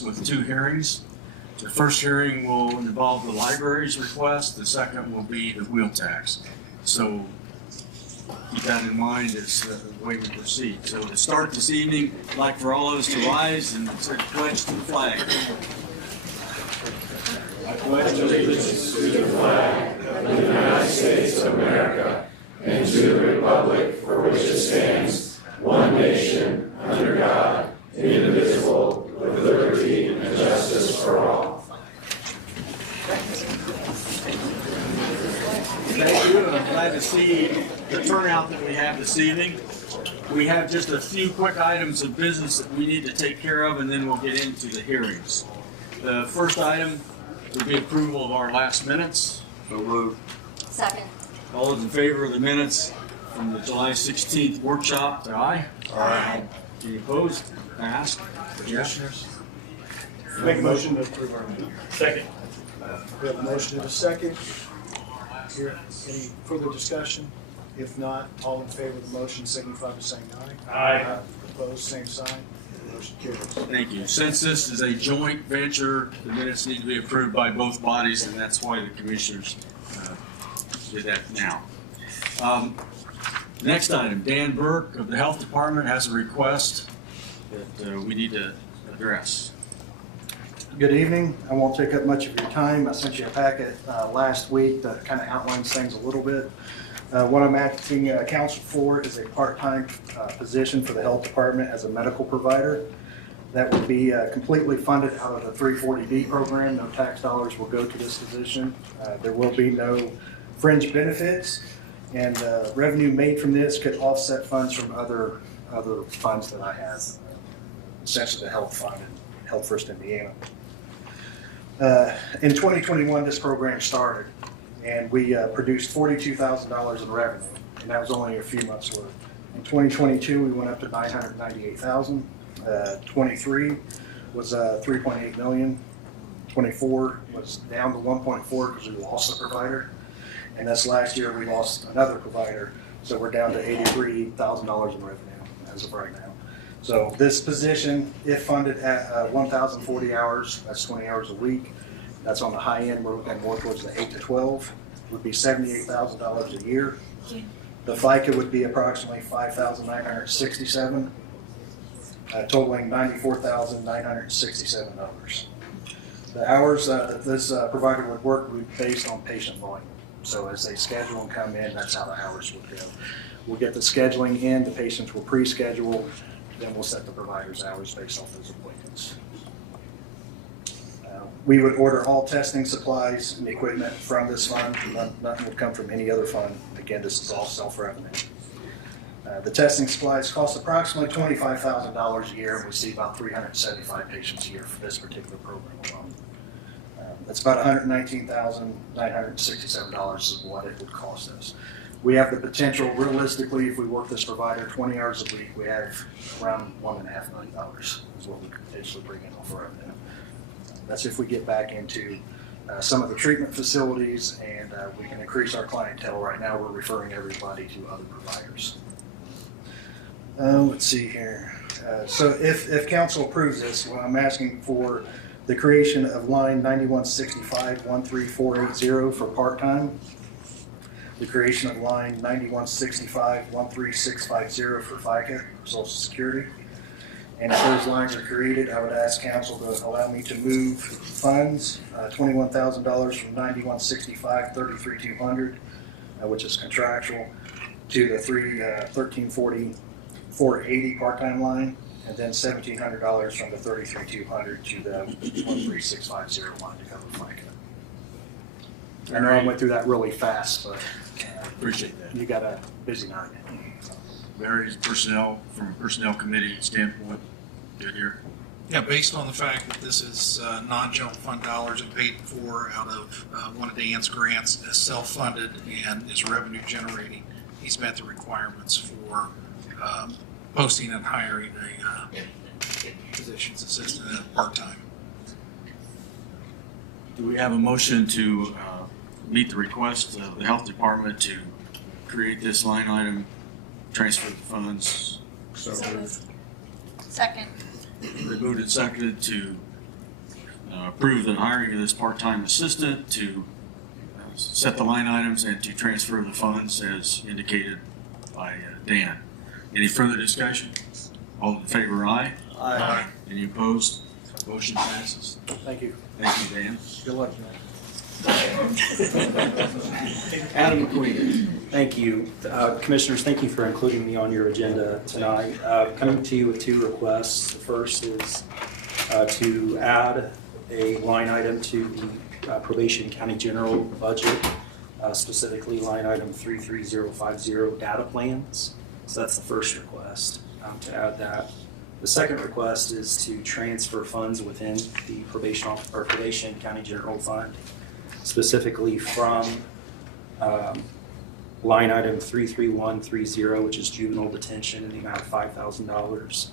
business with 2 hearings. The first hearing will involve the library's request. The second will be the wheel tax. So keep that in mind as the way we proceed. So to start this evening, I'd like for all of us to rise and say pledge to the flag. I pledge allegiance to the flag of the United States of America and to the republic for which it stands, one nation, under God, indivisible, with liberty and justice for all. Thank you, and I'm glad to see the turnout that we have this evening. We have just a few quick items of business that we need to take care of, and then we'll get into the hearings. The first item would be approval of our last minutes. So moved. Second. All those in favor of the minutes from the July 16th workshop, say aye. Aye. Any opposed? Passed. Commissioners? Make a motion to approve our meeting. Second. We have a motion and a second. Here, any further discussion? If not, all in favor of the motion signify by saying aye. Aye. Opposed, same sign. Motion carries. Thank you. Since this is a joint venture, the minutes need to be approved by both bodies, and that's why the commissioners did that now. Next item, Dan Burke of the Health Department has a request that we need to address. Good evening. I won't take up much of your time. I sent you a packet last week that kind of outlines things a little bit. What I'm asking council for is a part-time position for the health department as a medical provider. That would be completely funded out of the 340B program. No tax dollars will go to this position. There will be no fringe benefits, and revenue made from this could offset funds from other funds that I have, essentially the health fund and Health First Indiana. In 2021, this program started, and we produced $42,000 in revenue, and that was only a few months' worth. In 2022, we went up to $998,000. 23 was $3.8 million. 24 was down to 1.4 because we lost a provider, and this last year we lost another provider, so we're down to $83,000 in revenue as of right now. So this position, if funded at 1,040 hours, that's 20 hours a week. That's on the high end. We're looking more towards the 8 to 12. Would be $78,000 a year. The FICA would be approximately $5,967, totaling $94,967. The hours that this provider would work would be based on patient volume. So as they schedule and come in, that's how the hours would go. We'll get the scheduling in. The patients will pre-schedule. Then we'll set the provider's hours based off those appointments. We would order all testing supplies and equipment from this fund. Nothing would come from any other fund. Again, this is all self-revenue. The testing supplies cost approximately $25,000 a year, and we see about 375 patients a year for this particular program alone. That's about $119,967 is what it would cost us. We have the potential, realistically, if we work this provider 20 hours a week, we have around $1.5 million is what we could potentially bring in off revenue. That's if we get back into some of the treatment facilities and we can increase our clientele. Right now, we're referring everybody to other providers. Let's see here. So if council approves this, well, I'm asking for the creation of line 9165-13480 for part-time, the creation of line 9165-13650 for FICA, Social Security. And if those lines are created, I would ask council to allow me to move funds, $21,000 from 9165-33200, which is contractual, to the 1340-480 part-time line, and then $1,700 from the 33,200 to the 13650 line to cover FICA. I know I went through that really fast, but Appreciate that. you got a busy night. Various personnel, from a personnel committee standpoint, good here. Yeah, based on the fact that this is non-general fund dollars and paid for out of one of Dan's grants, is self-funded and is revenue generating, he's met the requirements for posting and hiring a physician's assistant at part-time. Do we have a motion to meet the request of the health department to create this line item, transfer the funds? So moved. Second. They moved and seconded to approve the hiring of this part-time assistant to set the line items and to transfer the funds as indicated by Dan. Any further discussion? All in favor, aye. Aye. Any opposed? Motion passes. Thank you. Thank you, Dan. Good luck, man. Adam McQueen. Thank you. Commissioners, thank you for including me on your agenda tonight. Coming to you with two requests. The first is to add a line item to the Probation County General budget, specifically line item 33050 data plans. So that's the first request, to add that. The second request is to transfer funds within the Probation County General Fund, specifically from line item 33130, which is juvenile detention, in the amount of $5,000,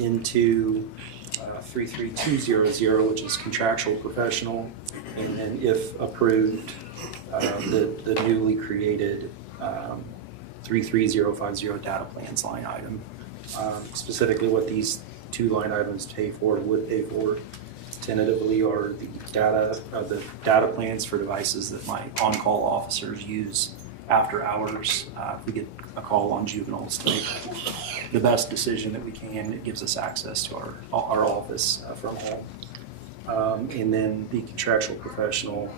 into 33200, which is contractual professional, and then, if approved, the newly created 33050 data plans line item. Specifically, what these two line items would pay for tentatively are the data plans for devices that my on-call officers use after hours. If we get a call on juveniles, to make the best decision that we can. It gives us access to our office from home. And then the contractual professional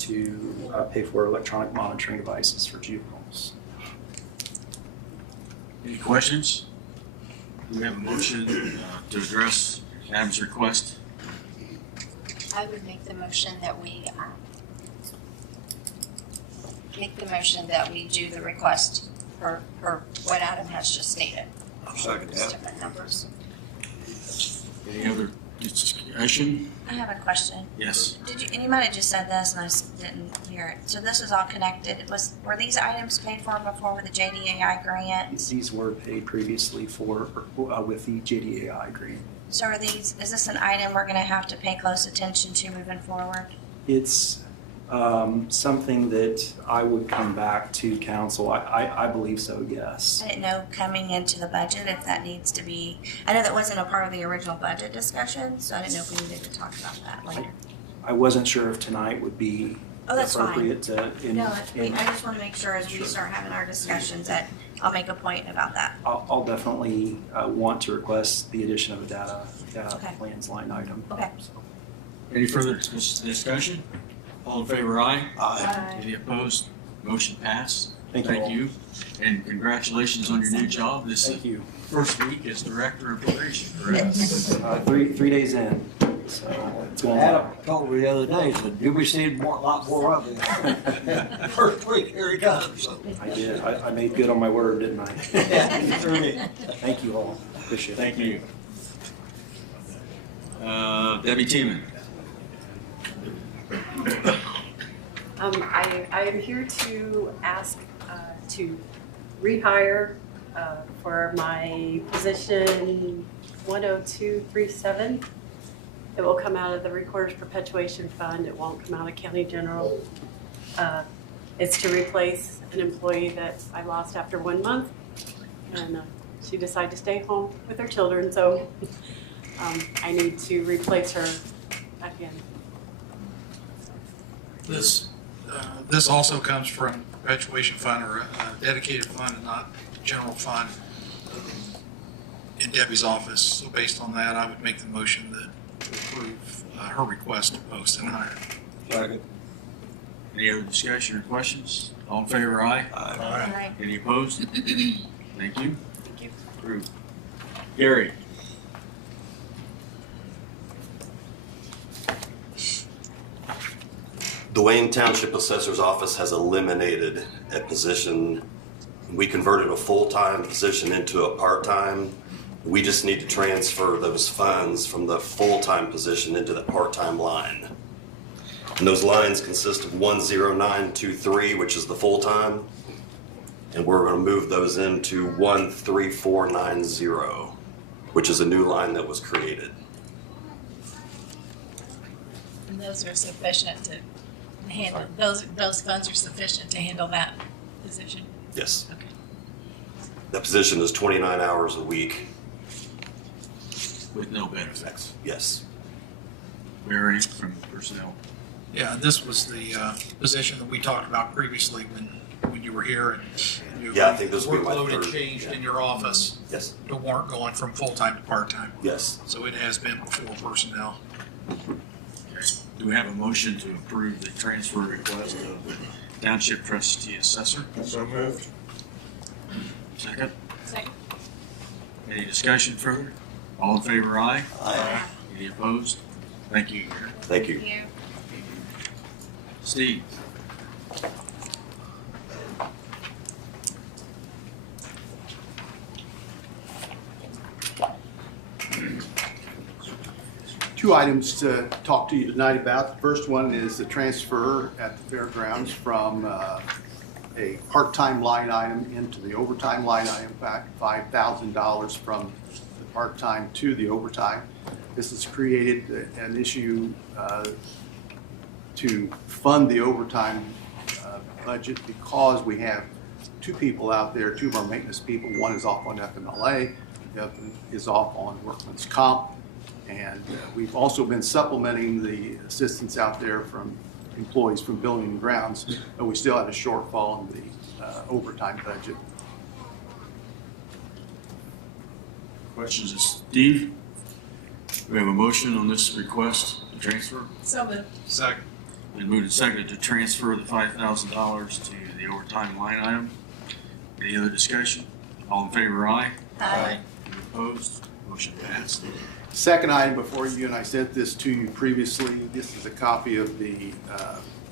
to pay for electronic monitoring devices for juveniles. Any questions? Do we have a motion to address Adam's request? I would make the motion that we do the request for what Adam has just stated. I'll second Just that. different numbers. Any other discussion? I have a question. Yes. You might have just said this and I didn't hear it. So this is all connected. Were these items paid for before with the JDAI grant? These were paid previously with the JDAI grant. So is this an item we're gonna have to pay close attention to moving forward? It's something that I would come back to council. I believe so, yes. I didn't know coming into the budget if that needs to be, I know that wasn't a part of the original budget discussion, so I didn't know if we needed to talk about that later. I wasn't sure if tonight would be Oh, that's fine. appropriate to. I just wanna make sure as we start having our discussions that I'll make a point about that. I'll definitely want to request the addition of a data Okay. plans line item. Okay. Any further discussion? All in favor, aye. Aye. Any opposed? Motion passed. Thank you all. Thank you. And congratulations on your new job. This Thank you. first week as Director of Probation, correct? Yes, 3 days in, so it's going Adam well. told me the other day, said, you'll be seeing a lot more of it. First week, here he comes. I did. I made good on my word, didn't I? Yeah, sure did. Thank you all. Appreciate it. Thank you. Debbie Teeman. I am here to ask to rehire for my position 10237. It will come out of the Recorder's Perpetuation Fund. It won't come out of County General. It's to replace an employee that I lost after 1 month. And she decided to stay home with her children, so I need to replace her again. This also comes from perpetuation fund or a dedicated fund and not general fund in Debbie's office. So based on that, I would make the motion to approve her request to post and hire. Second. Any other discussion or questions? All in favor, aye. Aye. Any opposed? Thank you. Thank you. Approved. Gary. The Wayne Township Assessor's Office has eliminated a position. We converted a full-time position into a part-time. We just need to transfer those funds from the full-time position into the part-time line. And those lines consist of 10923, which is the full-time, and we're going to move those into 13490, which is a new line that was created. And those are sufficient to handle, those funds are sufficient to handle that position? Yes. Okay. That position is 29 hours a week. With no benefits. Yes. vary from personnel. Yeah, and this was the position that we talked about previously when you were here, and your Yeah, I think this will be my workload had third, changed yeah. in your office Yes, to warrant going from full-time to part-time. yes. So it has been before personnel. Okay. Do we have a motion to approve the transfer request of the Township Trustee Assessor? So moved. Second? Second. Any discussion further? All in favor, aye? Aye. Any opposed? Thank you, Gary. Thank you. You. Steve? Two items to talk to you tonight about. The first one is the transfer at the Fairgrounds from a part-time line item into the overtime line item, back $5,000 from the part-time to the overtime. This has created an issue to fund the overtime budget because we have two people out there, two of our maintenance people. One is off on FMLA, the other is off on workman's comp. And we've also been supplementing the assistance out there from employees from building and grounds, but we still had a shortfall in the overtime budget. Questions of Steve? We have a motion on this request to transfer. So moved. Second. Been moved and seconded to transfer the $5,000 to the overtime line item. Any other discussion? All in favor, aye? Aye. Any opposed? Motion passed. Second item before you, and I sent this to you previously, this is a copy of the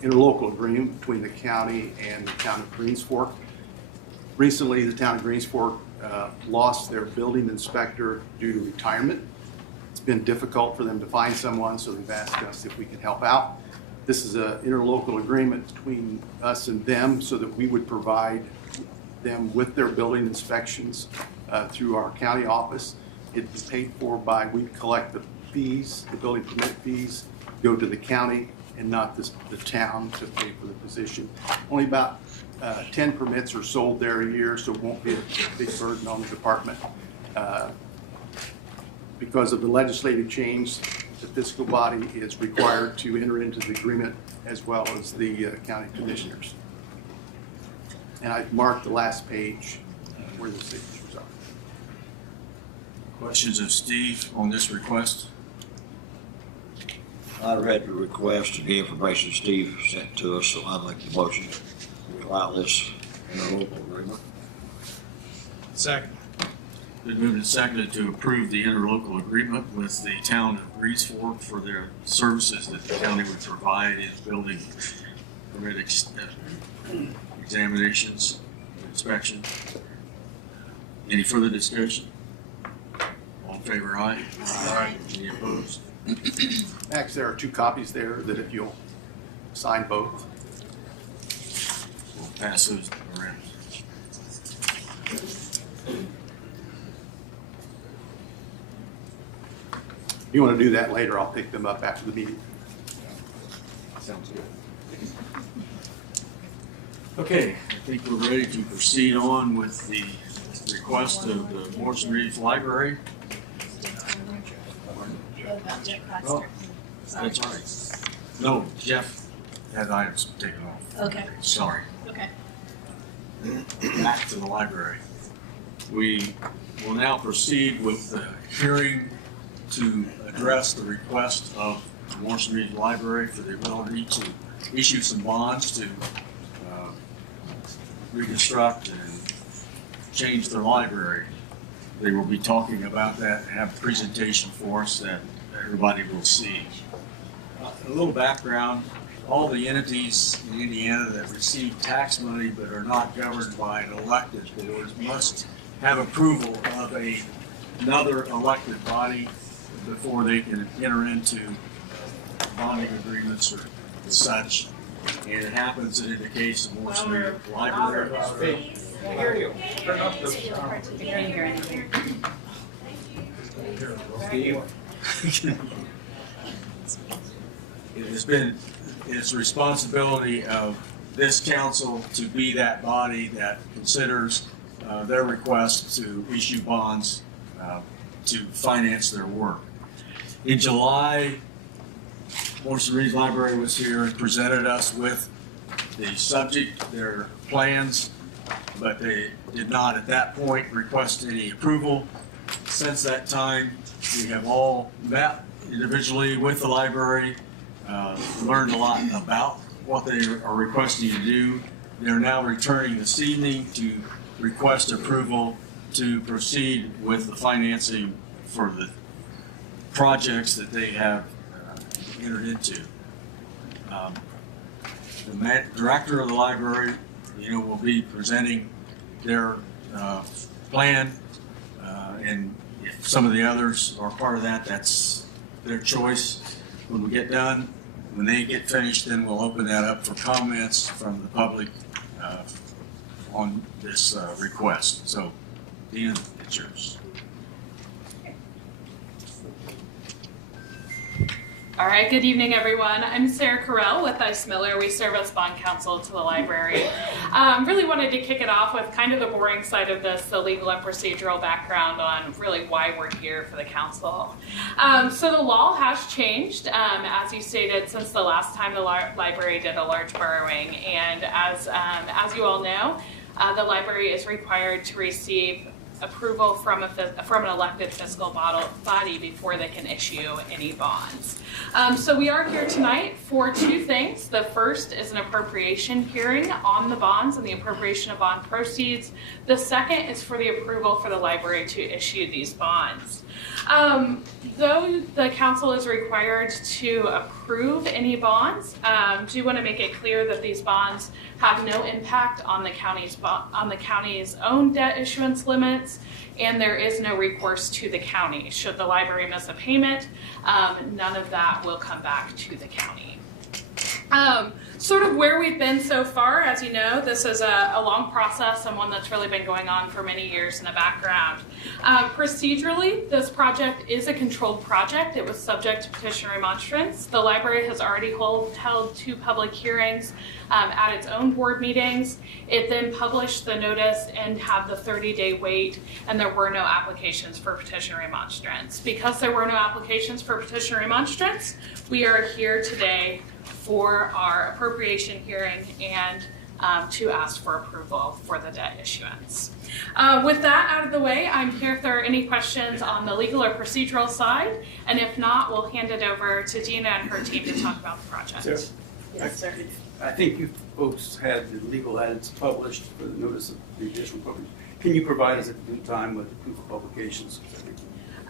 interlocal agreement between the county and the town of Greens Fork. Recently, the town of Greens Fork lost their building inspector due to retirement. It's been difficult for them to find someone, so they've asked us if we can help out. This is an interlocal agreement between us and them so that we would provide them with their building inspections through our county office. It'd be paid for by, we collect the fees, the building permit fees, go to the county and not the town to pay for the position. Only about 10 permits are sold there a year, so it won't be a big burden on the department. Because of the legislative change, the fiscal body is required to enter into the agreement as well as the county commissioners. And I've marked the last page where the signatures are. Questions of Steve on this request? I read the request and the information Steve sent to us, so I'd like the motion to allow this interlocal agreement. Second. Been moved and seconded to approve the interlocal agreement with the town of Greens Fork for their services that the county would provide in building permit examinations, inspection. Any further discussion? All in favor, aye? Aye. Any opposed? Max, there are two copies there that if you'll sign both. We'll pass those around. If you want to do that later, I'll pick them up after the meeting. Sounds good. Okay, I think we're ready to proceed on with the request of the Morrison Reeves Library. What about Jeff Oh, Baxter? that's right. No, Jeff had items taken off. Okay. Sorry. Okay. Back to the library. We will now proceed with the hearing to address the request of the Morrison Reeves Library for the ability to issue some bonds to reconstruct and change their library. They will be talking about that and have a presentation for us that everybody will see. A little background, all the entities in Indiana that receive tax money but are not governed by an elected board must have approval of another elected body before they can enter into bonding agreements or such. And it happens that in the case of Morrison Reeves Library, it has been its responsibility of this council to be that body that considers their request to issue bonds to finance their work. In July Morrison Reed Library was here and presented us with the subject, their plans, but they did not at that point request any approval. Since that time, we have all met individually with the library, learned a lot about what they are requesting to do. They're now returning this evening to request approval to proceed with the financing for the projects that they have entered into. The director of the library, will be presenting their plan, and if some of the others are part of that, that's their choice. When we get done, when they get finished, then we'll open that up for comments from the public on this request. So, Dean, it's yours. All right, good evening, everyone. I'm Sarah Carell with Ice Miller. We serve as bond counsel to the library. Really wanted to kick it off with kind of the boring side of this, the legal and procedural background on really why we're here for the council. So the law has changed, as you stated, since the last time the library did a large borrowing. And as you all know, the library is required to receive approval from an elected fiscal body before they can issue any bonds. So we are here tonight for two things. The first is an appropriation hearing on the bonds and the appropriation of bond proceeds. The second is for the approval for the library to issue these bonds. Though the council is required to approve any bonds, do want to make it clear that these bonds have no impact on the county's own debt issuance limits, and there is no recourse to the county. Should the library miss a payment, none of that will come back to the county. Sort of where we've been so far, as you know, this is a long process and one that's really been going on for many years in the background. Procedurally, this project is a controlled project. It was subject to petition remonstrance. The library has already held 2 public hearings at its own board meetings. It then published the notice and had the 30-day wait, and there were no applications for petition remonstrance. Because there were no applications for petition remonstrance, we are here today for our appropriation hearing and to ask for approval for the debt issuance. With that out of the way, I'm here if there are any questions on the legal or procedural side, and if not, we'll hand it over to Dina and her team to talk about the project. Yes, sir. I think you folks had the legal ads published for the notice of the additional publication. Can you provide us at the time with the proof of publications?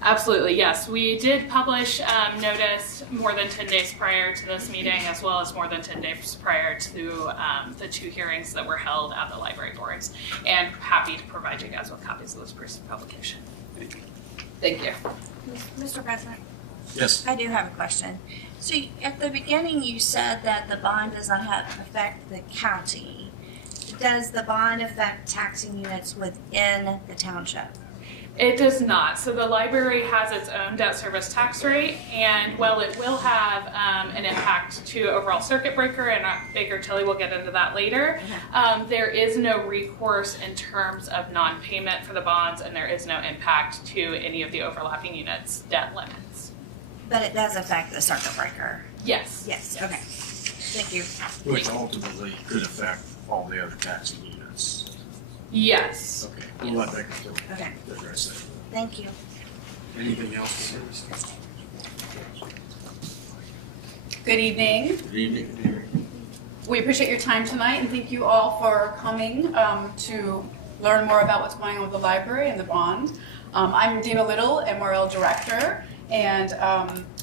Absolutely, yes. We did publish notice more than 10 days prior to this meeting, as well as more than 10 days prior to the 2 hearings that were held at the library boards. And happy to provide you guys with copies of those proofs of publication. Thank you. Mr. President? Yes. I do have a question. So at the beginning, you said that the bond does not affect the county. Does the bond affect taxing units within the township? It does not. So the library has its own debt service tax rate, and while it will have an impact to overall circuit breaker, and Baker Tilly will get into that later, there is no recourse in terms of non-payment for the bonds, and there is no impact to any of the overlapping units' debt limits. But it does affect the circuit breaker? Yes. Yes, okay. Thank you. Which ultimately could affect all the other taxing units. Yes. Okay, we'll let Baker Tilly address that. Thank you. Anything else? Good evening. Good evening. We appreciate your time tonight, and thank you all for coming to learn more about what's going on with the library and the bond. I'm Dina Little, MRL Director, and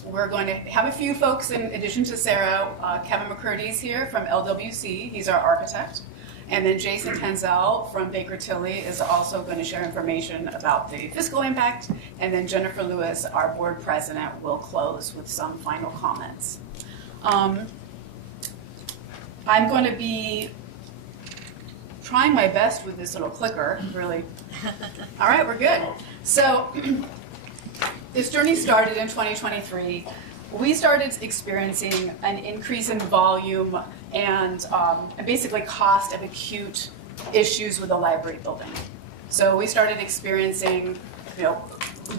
we're going to have a few folks in addition to Sarah. Kevin McCurdy's here from LWC, he's our architect. And then Jason Tenzel from Baker Tilly is also going to share information about the fiscal impact. And then Jennifer Lewis, our board president, will close with some final comments. I'm going to be trying my best with this little clicker, really. All right, we're good. So this journey started in 2023. We started experiencing an increase in volume and basically cost of acute issues with the library building. So we started experiencing,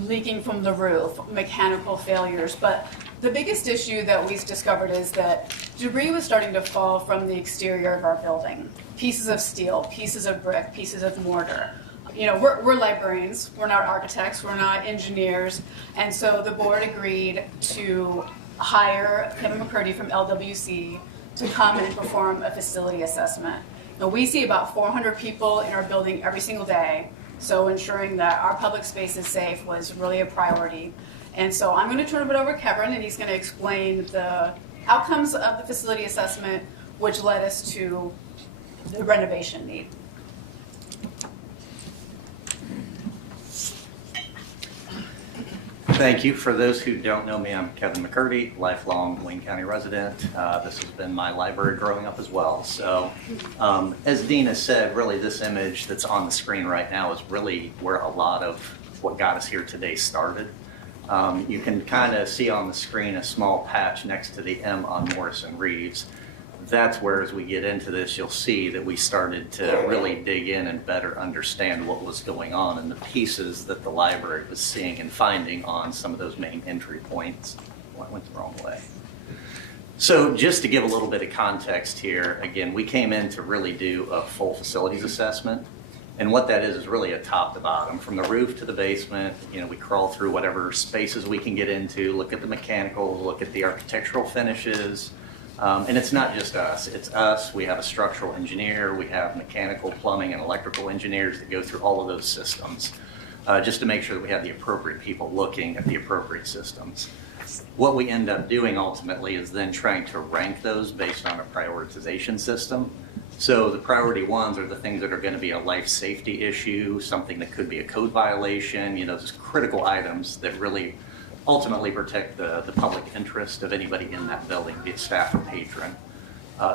leaking from the roof, mechanical failures, but The biggest issue that we discovered is that debris was starting to fall from the exterior of our building. Pieces of steel, pieces of brick, pieces of mortar. You know, we're librarians, we're not architects, we're not engineers, and so the board agreed to hire Kevin McCurdy from LWC to come and perform a facility assessment. Now, we see about 400 people in our building every single day, so ensuring that our public space is safe was really a priority. And so I'm going to turn it over to Kevin, and he's going to explain the outcomes of the facility assessment, which led us to the renovation need. Thank you. For those who don't know me, I'm Kevin McCurdy, lifelong Wayne County resident. This has been my library growing up as well. So as Dina said, really this image that's on the screen right now is really where a lot of what got us here today started. You can kind of see on the screen a small patch next to the M on Morrison Reeves. That's where, as we get into this, you'll see that we started to really dig in and better understand what was going on and the pieces that the library was seeing and finding on some of those main entry points. Well, I went the wrong way. So just to give a little bit of context here, again, we came in to really do a full facilities assessment. And what that is really a top to bottom, from the roof to the basement. You know, we crawl through whatever spaces we can get into, look at the mechanicals, look at the architectural finishes. And it's not just us, it's us. We have a structural engineer, we have mechanical, plumbing, and electrical engineers that go through all of those systems, just to make sure that we have the appropriate people looking at the appropriate systems. What we end up doing ultimately is then trying to rank those based on a prioritization system. So the priority ones are the things that are going to be a life safety issue, something that could be a code violation, you know, those critical items that really ultimately protect the public interest of anybody in that building, be it staff or patron.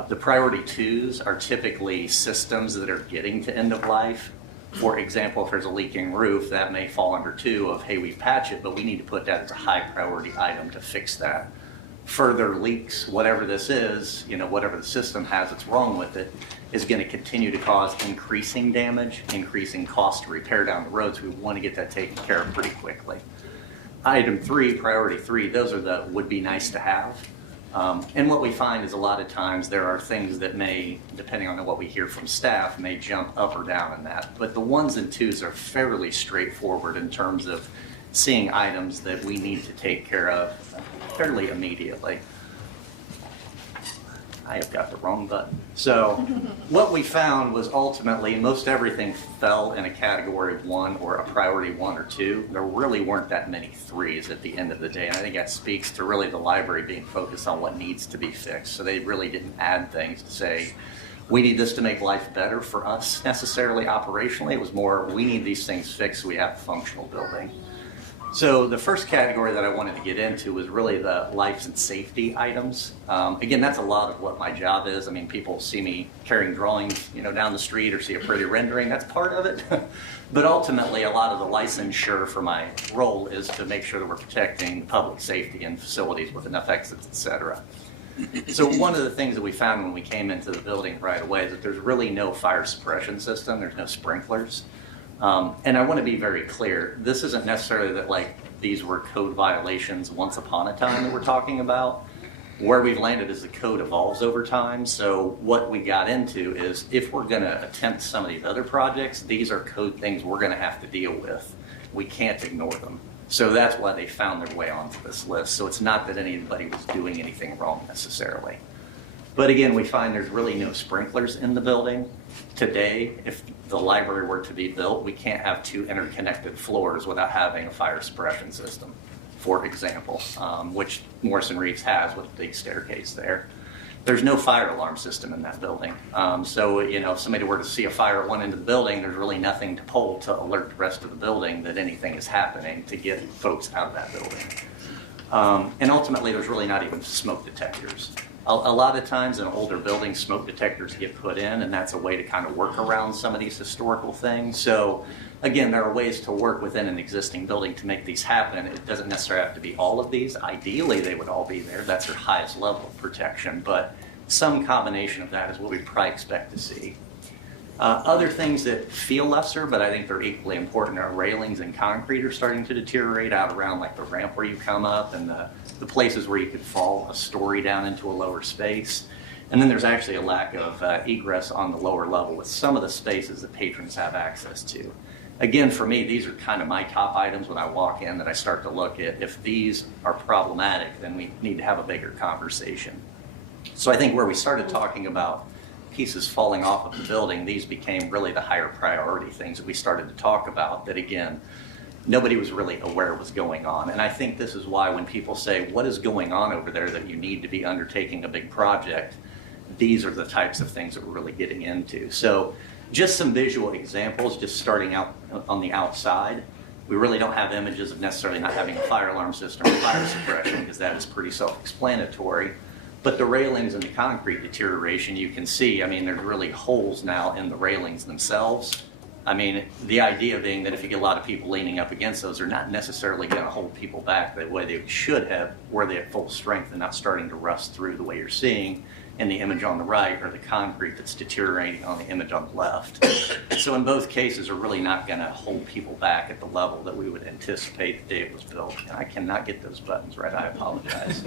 The priority twos are typically systems that are getting to end of life. For example, if there's a leaking roof, that may fall under two of, hey, we patch it, but we need to put that as a high priority item to fix that. Further leaks, whatever this is, you know, whatever the system has that's wrong with it, is going to continue to cause increasing damage, increasing cost to repair down the road, so we want to get that taken care of pretty quickly. Item three, priority three, those are the would be nice to have. And what we find is a lot of times there are things that may, depending on what we hear from staff, may jump up or down in that. But the ones and twos are fairly straightforward in terms of seeing items that we need to take care of fairly immediately. I have got the wrong button. So what we found was ultimately most everything fell in a category of one or a priority one or two. There really weren't that many threes at the end of the day. And I think that speaks to really the library being focused on what needs to be fixed. So they really didn't add things to say, we need this to make life better for us necessarily operationally. It was more, we need these things fixed so we have a functional building. So the first category that I wanted to get into was really the life and safety items. Again, that's a lot of what my job is. I mean, people see me carrying drawings, you know, down the street or see a pretty rendering. That's part of it. But ultimately, a lot of the licensure for my role is to make sure that we're protecting public safety in facilities with enough exits, et cetera. So one of the things that we found when we came into the building right away is that there's really no fire suppression system. There's no sprinklers. And I want to be very clear, this isn't necessarily that like these were code violations once upon a time that we're talking about. Where we've landed is the code evolves over time. So what we got into is if we're going to attempt some of these other projects, these are code things we're going to have to deal with. We can't ignore them. So that's why they found their way onto this list. So it's not that anybody was doing anything wrong necessarily. But again, we find there's really no sprinklers in the building. Today, if the library were to be built, we can't have two interconnected floors without having a fire suppression system, for example, which Morrison Reeves has with the big staircase there. There's no fire alarm system in that building. So, you know, if somebody were to see a fire at one end of the building, there's really nothing to pull to alert the rest of the building that anything is happening to get folks out of that building. And ultimately, there's really not even smoke detectors. A lot of times in older buildings, smoke detectors get put in, and that's a way to kind of work around some of these historical things. So again, there are ways to work within an existing building to make these happen. It doesn't necessarily have to be all of these. Ideally, they would all be there. That's their highest level of protection, but some combination of that is what we probably expect to see. Other things that feel lesser, but I think they're equally important, are railings and concrete are starting to deteriorate out around like the ramp where you come up and the places where you could fall a story down into a lower space. And then there's actually a lack of egress on the lower level with some of the spaces that patrons have access to. Again, for me, these are kind of my top items when I walk in that I start to look at. If these are problematic, then we need to have a bigger conversation. So I think where we started talking about pieces falling off of the building, these became really the higher priority things that we started to talk about that, again, nobody was really aware was going on. And I think this is why when people say, what is going on over there that you need to be undertaking a big project, these are the types of things that we're really getting into. So just some visual examples, just starting out on the outside. We really don't have images of necessarily not having a fire alarm system or fire suppression because that is pretty self-explanatory. But the railings and the concrete deterioration, you can see, I mean, there's really holes now in the railings themselves. I mean, the idea being that if you get a lot of people leaning up against those, they're not necessarily going to hold people back the way they should have, where they're at full strength and not starting to rust through the way you're seeing in the image on the right, or the concrete that's deteriorating on the image on the left. So in both cases, are really not going to hold people back at the level that we would anticipate the day it was built. And I cannot get those buttons right, I apologize.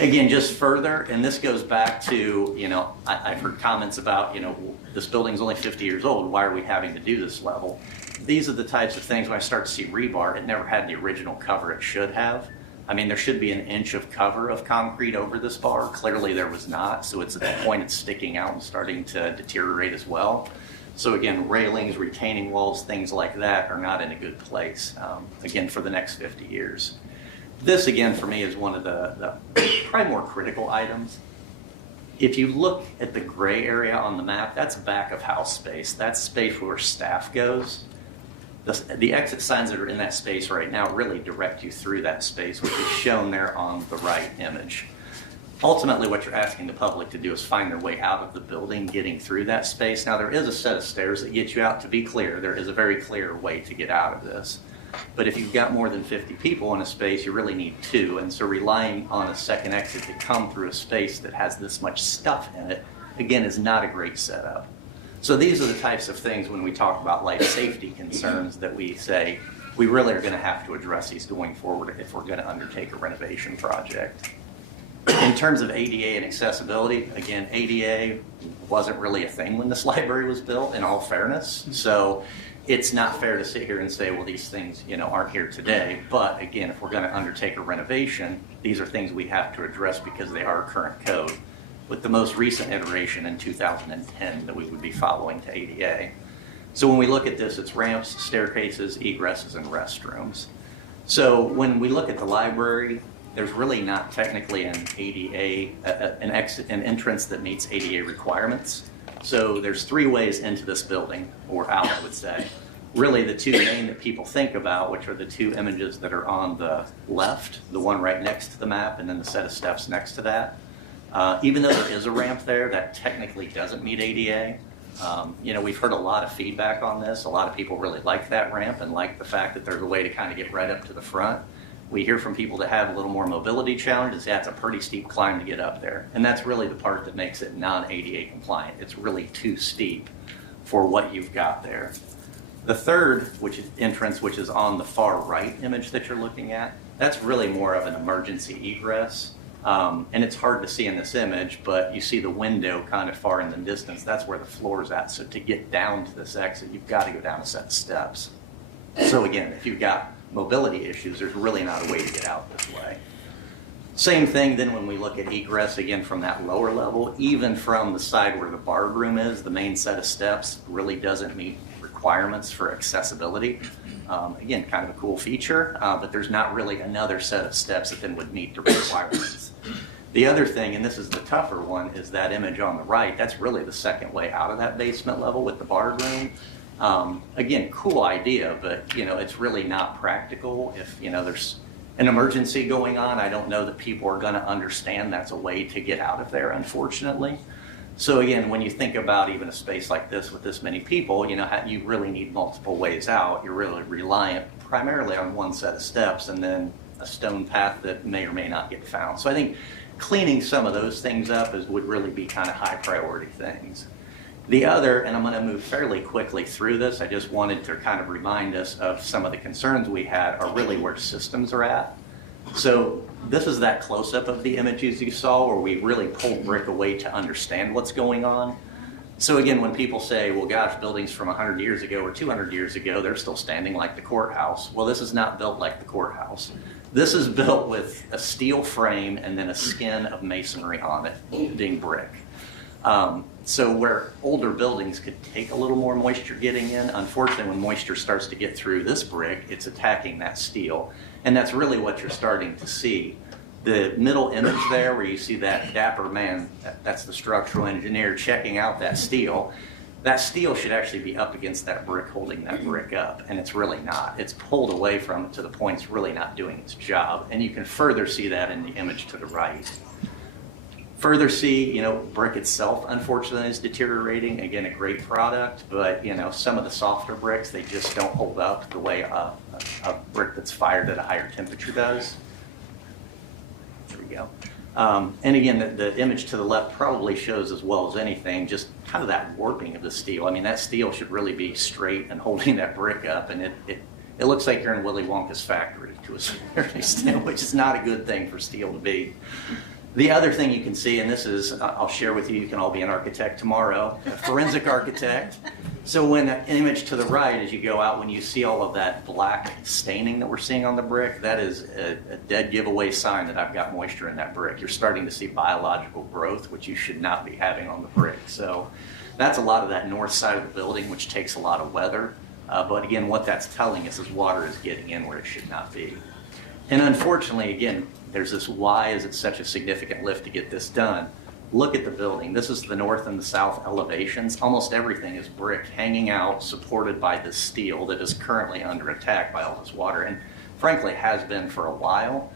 Again, just further, and this goes back to, you know, I've heard comments about, you know, this building's only 50 years old, why are we having to do this level? These are the types of things when I start to see rebar, it never had the original cover it should have. I mean, there should be an inch of cover of concrete over this bar. Clearly there was not, so it's at that point it's sticking out and starting to deteriorate as well. So again, railings, retaining walls, things like that are not in a good place, again, for the next 50 years. This, again, for me is one of the probably more critical items. If you look at the gray area on the map, that's back of house space. That's space where staff goes. The exit signs that are in that space right now really direct you through that space, which is shown there on the right image. Ultimately, what you're asking the public to do is find their way out of the building, getting through that space. Now, there is a set of stairs that get you out. To be clear, there is a very clear way to get out of this. But if you've got more than 50 people in a space, you really need two. And so relying on a second exit to come through a space that has this much stuff in it, again, is not a great setup. So these are the types of things when we talk about life safety concerns that we say we really are going to have to address these going forward if we're going to undertake a renovation project. In terms of ADA and accessibility, again, ADA wasn't really a thing when this library was built, in all fairness. So it's not fair to sit here and say, well, these things, you know, aren't here today. But again, if we're going to undertake a renovation, these are things we have to address because they are current code, with the most recent iteration in 2010 that we would be following to ADA. So when we look at this, it's ramps, staircases, egresses, and restrooms. So when we look at the library, there's really not technically an ADA, an entrance that meets ADA requirements. So there's three ways into this building, or out, I would say. Really the two main that people think about, which are the two images that are on the left, the one right next to the map, and then the set of steps next to that. Even though there is a ramp there, that technically doesn't meet ADA. You know, we've heard a lot of feedback on this. A lot of people really like that ramp and like the fact that there's a way to kind of get right up to the front. We hear from people that have a little more mobility challenges. Yeah, it's a pretty steep climb to get up there. And that's really the part that makes it non-ADA compliant. It's really too steep for what you've got there. The third entrance, which is on the far right image that you're looking at, that's really more of an emergency egress. And it's hard to see in this image, but you see the window kind of far in the distance. That's where the floor is at. So to get down to this exit, you've got to go down a set of steps. So again, if you've got mobility issues, there's really not a way to get out this way. Same thing then when we look at egress, again, from that lower level, even from the side where the bar room is, the main set of steps really doesn't meet requirements for accessibility. Again, kind of a cool feature, but there's not really another set of steps that then would meet the requirements. The other thing, and this is the tougher one, is that image on the right. That's really the second way out of that basement level with the bar room. Again, cool idea, but you know, it's really not practical. If you know there's an emergency going on, I don't know that people are going to understand that's a way to get out of there, unfortunately. So again, when you think about even a space like this with this many people, you know, you really need multiple ways out. You're really reliant primarily on one set of steps and then a stone path that may or may not get found. So I think cleaning some of those things up would really be kind of high priority things. The other, and I'm going to move fairly quickly through this, I just wanted to kind of remind us of some of the concerns we had are really where systems are at. So this is that close-up of the images you saw where we really pulled brick away to understand what's going on. So again, when people say, well, gosh, buildings from 100 years ago or 200 years ago, they're still standing like the courthouse. Well, this is not built like the courthouse. This is built with a steel frame and then a skin of masonry on it, being brick. So where older buildings could take a little more moisture getting in, unfortunately, when moisture starts to get through this brick, it's attacking that steel. And that's really what you're starting to see. The middle image there where you see that dapper man, that's the structural engineer checking out that steel should actually be up against that brick, holding that brick up, and it's really not. It's pulled away from it to the point it's really not doing its job, and you can further see that in the image to the right. Further see, brick itself, unfortunately, is deteriorating. Again, a great product, but, some of the softer bricks, they just don't hold up the way a brick that's fired at a higher temperature does. There we go. And again, the image to the left probably shows as well as anything just kind of that warping of the steel. I mean, that steel should really be straight and holding that brick up, and it looks like you're in Willy Wonka's factory to a certain extent, which is not a good thing for steel to be. The other thing you can see, and this is, I'll share with you, you can all be an architect tomorrow, a forensic architect. So when that image to the right, as you go out, when you see all of that black staining that we're seeing on the brick, that is a dead giveaway sign that I've got moisture in that brick. You're starting to see biological growth, which you should not be having on the brick. So that's a lot of that north side of the building, which takes a lot of weather. But again, what that's telling us is water is getting in where it should not be. And unfortunately, again, there's this, why is it such a significant lift to get this done? Look at the building. This is the north and the south elevations. Almost everything is brick hanging out, supported by this steel that is currently under attack by all this water, and frankly has been for a while.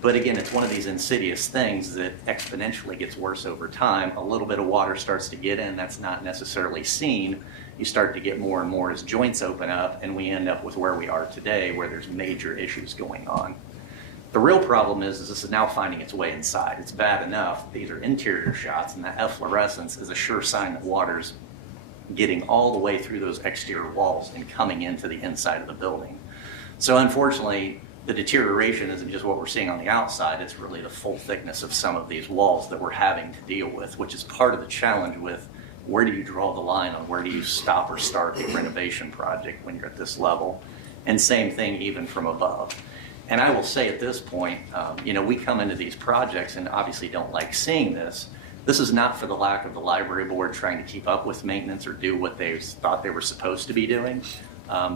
But again, it's one of these insidious things that exponentially gets worse over time. A little bit of water starts to get in, that's not necessarily seen. You start to get more and more as joints open up, and we end up with where we are today, where there's major issues going on. The real problem is this is now finding its way inside. It's bad enough. These are interior shots, and that efflorescence is a sure sign that water's getting all the way through those exterior walls and coming into the inside of the building. So unfortunately, the deterioration isn't just what we're seeing on the outside, it's really the full thickness of some of these walls that we're having to deal with, which is part of the challenge with where do you draw the line on where do you stop or start a renovation project when you're at this level. And same thing even from above. And I will say at this point, we come into these projects and obviously don't like seeing this. This is not for the lack of the library board trying to keep up with maintenance or do what they thought they were supposed to be doing.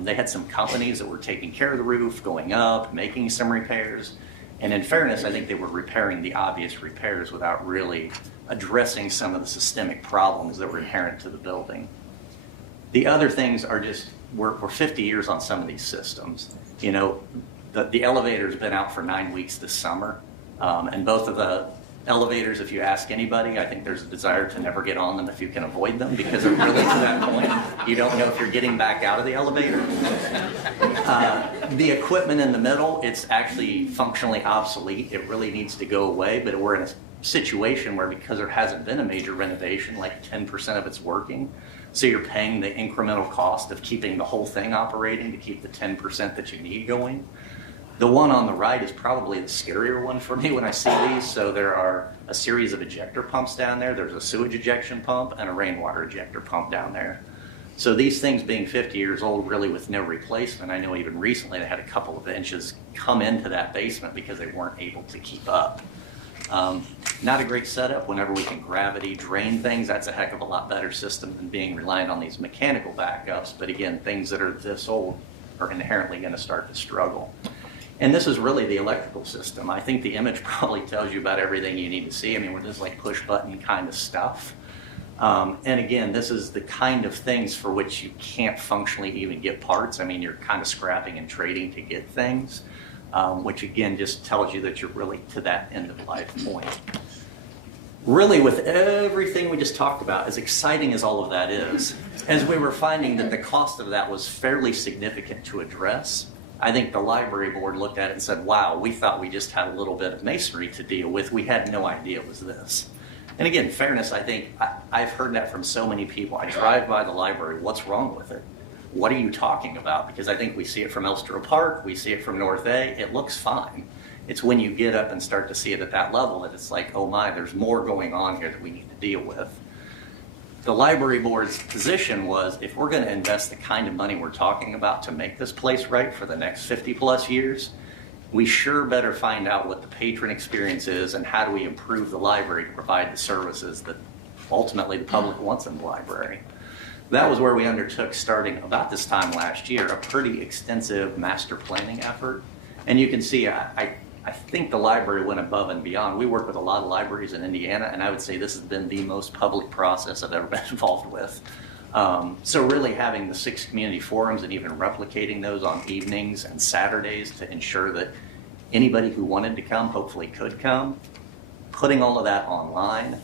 They had some companies that were taking care of the roof, going up, making some repairs. And in fairness, I think they were repairing the obvious repairs without really addressing some of the systemic problems that were inherent to the building. The other things are just, we're 50 years on some of these systems. The elevator's been out for 9 weeks this summer, and both of the elevators, if you ask anybody, I think there's a desire to never get on them if you can avoid them, because really to that point, you don't know if you're getting back out of the elevator. The equipment in the middle, it's actually functionally obsolete. It really needs to go away, but we're in a situation where because there hasn't been a major renovation, like 10% of it's working, so you're paying the incremental cost of keeping the whole thing operating to keep the 10% that you need going. The one on the right is probably the scarier one for me when I see these. So there are a series of ejector pumps down there. There's a sewage ejection pump and a rainwater ejector pump down there. So these things being 50 years old, really with no replacement, I know even recently they had a couple of inches come into that basement because they weren't able to keep up. Not a great setup. Whenever we can gravity drain things, that's a heck of a lot better system than being reliant on these mechanical backups. But again, things that are this old are inherently going to start to struggle. And this is really the electrical system. I think the image probably tells you about everything you need to see. I mean, we're just like push button kind of stuff. And again, this is the kind of things for which you can't functionally even get parts. I mean, you're kind of scrapping and trading to get things, which again just tells you that you're really to that end of life point. Really, with everything we just talked about, as exciting as all of that is, as we were finding that the cost of that was fairly significant to address, I think the library board looked at it and said, wow, we thought we just had a little bit of masonry to deal with. We had no idea it was this. And again, fairness, I think, I've heard that from so many people. I drive by the library, what's wrong with it? What are you talking about? Because I think we see it from Elstro Park, we see it from North A, it looks fine. It's when you get up and start to see it at that level that it's like, oh my, there's more going on here that we need to deal with. The library board's position was, if we're going to invest the kind of money we're talking about to make this place right for the next 50 plus years, we sure better find out what the patron experience is and how do we improve the library to provide the services that ultimately the public wants in the library. That was where we undertook, starting about this time last year, a pretty extensive master planning effort. And you can see, I think the library went above and beyond. We work with a lot of libraries in Indiana, and I would say this has been the most public process I've ever been involved with. So really having the 6 community forums and even replicating those on evenings and Saturdays to ensure that anybody who wanted to come hopefully could come, putting all of that online,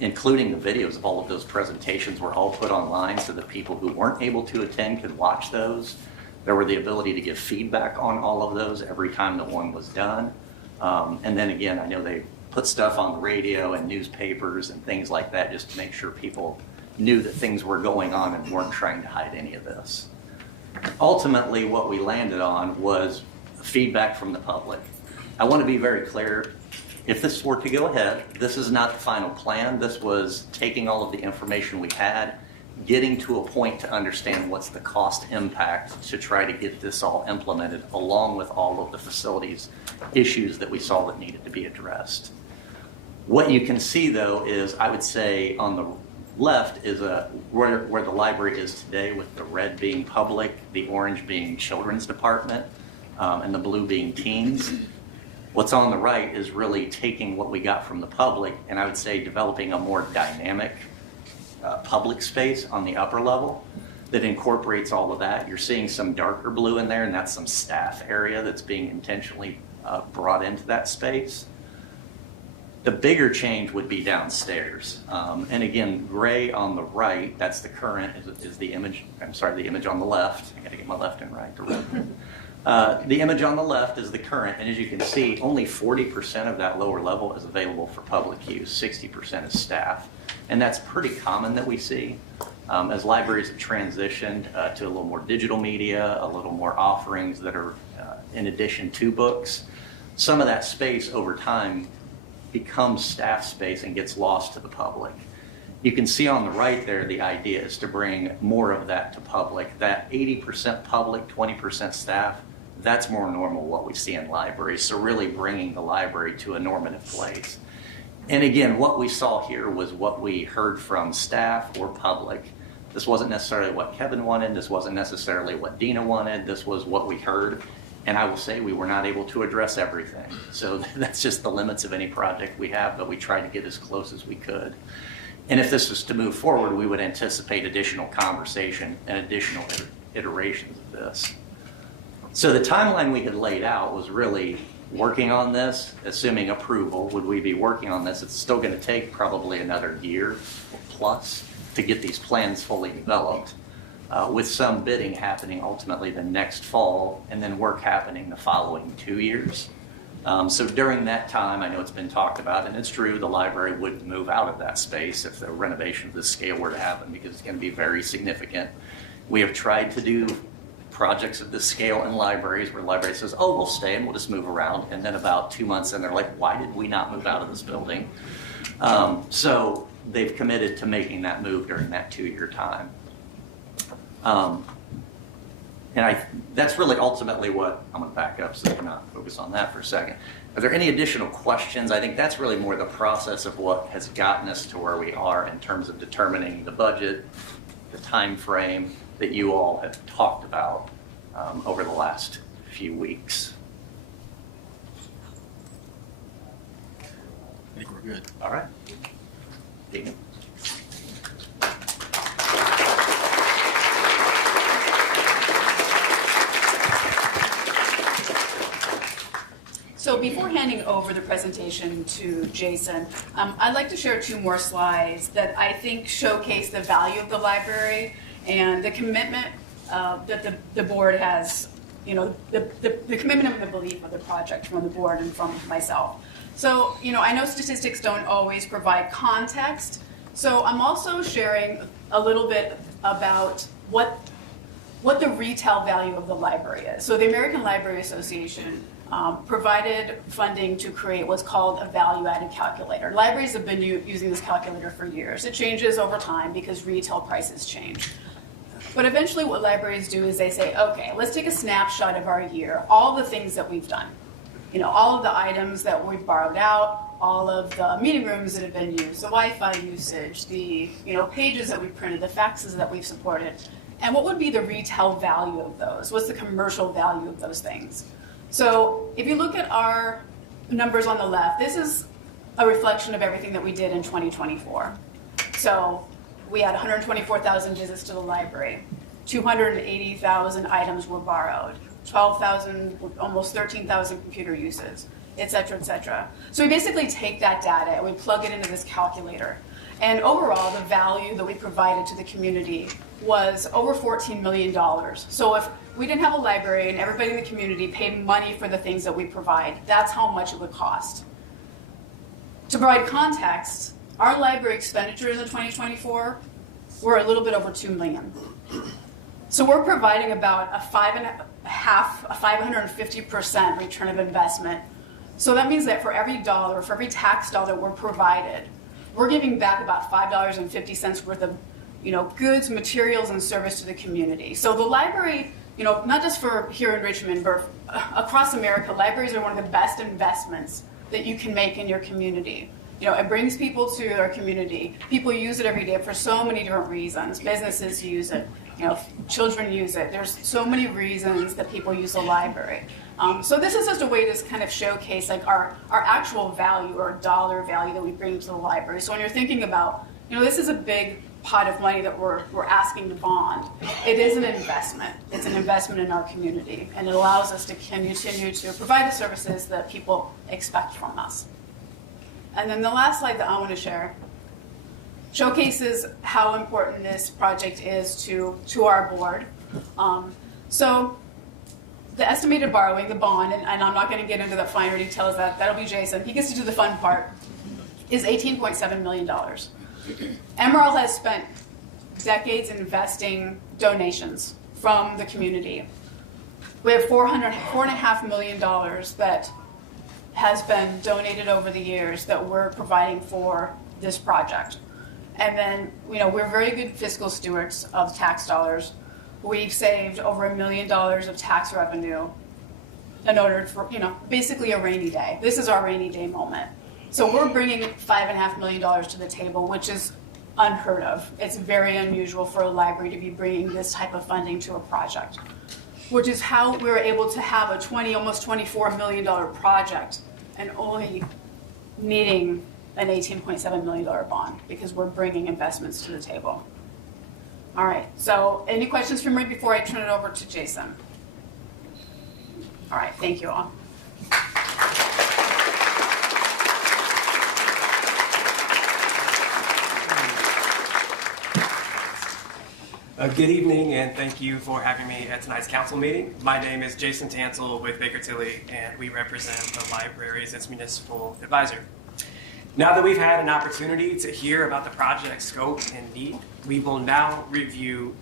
including the videos of all of those presentations were all put online so that people who weren't able to attend could watch those. There were the ability to give feedback on all of those every time that one was done. And then again, I know they put stuff on the radio and newspapers and things like that just to make sure people knew that things were going on and weren't trying to hide any of this. Ultimately, what we landed on was feedback from the public. I want to be very clear, if this were to go ahead, this is not the final plan. This was taking all of the information we had, getting to a point to understand what's the cost impact to try to get this all implemented, along with all of the facilities issues that we saw that needed to be addressed. What you can see, though, is I would say on the left is where the library is today, with the red being public, the orange being children's department, and the blue being teens. What's on the right is really taking what we got from the public, and I would say developing a more dynamic public space on the upper level that incorporates all of that. You're seeing some darker blue in there, and that's some staff area that's being intentionally brought into that space. The bigger change would be downstairs. And again, gray on the right, that's the current, is the image, the image on the left. I gotta get my left and right to read. The image on the left is the current, and as you can see, only 40% of that lower level is available for public use, 60% is staff. And that's pretty common that we see. As libraries have transitioned to a little more digital media, a little more offerings that are in addition to books, some of that space over time becomes staff space and gets lost to the public. You can see on the right there, the idea is to bring more of that to public. That 80% public, 20% staff, that's more normal what we see in libraries. So really bringing the library to a normative place. And again, what we saw here was what we heard from staff or public. This wasn't necessarily what Kevin wanted. This wasn't necessarily what Dina wanted. This was what we heard. And I will say we were not able to address everything. So that's just the limits of any project we have, but we tried to get as close as we could. And if this was to move forward, we would anticipate additional conversation and additional iterations of this. So the timeline we had laid out was really working on this, assuming approval. Would we be working on this? It's still going to take probably another year plus to get these plans fully developed, with some bidding happening ultimately the next fall and then work happening the following 2 years. So during that time, I know it's been talked about, and it's true, the library would move out of that space if the renovation of this scale were to happen, because it's going to be very significant. We have tried to do projects of this scale in libraries where the library says, oh, we'll stay and we'll just move around. And then about 2 months in, they're like, why did we not move out of this building? So they've committed to making that move during that 2-year time. And that's really ultimately what, I'm going to back up so we're not focused on that for a second. Are there any additional questions? I think that's really more the process of what has gotten us to where we are in terms of determining the budget, the time frame that you all have talked about over the last few weeks. I think we're good. All right. Dina. So before handing over the presentation to Jason, I'd like to share 2 more slides that I think showcase the value of the library and the commitment that the board has, the commitment and the belief of the project from the board and from myself. So, I know statistics don't always provide context, so I'm also sharing a little bit about what the retail value of the library is. So the American Library Association provided funding to create what's called a value-added calculator. Libraries have been using this calculator for years. It changes over time because retail prices change. But eventually what libraries do is they say, okay, let's take a snapshot of our year, all the things that we've done. All of the items that we've borrowed out, all of the meeting rooms that have been used, the Wi-Fi usage, the pages that we've printed, the faxes that we've supported. And what would be the retail value of those? What's the commercial value of those things? So if you look at our numbers on the left, this is a reflection of everything that we did in 2024. So we had 124,000 visits to the library, 280,000 items were borrowed, 12,000, almost 13,000 computer uses, et cetera, et cetera. So we basically take that data and we plug it into this calculator. And overall, the value that we provided to the community was over $14 million. So if we didn't have a library and everybody in the community paid money for the things that we provide, that's how much it would cost. To provide context, our library expenditures in 2024 were a little bit over $2 million. So we're providing about a 550% return of investment. So that means that for every dollar, for every tax dollar we're provided, we're giving back about $5.50 worth of goods, materials, and service to the community. So the library, not just for here in Richmond, but across America, libraries are one of the best investments that you can make in your community. It brings people to their community. People use it every day for so many different reasons. Businesses use it. Children use it. There's so many reasons that people use the library. So this is just a way to kind of showcase our actual value or dollar value that we bring to the library. So when you're thinking about, this is a big pot of money that we're asking to bond. It is an investment. It's an investment in our community, and it allows us to continue to provide the services that people expect from us. And then the last slide that I want to share showcases how important this project is to our board. So the estimated borrowing, the bond, and I'm not going to get into the finer details, that'll be Jason. He gets to do the fun part, is $18.7 million. Emerald has spent decades investing donations from the community. We have $4.5 million that has been donated over the years that we're providing for this project. And then, we're very good fiscal stewards of tax dollars. We've saved over $1 million of tax revenue in order for, basically a rainy day. This is our rainy day moment. So we're bringing $5.5 million to the table, which is unheard of. It's very unusual for a library to be bringing this type of funding to a project, which is how we were able to have a almost $24 million project and only needing an $18.7 million bond because we're bringing investments to the table. All right, so any questions from me before I turn it over to Jason? All right, thank you all. Good evening, and thank you for having me at tonight's council meeting. My name is Jason Tansel with Baker Tilly, and we represent the library as its municipal advisor. Now that we've had an opportunity to hear about the project's scope and need, we will now review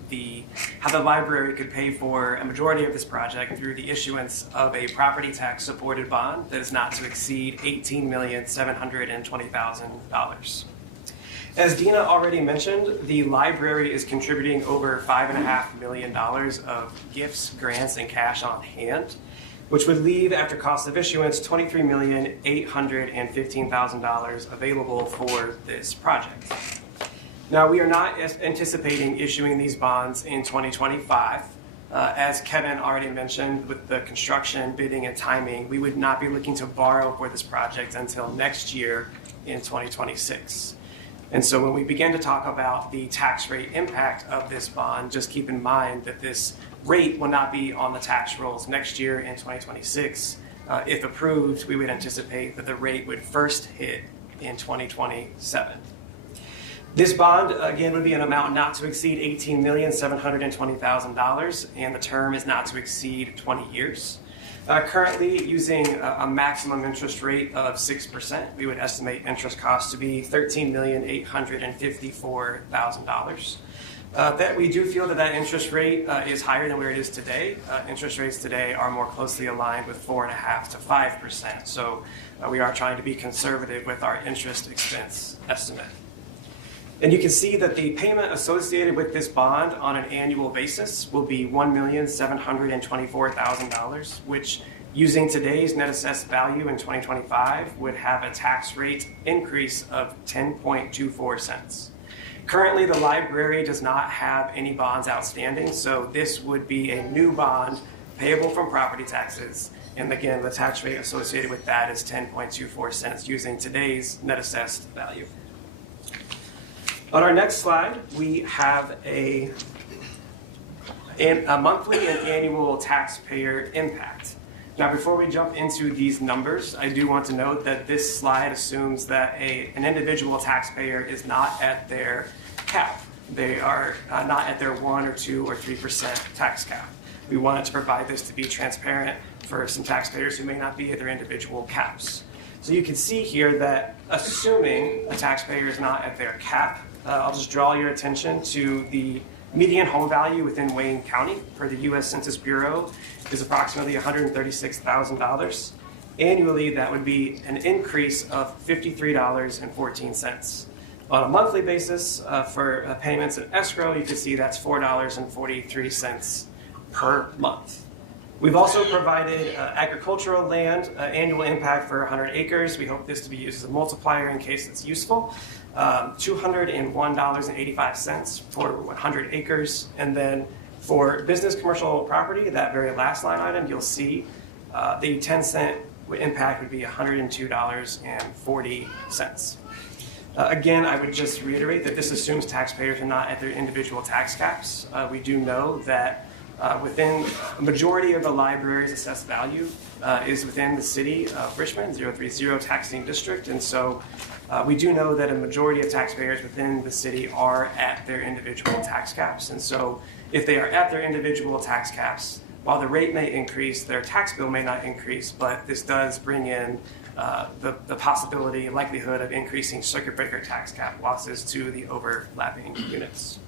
how the library could pay for a majority of this project through the issuance of a property tax supported bond that is not to exceed $18,720,000. As Dina already mentioned, the library is contributing over $5.5 million of gifts, grants, and cash on hand, which would leave, after cost of issuance, $23,815,000 available for this project. Now, we are not anticipating issuing these bonds in 2025. As Kevin already mentioned, with the construction, bidding, and timing, we would not be looking to borrow for this project until next year in 2026. And so when we begin to talk about the tax rate impact of this bond, just keep in mind that this rate will not be on the tax rolls next year in 2026. If approved, we would anticipate that the rate would first hit in 2027. This bond, again, would be an amount not to exceed $18,720,000, and the term is not to exceed 20 years. Currently, using a maximum interest rate of 6%, we would estimate interest costs to be $13,854,000. That we do feel that interest rate is higher than where it is today. Interest rates today are more closely aligned with 4.5% to 5%. So we are trying to be conservative with our interest expense estimate. And you can see that the payment associated with this bond on an annual basis will be $1,724,000, which using today's net assessed value in 2025 would have a tax rate increase of 10.24 cents. Currently, the library does not have any bonds outstanding, so this would be a new bond payable from property taxes. And again, the tax rate associated with that is 10.24 cents using today's net assessed value. On our next slide, we have a monthly and annual taxpayer impact. Now, before we jump into these numbers, I do want to note that this slide assumes that an individual taxpayer is not at their cap. They are not at their 1 or 2 or 3% tax cap. We wanted to provide this to be transparent for some taxpayers who may not be at their individual caps. So you can see here that assuming a taxpayer is not at their cap, I'll just draw your attention to the median home value within Wayne County per the U.S. Census Bureau is approximately $136,000. Annually, that would be an increase of $53.14. On a monthly basis for payments in escrow, you can see that's $4.43 per month. We've also provided agricultural land annual impact for 100 acres. We hope this to be used as a multiplier in case it's useful. $201.85 for 100 acres. And then for business commercial property, that very last line item, you'll see the 10-cent impact would be $102.40. Again, I would just reiterate that this assumes taxpayers are not at their individual tax caps. We do know that within a majority of the library's assessed value is within the city of Richmond, 030 taxing district. And so we do know that a majority of taxpayers within the city are at their individual tax caps. And so if they are at their individual tax caps, while the rate may increase, their tax bill may not increase, but this does bring in the possibility and likelihood of increasing circuit breaker tax cap losses to the overlapping units.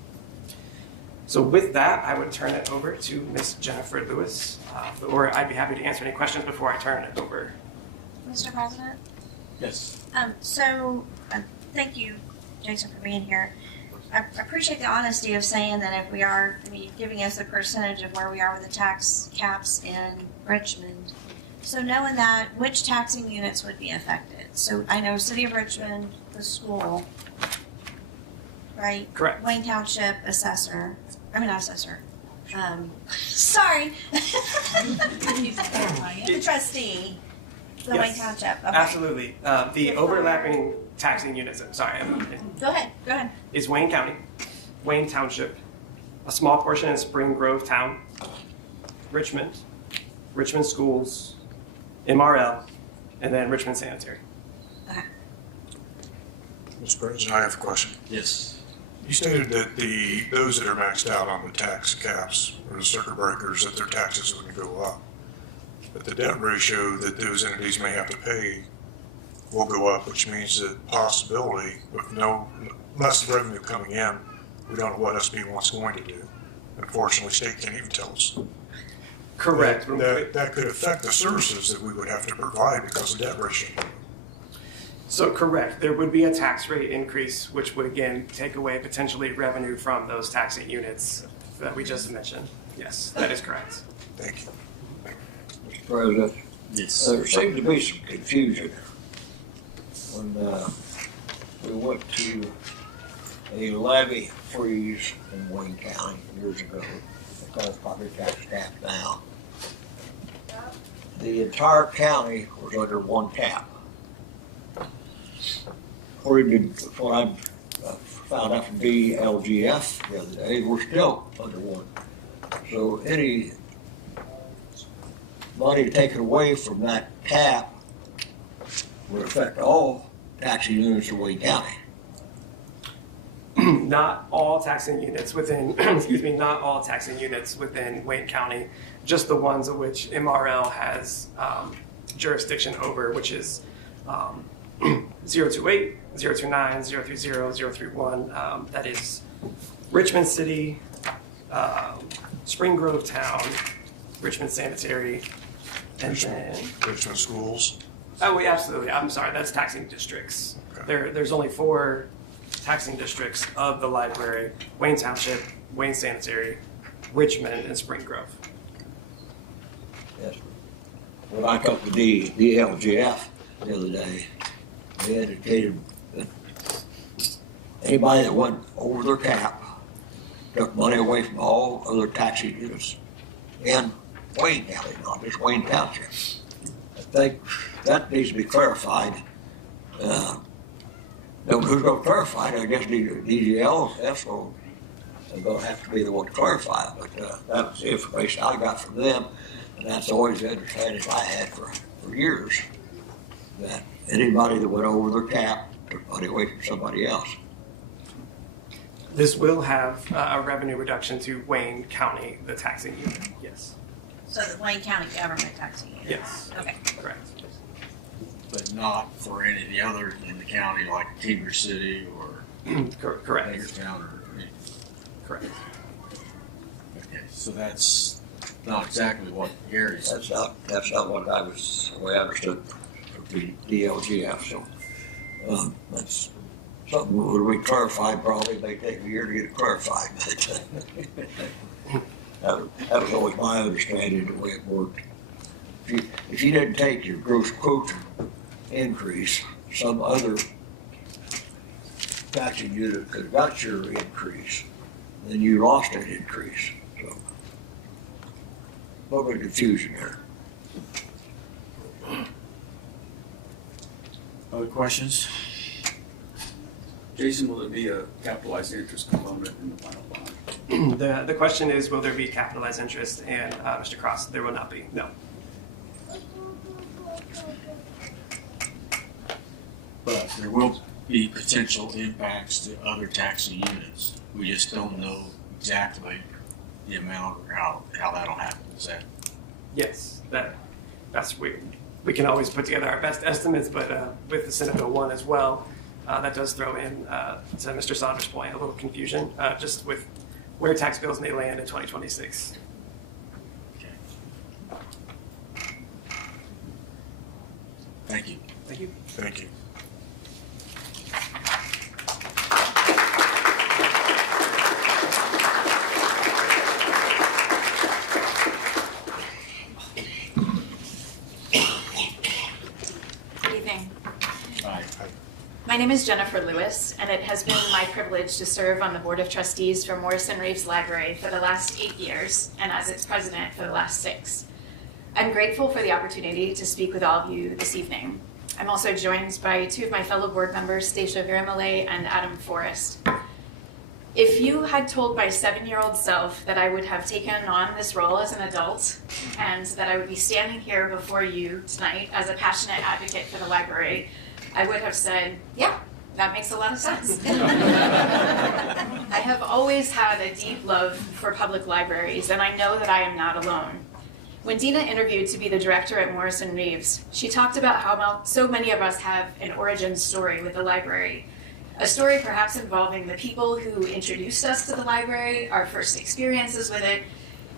So with that, I would turn it over to Ms. Jennifer Lewis, or I'd be happy to answer any questions before I turn it over. Mr. President? Yes. Thank you, Jason, for being here. I appreciate the honesty of saying that if we are, giving us the percentage of where we are with the tax caps in Richmond. So knowing that, which taxing units would be affected? So I know City of Richmond, the school, right? Correct. Wayne Township, Assessor. I mean, not Assessor. Sorry. The trustee. The Wayne Township. Okay. Absolutely. The overlapping taxing units, Go ahead. Is Wayne County, Wayne Township, a small portion in Spring Grove Town, Richmond, Richmond Schools, MRL, and then Richmond Sanitary. Mr. President, I have a question. Yes. You stated that those that are maxed out on the tax caps or the circuit breakers, that their taxes are going to go up. But the debt ratio that those entities may have to pay will go up, which means that possibility with less revenue coming in, we don't know what SB 1's going to do. Unfortunately, state can't even tell us. Correct. That could affect the services that we would have to provide because of debt ratio. So correct, there would be a tax rate increase, which would again take away potentially revenue from those taxing units that we just mentioned. Yes, that is correct. Thank you. Mr. President? Yes. There seemed to be some confusion when we went to a levy freeze in Wayne County years ago. They call it property tax cap now. The entire county was under one cap. According to what I found out from DLGF the other day, we're still under one. So any money taken away from that cap would affect all taxing units in Wayne County. not all taxing units within, excuse me, not all taxing units within Wayne County, just the ones of which MRL has jurisdiction over, which is 028, 029, 030, 031. That is Richmond City, Spring Grove Town, Richmond Sanitary, and then Richmond Schools. oh, wait, absolutely. I'm sorry. That's taxing districts. There's only 4 taxing districts of the library: Wayne Township, Wayne Sanitary, Richmond, and Spring Grove. Yes. When I talked to the DLGF the other day, they indicated that anybody that went over their cap took money away from all other taxing units in Wayne County, not just Wayne Township. I think that needs to be clarified. Who's going to clarify it? I guess DGL, so they're going to have to be the one to clarify it. But that was the information I got from them, and that's always the understanding I had for years, that anybody that went over their cap took money away from somebody else. This will have a revenue reduction to Wayne County, the taxing unit. Yes. So the Wayne County government taxing unit? Yes. Okay. Correct. But not for any of the others in the county, like Tigger City or correct. Hagerstown or anything. Correct. Okay, so that's not exactly what Gary said. That's not what I was, the way I understood the DLGF. So that's something that would be clarified. Probably may take a year to get it clarified. But that was always my understanding of the way it worked. If you didn't take your gross quote increase, some other taxing unit could have got your increase, then you lost that increase. So, a little bit of confusion there. Other questions? Jason, will there be a capitalized interest component in the final bond? The question is, will there be capitalized interest? And Mr. Cross, there will not be. No. But there will be potential impacts to other taxing units. We just don't know exactly the amount or how that'll happen. Is that? Yes, that's we can always put together our best estimates, but with the Senate Bill 1 as well, that does throw in, to Mr. Saunders' point, a little confusion just with where tax bills may land in 2026. Okay. Thank you. Thank you. Thank you. Good evening. Hi. My name is Jennifer Lewis, and it has been my privilege to serve on the Board of Trustees for Morrison Reeves Library for the last 8 years, and as its president for the last 6. I'm grateful for the opportunity to speak with all of you this evening. I'm also joined by 2 of my fellow board members, Stacia Viramale and Adam Forrest. If you had told my 7-year-old self that I would have taken on this role as an adult, and that I would be standing here before you tonight as a passionate advocate for the library, I would have said, yeah, that makes a lot of sense. I have always had a deep love for public libraries, and I know that I am not alone. When Dina interviewed to be the director at Morrison Reeves, she talked about how so many of us have an origin story with the library. A story perhaps involving the people who introduced us to the library, our first experiences with it,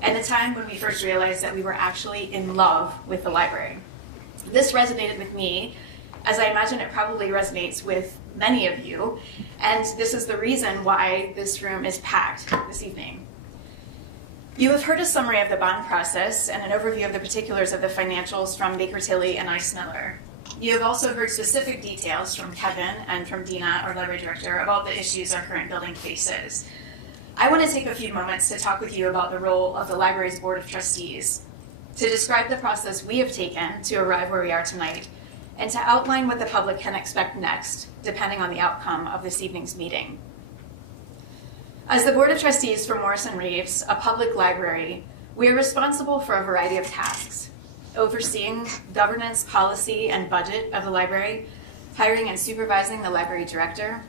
and the time when we first realized that we were actually in love with the library. This resonated with me, as I imagine it probably resonates with many of you, and this is the reason why this room is packed this evening. You have heard a summary of the bond process and an overview of the particulars of the financials from Baker Tilly and Ice Miller. You have also heard specific details from Kevin and from Dina, our library director, about the issues our current building faces. I want to take a few moments to talk with you about the role of the library's Board of Trustees, to describe the process we have taken to arrive where we are tonight, and to outline what the public can expect next, depending on the outcome of this evening's meeting. As the Board of Trustees for Morrison Reeves, a public library, we are responsible for a variety of tasks: overseeing governance, policy, and budget of the library, hiring and supervising the library director,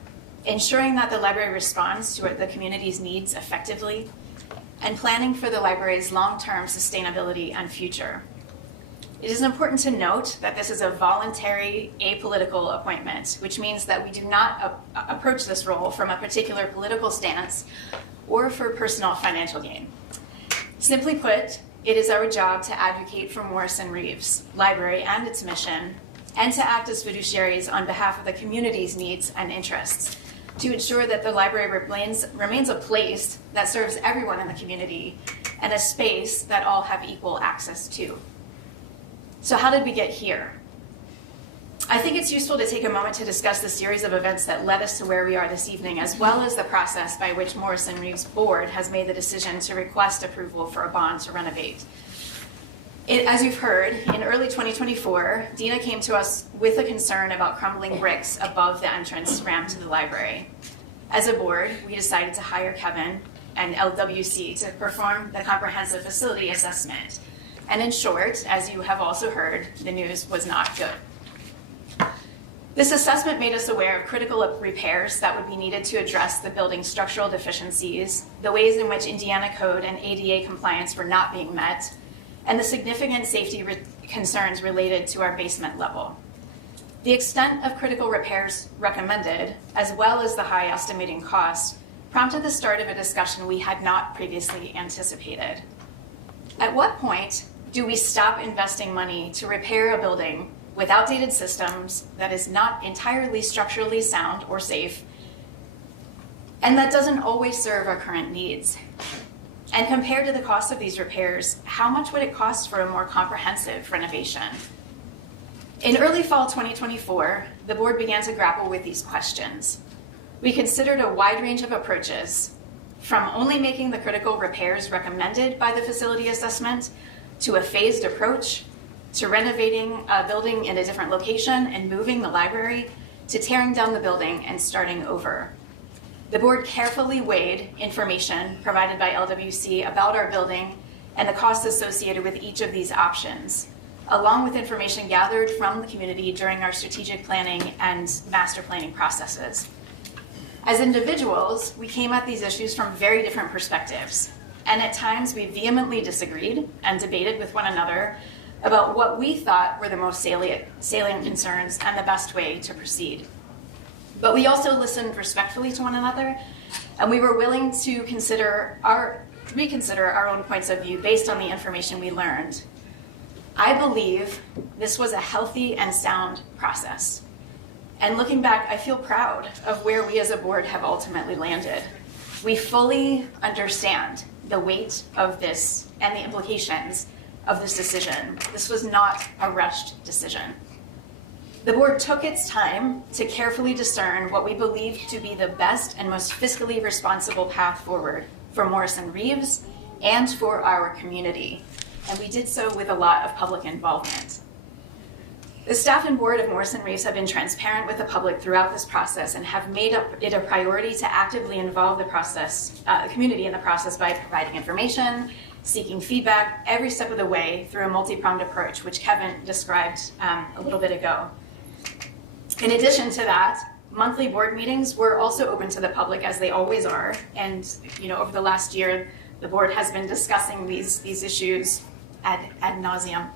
ensuring that the library responds to the community's needs effectively, and planning for the library's long-term sustainability and future. It is important to note that this is a voluntary, apolitical appointment, which means that we do not approach this role from a particular political stance or for personal financial gain. Simply put, it is our job to advocate for Morrison Reeves Library and its mission, and to act as fiduciaries on behalf of the community's needs and interests, to ensure that the library remains a place that serves everyone in the community and a space that all have equal access to. So how did we get here? I think it's useful to take a moment to discuss the series of events that led us to where we are this evening, as well as the process by which Morrison Reeves Board has made the decision to request approval for a bond to renovate. As you've heard, in early 2024, Dina came to us with a concern about crumbling bricks above the entrance ramp to the library. As a board, we decided to hire Kevin and LWC to perform the comprehensive facility assessment. And in short, as you have also heard, the news was not good. This assessment made us aware of critical repairs that would be needed to address the building's structural deficiencies, the ways in which Indiana Code and ADA compliance were not being met, and the significant safety concerns related to our basement level. The extent of critical repairs recommended, as well as the high estimating costs, prompted the start of a discussion we had not previously anticipated. At what point do we stop investing money to repair a building with outdated systems that is not entirely structurally sound or safe, and that doesn't always serve our current needs? And compared to the cost of these repairs, how much would it cost for a more comprehensive renovation? In early fall 2024, the board began to grapple with these questions. We considered a wide range of approaches, from only making the critical repairs recommended by the facility assessment, to a phased approach, to renovating a building in a different location and moving the library, to tearing down the building and starting over. The board carefully weighed information provided by LWC about our building and the costs associated with each of these options, along with information gathered from the community during our strategic planning and master planning processes. As individuals, we came at these issues from very different perspectives, and at times we vehemently disagreed and debated with one another about what we thought were the most salient concerns and the best way to proceed. But we also listened respectfully to one another, and we were willing to reconsider our own points of view based on the information we learned. I believe this was a healthy and sound process. And looking back, I feel proud of where we as a board have ultimately landed. We fully understand the weight of this and the implications of this decision. This was not a rushed decision. The board took its time to carefully discern what we believed to be the best and most fiscally responsible path forward for Morrison Reeves and for our community. And we did so with a lot of public involvement. The staff and board of Morrison Reeves have been transparent with the public throughout this process and have made it a priority to actively involve the community in the process by providing information, seeking feedback every step of the way through a multi-pronged approach, which Kevin described a little bit ago. In addition to that, monthly board meetings were also open to the public, as they always are. And over the last year, the board has been discussing these issues ad nauseum.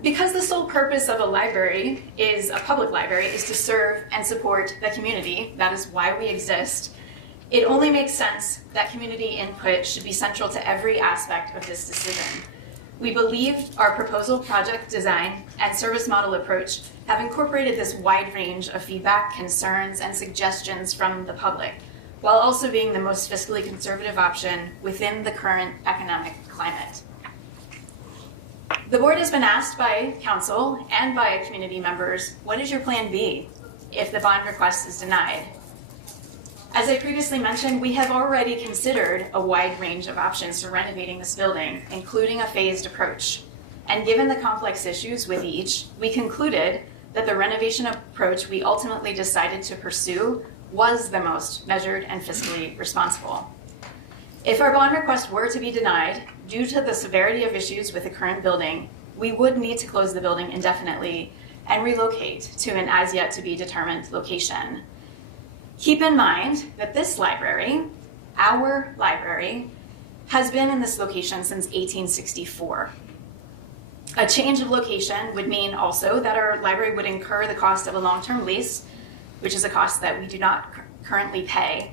Because the sole purpose of a library a public library, is to serve and support the community, that is why we exist, it only makes sense that community input should be central to every aspect of this decision. We believe our proposal, project design, and service model approach have incorporated this wide range of feedback, concerns, and suggestions from the public, while also being the most fiscally conservative option within the current economic climate. The board has been asked by council and by community members, what is your plan B if the bond request is denied? As I previously mentioned, we have already considered a wide range of options for renovating this building, including a phased approach. And given the complex issues with each, we concluded that the renovation approach we ultimately decided to pursue was the most measured and fiscally responsible. If our bond request were to be denied, due to the severity of issues with the current building, we would need to close the building indefinitely and relocate to an as yet to be determined location. Keep in mind that this library, our library, has been in this location since 1864. A change of location would mean also that our library would incur the cost of a long-term lease, which is a cost that we do not currently pay,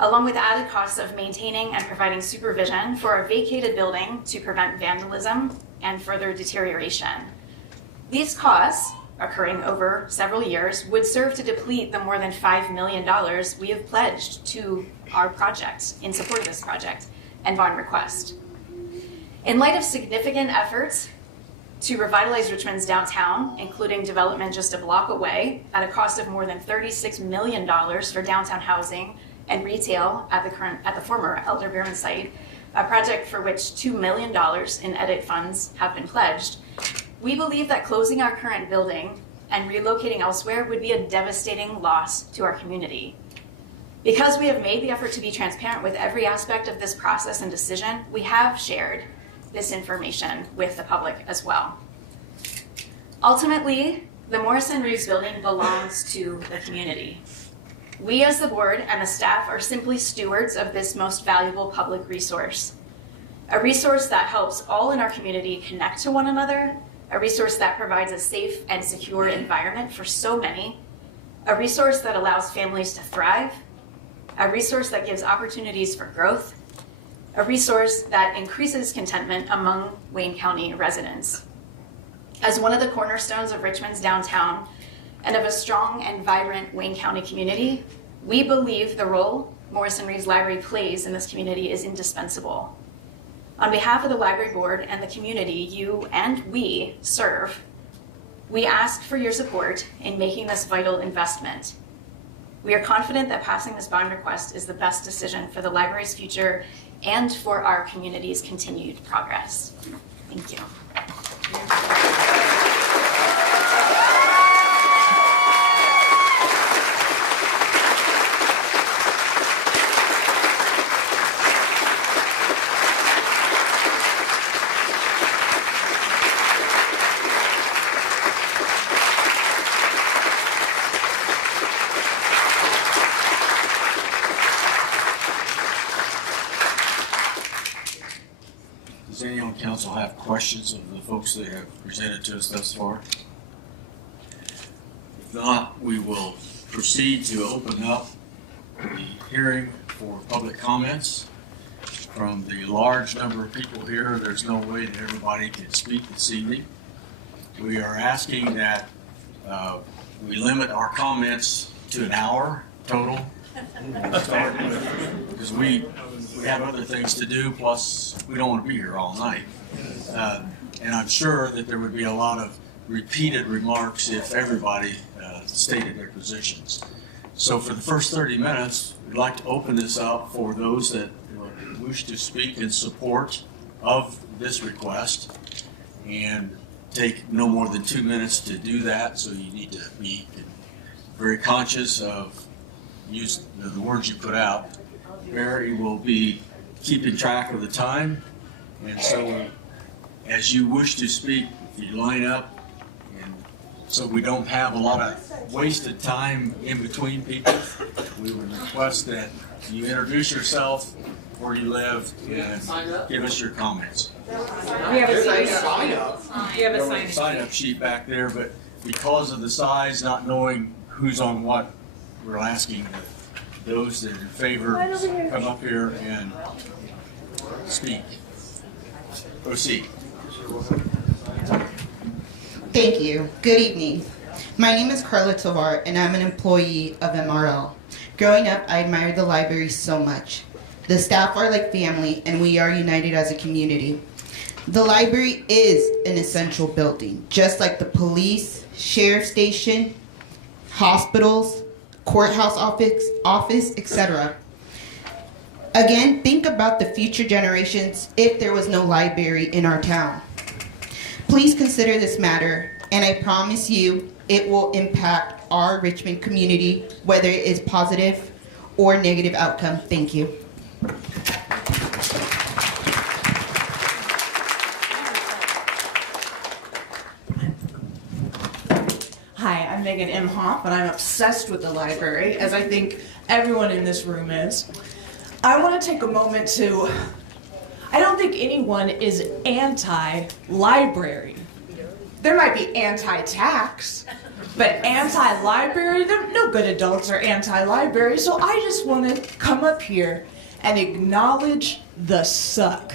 along with added costs of maintaining and providing supervision for a vacated building to prevent vandalism and further deterioration. These costs, occurring over several years, would serve to deplete the more than $5 million we have pledged to our project, in support of this project and bond request. In light of significant efforts to revitalize Richmond's downtown, including development just a block away at a cost of more than $36 million for downtown housing and retail at the former Elder Baron site, a project for which $2 million in edit funds have been pledged, we believe that closing our current building and relocating elsewhere would be a devastating loss to our community. Because we have made the effort to be transparent with every aspect of this process and decision, we have shared this information with the public as well. Ultimately, the Morrison Reeves building belongs to the community. We as the board and the staff are simply stewards of this most valuable public resource. A resource that helps all in our community connect to one another, a resource that provides a safe and secure environment for so many, a resource that allows families to thrive, a resource that gives opportunities for growth, a resource that increases contentment among Wayne County residents. As one of the cornerstones of Richmond's downtown and of a strong and vibrant Wayne County community, we believe the role Morrison Reeves Library plays in this community is indispensable. On behalf of the library board and the community you and we serve, we ask for your support in making this vital investment. We are confident that passing this bond request is the best decision for the library's future and for our community's continued progress. Thank you. Does anyone on council have questions of the folks that have presented to us thus far? If not, we will proceed to open up the hearing for public comments. From the large number of people here, there's no way that everybody can speak this evening. We are asking that we limit our comments to an hour total. Because we have other things to do, plus we don't want to be here all night. And I'm sure that there would be a lot of repeated remarks if everybody stated their positions. So for the first 30 minutes, we'd like to open this up for those that wish to speak in support of this request, and take no more than 2 minutes to do that, so you need to be very conscious of use the words you put out. Barry will be keeping track of the time, and so as you wish to speak, if you line up, and so we don't have a lot of wasted time in between people, we would request that you introduce yourself, where you live, and give us your comments. We have a sign up. We have a Sign up sheet back there, but because of the size, not knowing who's on what, we're asking that those that are in favor come up here and speak. Proceed. Thank you. Good evening. My name is Carla Tovar, and I'm an employee of MRL. Growing up, I admired the library so much. The staff are like family, and we are united as a community. The library is an essential building, just like the police, sheriff's station, hospitals, courthouse office, etc. Again, think about the future generations if there was no library in our town. Please consider this matter, and I promise you it will impact our Richmond community, whether it is positive or negative outcome. Thank you. Megan Imhoff, and I'm obsessed with the library, as I think everyone in this room is. I want to take a moment to, I don't think anyone is anti-library. There might be anti-tax, but anti-library, no good adults are anti-library, so I just want to come up here and acknowledge the suck.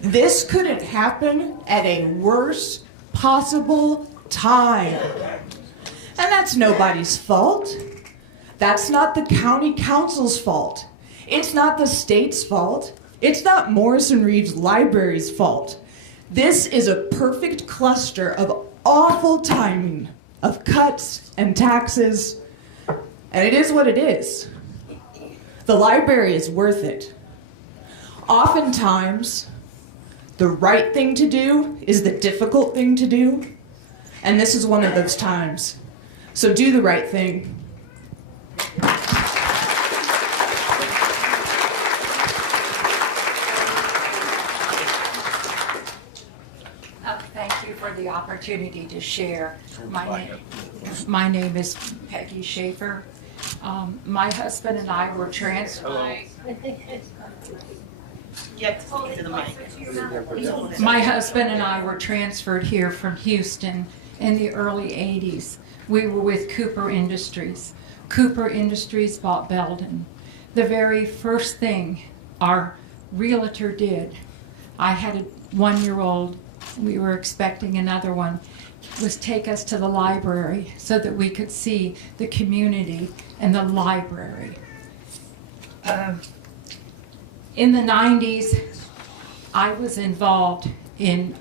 This couldn't happen at a worse possible time. And that's nobody's fault. That's not the county council's fault. It's not the state's fault. It's not Morrison Reeves Library's fault. This is a perfect cluster of awful timing, of cuts and taxes, and it is what it is. The library is worth it. Oftentimes, the right thing to do is the difficult thing to do, and this is one of those times. So do the right thing. Thank you for the opportunity to share. My name is Peggy Schaefer. My husband and I were transferred. My husband and I were transferred here from Houston in the early 80s. We were with Cooper Industries. Cooper Industries bought Belden. The very first thing our realtor did, I had a 1-year-old, we were expecting another one, was take us to the library so that we could see the community and the library. In the 90s, I was involved in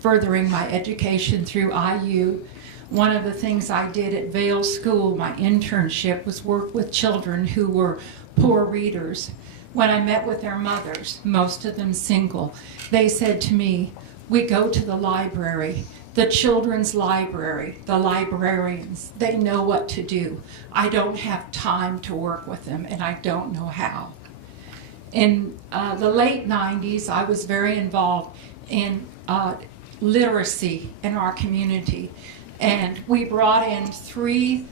furthering my education through IU. One of the things I did at Vail School, my internship, was work with children who were poor readers. When I met with their mothers, most of them single, they said to me, "We go to the library, the children's library, the librarians, they know what to do. I don't have time to work with them, and I don't know how." In the late 90s, I was very involved in literacy in our community. And we brought in 3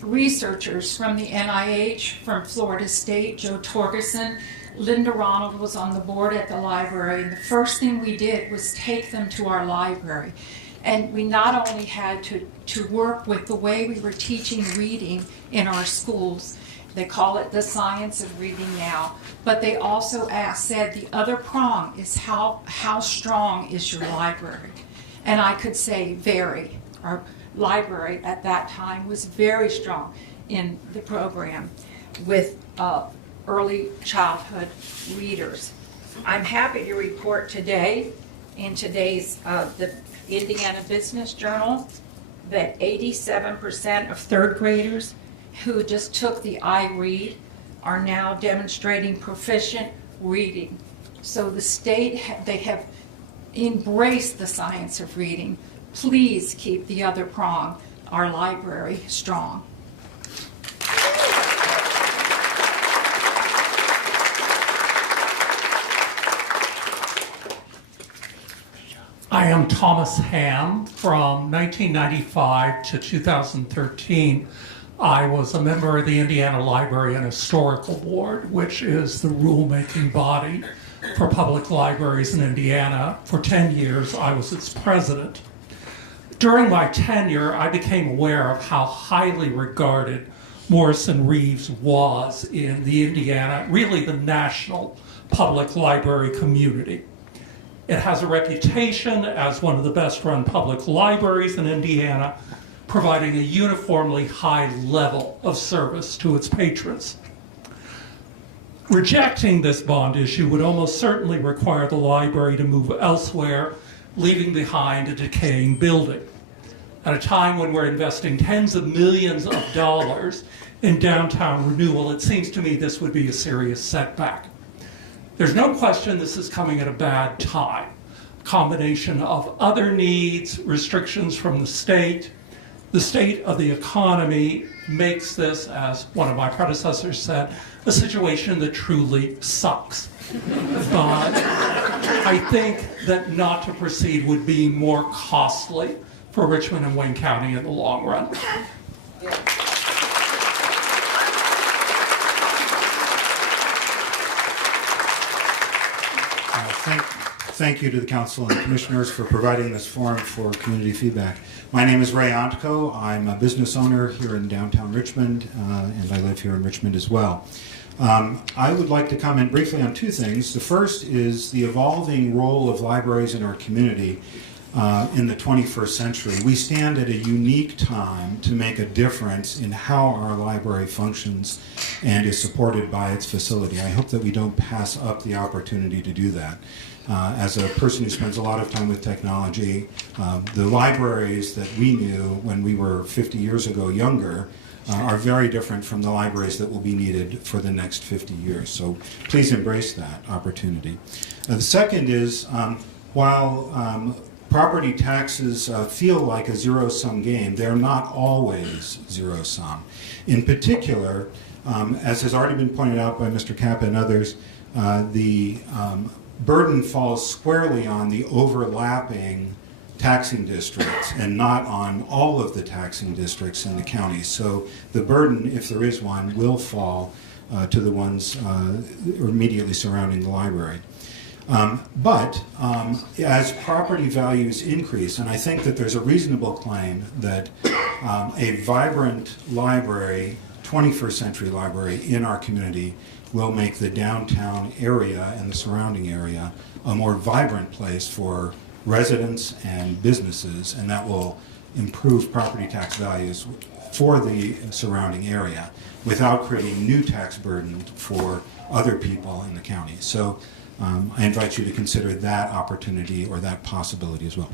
researchers from the NIH, from Florida State, Joe Torgerson. Linda Ronald was on the board at the library. And the first thing we did was take them to our library. And we not only had to work with the way we were teaching reading in our schools, they call it the science of reading now, but they also said the other prong is how strong is your library? And I could say very. Our library at that time was very strong in the program with early childhood readers. I'm happy to report today in today's the Indiana Business Journal that 87% of third graders who just took the iRead are now demonstrating proficient reading. So the state, they have embraced the science of reading. Please keep the other prong, our library, strong. I am Thomas Ham. From 1995 to 2013, I was a member of the Indiana Library and Historical Board, which is the rulemaking body for public libraries in Indiana. For 10 years, I was its president. During my tenure, I became aware of how highly regarded Morrison Reeves was in the Indiana, really the national public library community. It has a reputation as one of the best-run public libraries in Indiana, providing a uniformly high level of service to its patrons. Rejecting this bond issue would almost certainly require the library to move elsewhere, leaving behind a decaying building. At a time when we're investing tens of millions of dollars in downtown renewal, it seems to me this would be a serious setback. There's no question this is coming at a bad time. A combination of other needs, restrictions from the state of the economy makes this, as one of my predecessors said, a situation that truly sucks. But I think that not to proceed would be more costly for Richmond and Wayne County in the long run. Thank you to the council and the commissioners for providing this forum for community feedback. My name is Ray Ontko. I'm a business owner here in downtown Richmond, and I live here in Richmond as well. I would like to comment briefly on two things. The first is the evolving role of libraries in our community in the 21st century. We stand at a unique time to make a difference in how our library functions and is supported by its facility. I hope that we don't pass up the opportunity to do that. As a person who spends a lot of time with technology, the libraries that we knew when we were 50 years ago younger are very different from the libraries that will be needed for the next 50 years. So please embrace that opportunity. The second is, while property taxes feel like a zero-sum game, they're not always zero-sum. In particular, as has already been pointed out by Mr. Kappa and others, the burden falls squarely on the overlapping taxing districts and not on all of the taxing districts in the county. So the burden, if there is one, will fall to the ones immediately surrounding the library. But as property values increase, and I think that there's a reasonable claim that a vibrant library, 21st century library in our community will make the downtown area and the surrounding area a more vibrant place for residents and businesses, and that will improve property tax values for the surrounding area without creating new tax burden for other people in the county. So I invite you to consider that opportunity or that possibility as well.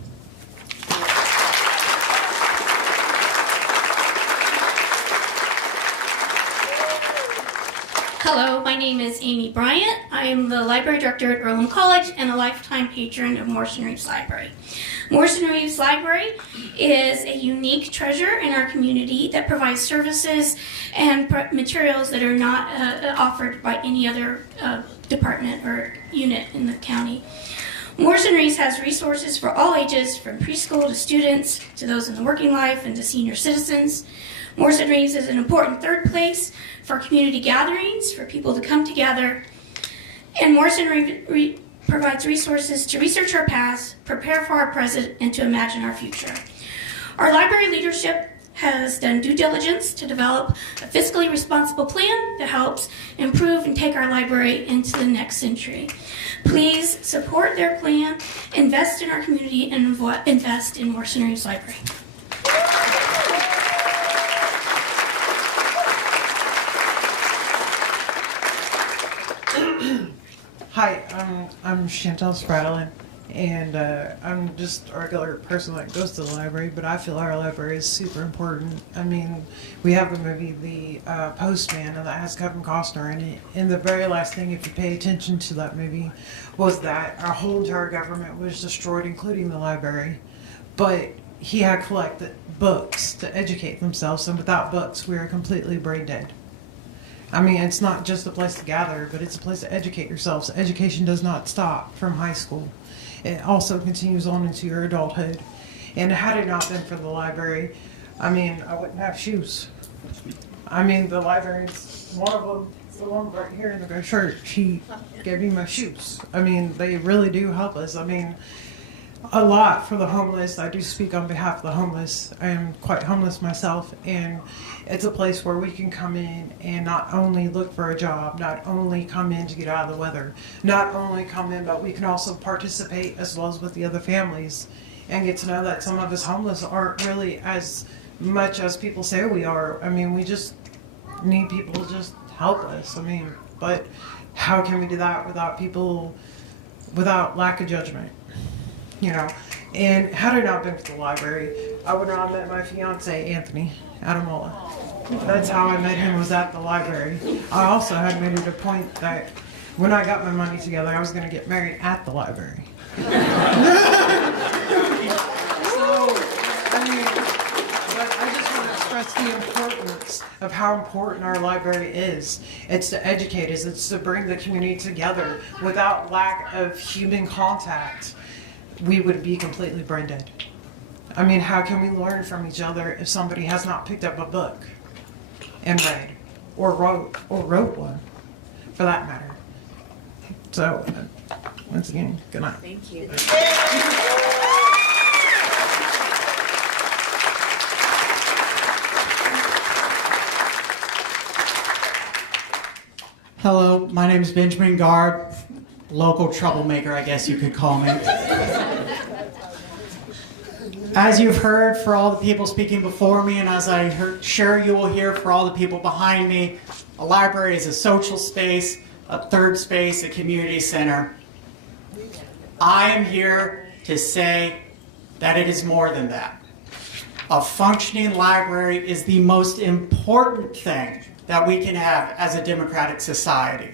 Hello, my name is Amy Bryant. I am the library director at Earlham College and a lifetime patron of Morrison Reeves Library. Morrison Reeves Library is a unique treasure in our community that provides services and materials that are not offered by any other department or unit in the county. Morrison Reeves has resources for all ages, from preschool to students, to those in the working life, and to senior citizens. Morrison Reeves is an important third place for community gatherings, for people to come together. And Morrison Reeves provides resources to research our past, prepare for our present, and to imagine our future. Our library leadership has done due diligence to develop a fiscally responsible plan that helps improve and take our library into the next century. Please support their plan, invest in our community, and invest in Morrison Reeves Library. Hi, I'm Chantel Spradlin, and I'm just a regular person that goes to the library, but I feel our library is super important. I mean, we have the movie The Postman, and that has Kevin Costner in it, and the very last thing, if you pay attention to that movie, was that our whole entire government was destroyed, including the library, but he had collected books to educate themselves, and without books, we are completely brain dead. I mean, it's not just a place to gather, but it's a place to educate yourselves. Education does not stop from high school. It also continues on into your adulthood. And had it not been for the library, I mean, I wouldn't have shoes. I mean, the library's one of them, the one right here in the gray shirt, she gave me my shoes. I mean, they really do help us. I mean, a lot for the homeless. I do speak on behalf of the homeless. I am quite homeless myself, and it's a place where we can come in and not only look for a job, not only come in to get out of the weather, not only come in, but we can also participate as well as with the other families and get to know that some of us homeless aren't really as much as people say we are. I mean, we just need people to just help us. I mean, but how can we do that without people, without lack of judgment? You know, and had it not been for the library, I would not have met my fiance, Anthony Adamola. That's how I met him, was at the library. I also had made it a point that when I got my money together, I was going to get married at the library. So, I mean, but I just want to stress the importance of how important our library is. It's to educate us, it's to bring the community together. Without lack of human contact, we would be completely brain dead. I mean, how can we learn from each other if somebody has not picked up a book and read, or wrote one, for that matter? So, once again, good night. Thank you. Hello, my name is Benjamin Gard, local troublemaker, I guess you could call me. As you've heard for all the people speaking before me, and as sure you will hear for all the people behind me, a library is a social space, a third space, a community center. I am here to say that it is more than that. A functioning library is the most important thing that we can have as a democratic society.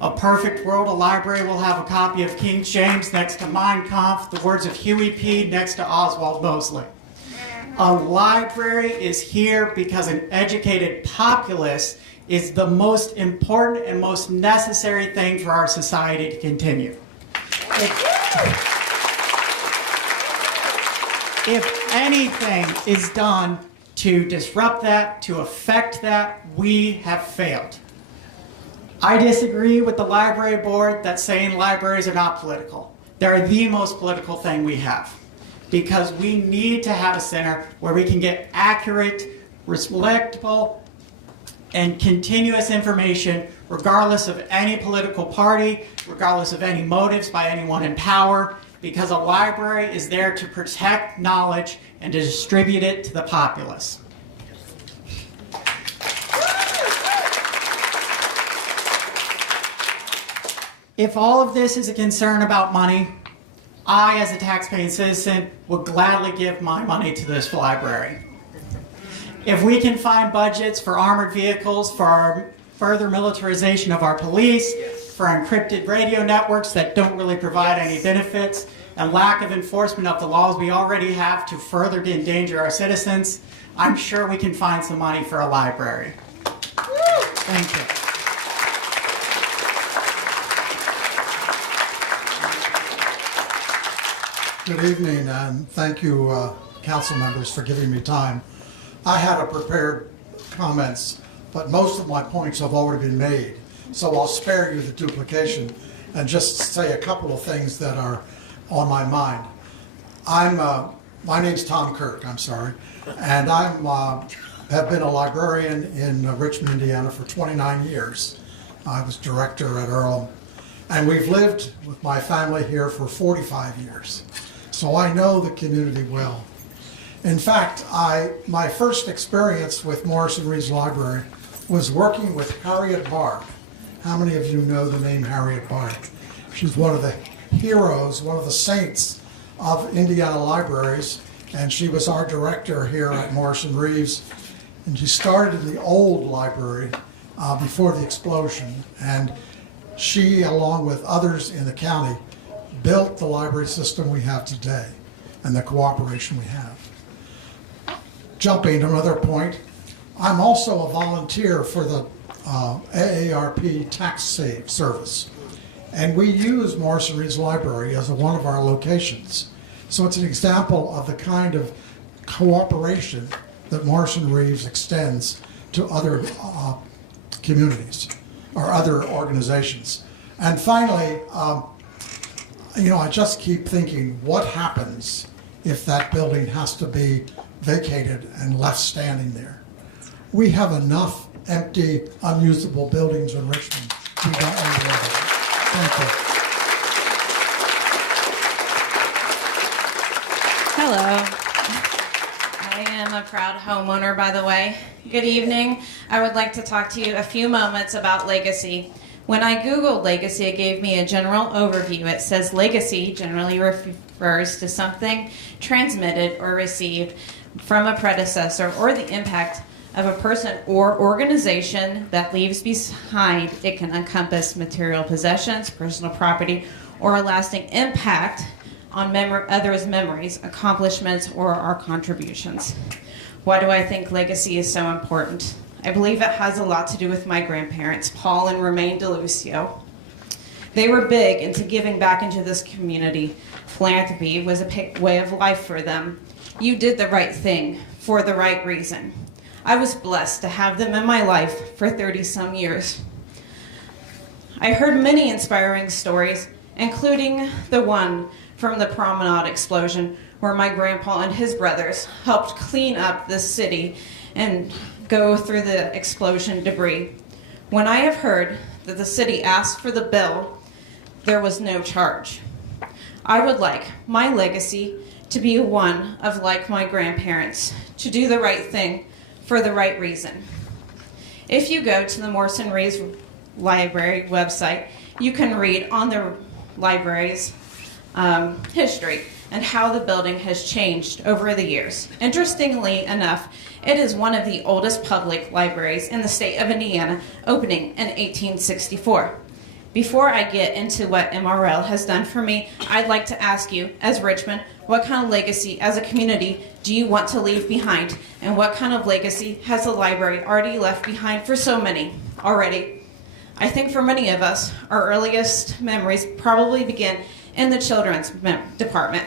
A perfect world, a library will have a copy of King James next to Mein Kampf, the words of Huey P. next to Oswald Mosley. A library is here because an educated populace is the most important and most necessary thing for our society to continue. If anything is done to disrupt that, to affect that, we have failed. I disagree with the library board that's saying libraries are not political. They're the most political thing we have, because we need to have a center where we can get accurate, respectable, and continuous information regardless of any political party, regardless of any motives by anyone in power, because a library is there to protect knowledge and to distribute it to the populace. If all of this is a concern about money, I, as a taxpaying citizen, would gladly give my money to this library. If we can find budgets for armored vehicles, for our further militarization of our police, for encrypted radio networks that don't really provide any benefits, and lack of enforcement of the laws we already have to further endanger our citizens, I'm sure we can find some money for a library. Thank you. Good evening, and thank you, council members, for giving me time. I had prepared comments, but most of my points have already been made, so I'll spare you the duplication and just say a couple of things that are on my mind. My name's Tom Kirk, I'm sorry, and have been a librarian in Richmond, Indiana for 29 years. I was director at Earl, and we've lived with my family here for 45 years. So I know the community well. In fact, my first experience with Morrison Reeves Library was working with Harriet Bard. How many of you know the name Harriet Bard? She's one of the heroes, one of the saints of Indiana libraries, and she was our director here at Morrison Reeves. And she started in the old library before the explosion, and she, along with others in the county, built the library system we have today and the cooperation we have. Jumping to another point, I'm also a volunteer for the AARP tax save service, and we use Morrison Reeves Library as one of our locations. So it's an example of the kind of cooperation that Morrison Reeves extends to other communities or other organizations. And finally, I just keep thinking, what happens if that building has to be vacated and left standing there? We have enough empty, unusable buildings in Richmond. We don't need to live in. Thank you. Hello. I am a proud homeowner, by the way. Good evening. I would like to talk to you a few moments about legacy. When I Googled legacy, it gave me a general overview. It says legacy generally refers to something transmitted or received from a predecessor or the impact of a person or organization that leaves behind. It can encompass material possessions, personal property, or a lasting impact on others' memories, accomplishments, or our contributions. Why do I think legacy is so important? I believe it has a lot to do with my grandparents, Paul and Romaine DeLucio. They were big into giving back into this community. Philanthropy was a way of life for them. you did the right thing for the right reason. I was blessed to have them in my life for 30-some years. I heard many inspiring stories, including the one from the Promenade explosion, where my grandpa and his brothers helped clean up the city and go through the explosion debris. When I have heard that the city asked for the bill, there was no charge. I would like my legacy to be one of like my grandparents, to do the right thing for the right reason. If you go to the Morrison Reeves Library website, you can read on the library's history and how the building has changed over the years. Interestingly enough, it is one of the oldest public libraries in the state of Indiana, opening in 1864. Before I get into what MRL has done for me, I'd like to ask you, as Richmond, what kind of legacy as a community do you want to leave behind? And what kind of legacy has the library already left behind for so many already? I think for many of us, our earliest memories probably begin in the children's department.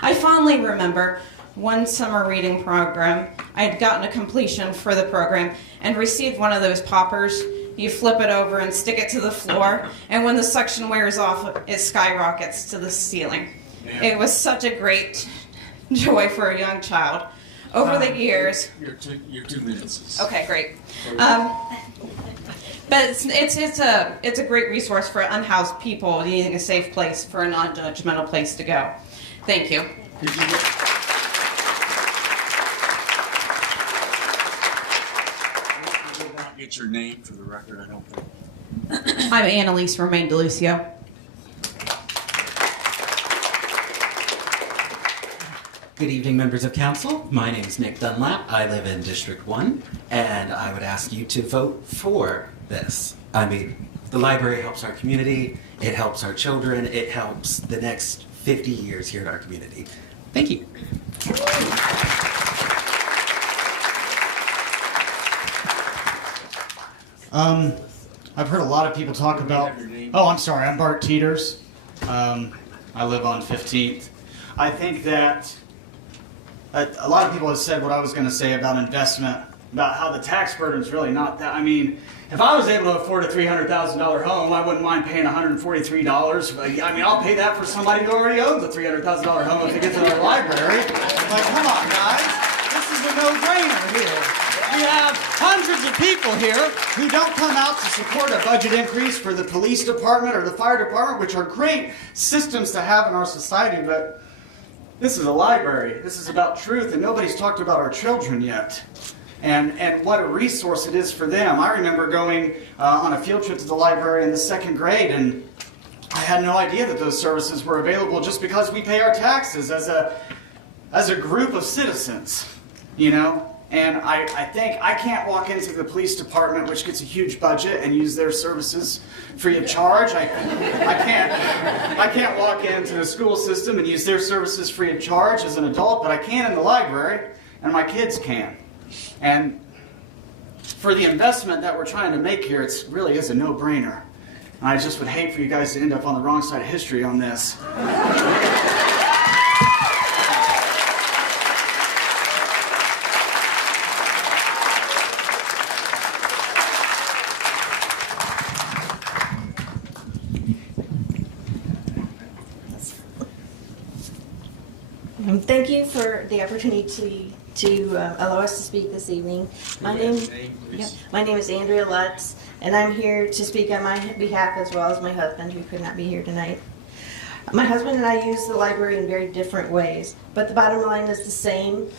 I fondly remember one summer reading program. I had gotten a completion for the program and received one of those poppers. You flip it over and stick it to the floor, and when the suction wears off, it skyrockets to the ceiling. Yeah. It was such a great joy for a young child. Over the years... You're 2 minutes. Okay, great. But it's a great resource for unhoused people needing a safe place, for a non-judgmental place to go. Thank you. Get your name for the record, I don't think. I'm Annalise Romain DeLucio. Good evening, members of council. My name is Nick Dunlap. I live in District 1, and I would ask you to vote for this. I mean, the library helps our community, it helps our children, it helps the next 50 years here in our community. Thank you. I've heard a lot of people talk about... Oh, I'm sorry. I'm Bart Teeters. I live on 15th. I think that a lot of people have said what I was going to say about investment, about how the tax burden is really not that... I mean, if I was able to afford a $300,000 home, I wouldn't mind paying $143. I mean, I'll pay that for somebody who already owns a $300,000 home if it gets in our library. Like, come on, guys. This is a no-brainer here. We have hundreds of people here who don't come out to support a budget increase for the police department or the fire department, which are great systems to have in our society, but this is a library. This is about truth, and nobody's talked about our children yet. And what a resource it is for them. I remember going on a field trip to the library in the 2nd grade, and I had no idea that those services were available just because we pay our taxes as a group of citizens, you know? And I think I can't walk into the police department, which gets a huge budget, and use their services free of charge. I can't walk into the school system and use their services free of charge as an adult, but I can in the library, and my kids can. And for the investment that we're trying to make here, it really is a no-brainer. And I just would hate for you guys to end up on the wrong side of history on this. Thank you for the opportunity to allow us to speak this evening. My name is Andrea Lutz, and I'm here to speak on my behalf as well as my husband, who could not be here tonight. My husband and I use the library in very different ways, but the bottom line is the same.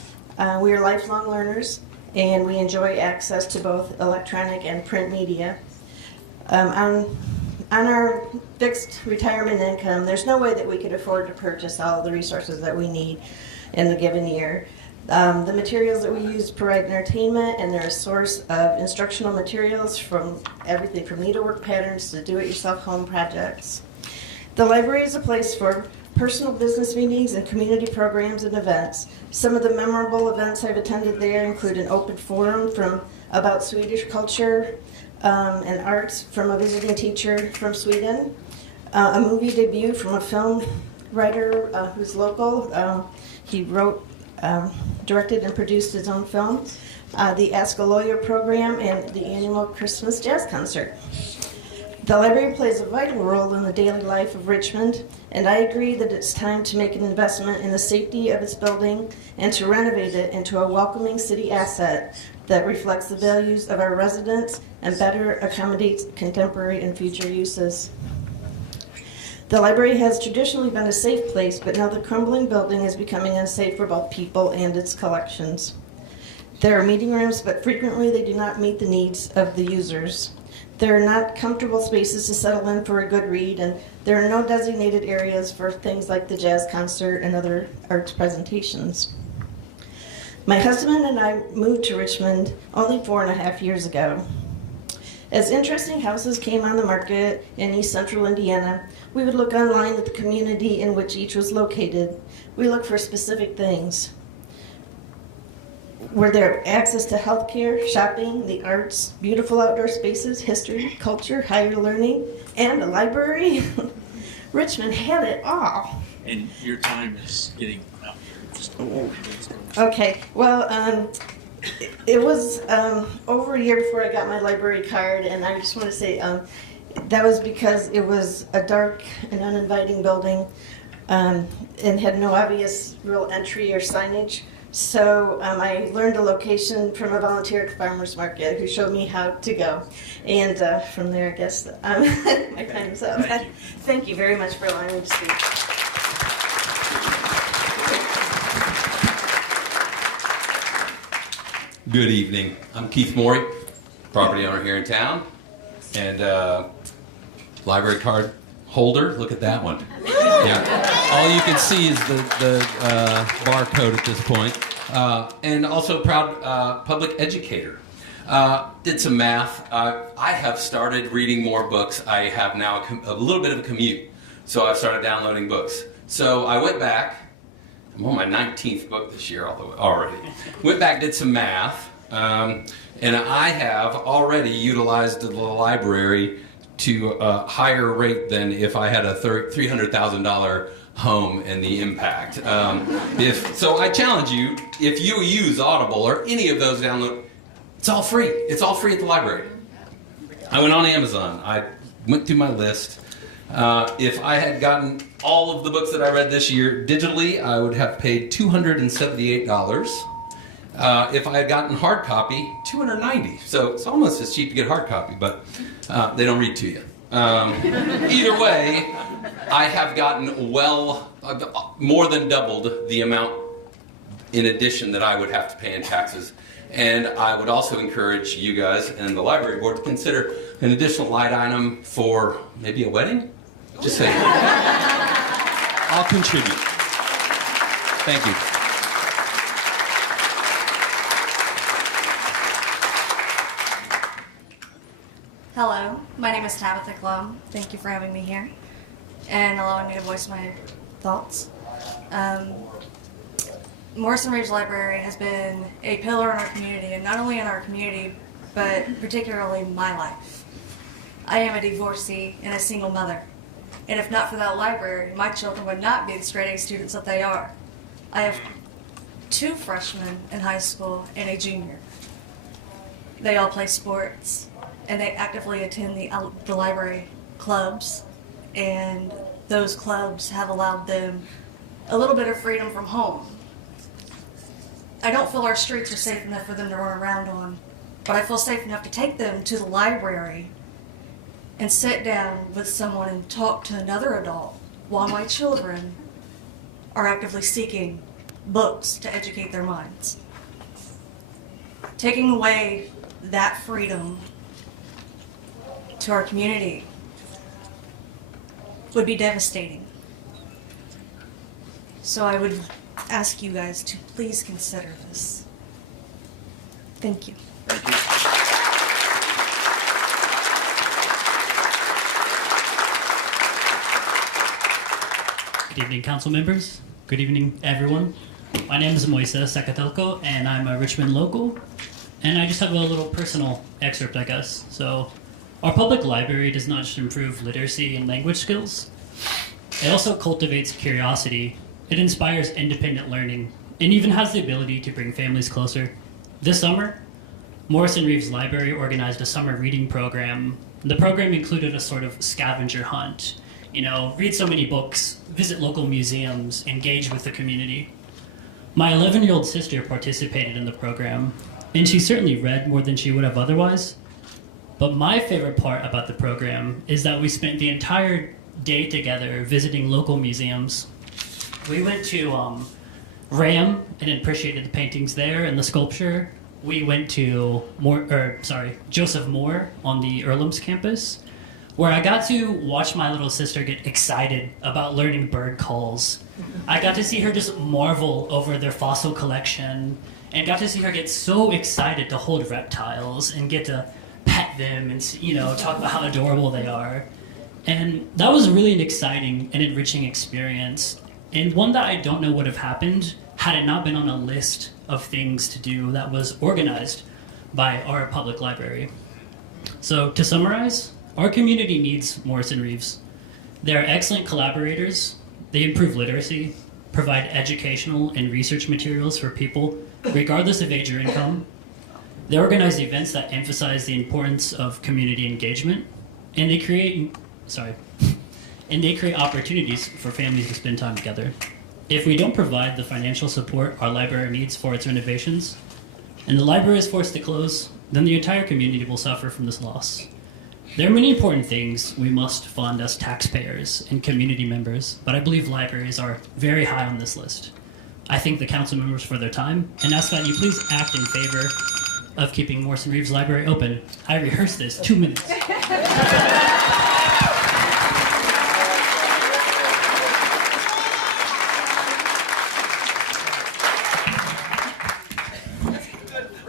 We are lifelong learners, and we enjoy access to both electronic and print media. On our fixed retirement income, there's no way that we could afford to purchase all the resources that we need in a given year. The materials that we use provide entertainment, and they're a source of instructional materials from everything from needlework patterns to do-it-yourself home projects. The library is a place for personal business meetings and community programs and events. Some of the memorable events I've attended there include an open forum about Swedish culture, and arts from a visiting teacher from Sweden, a movie debut from a film writer who's local. He wrote, directed, and produced his own film, the Ask a Lawyer program, and the annual Christmas jazz concert. The library plays a vital role in the daily life of Richmond, and I agree that it's time to make an investment in the safety of its building and to renovate it into a welcoming city asset that reflects the values of our residents and better accommodates contemporary and future uses. The library has traditionally been a safe place, but now the crumbling building is becoming unsafe for both people and its collections. There are meeting rooms, but frequently they do not meet the needs of the users. There are not comfortable spaces to settle in for a good read, and there are no designated areas for things like the jazz concert and other arts presentations. My husband and I moved to Richmond only 4.5 years ago. As interesting houses came on the market in East Central Indiana, we would look online at the community in which each was located. We looked for specific things. Were there access to healthcare, shopping, the arts, beautiful outdoor spaces, history, culture, higher learning, and a library? Richmond had it all. And your time is getting up here. Okay, well, it was over a year before I got my library card, and I just want to say that was because it was a dark and uninviting building and had no obvious real entry or signage. So I learned a location from a volunteer at the farmer's market who showed me how to go. And from there, I guess my time is up. Thank you very much for allowing me to speak. Good evening. I'm Keith Morey, property owner here in town, and library card holder. Look at that one. Yeah. All you can see is the barcode at this point. And also proud public educator. Did some math. I have started reading more books. I have now a little bit of a commute, so I've started downloading books. So I went back. I'm on my 19th book this year already. Went back, did some math, and I have already utilized the library to a higher rate than if I had a $300,000 home and the impact. So I challenge you, if you use Audible or any of those download, it's all free. It's all free at the library. I went on Amazon. I went through my list. If I had gotten all of the books that I read this year digitally, I would have paid $278. If I had gotten hard copy, $290. So it's almost as cheap to get hard copy, but they don't read to you. Either way, I have gotten more than doubled the amount in addition that I would have to pay in taxes. And I would also encourage you guys and the library board to consider an additional line item for maybe a wedding. Just say, I'll contribute. Thank you. Hello, my name is Tabitha Klum. Thank you for having me here and allowing me to voice my thoughts. Morrison Reeves Library has been a pillar in our community, and not only in our community, but particularly my life. I am a divorcee and a single mother, and if not for that library, my children would not be the straight A students that they are. I have 2 freshmen in high school and a junior. They all play sports, and they actively attend the library clubs, and those clubs have allowed them a little bit of freedom from home. I don't feel our streets are safe enough for them to run around on, but I feel safe enough to take them to the library and sit down with someone and talk to another adult while my children are actively seeking books to educate their minds. Taking away that freedom to our community would be devastating. So I would ask you guys to please consider this. Thank you. Good evening, council members. Good evening, everyone. My name is Moises Zacatelco, and I'm a Richmond local. And I just have a little personal excerpt, I guess. So, our public library does not just improve literacy and language skills. It also cultivates curiosity It inspires independent learning and even has the ability to bring families closer. This summer, Morrison Reeves Library organized a summer reading program. The program included a sort of scavenger hunt. You know, read so many books, visit local museums, engage with the community. My 11-year-old sister participated in the program, and she certainly read more than she would have otherwise. But my favorite part about the program is that we spent the entire day together visiting local museums. We went to RAM and appreciated the paintings there and the sculpture. We went to Joseph Moore on the Earlham's campus, where I got to watch my little sister get excited about learning bird calls. I got to see her just marvel over their fossil collection, and got to see her get so excited to hold reptiles and get to pet them and, you know, talk about how adorable they are. And that was really an exciting and enriching experience, and one that I don't know would have happened had it not been on a list of things to do that was organized by our public library. So to summarize, our community needs Morrison Reeves. They're excellent collaborators. They improve literacy, provide educational and research materials for people regardless of age or income. They organize events that emphasize the importance of community engagement, and they create opportunities for families to spend time together. If we don't provide the financial support our library needs for its renovations, and the library is forced to close, then the entire community will suffer from this loss. There are many important things we must fund as taxpayers and community members, but I believe libraries are very high on this list. I thank the council members for their time and ask that you please act in favor of keeping Morrison Reeves Library open. I rehearsed this 2 minutes.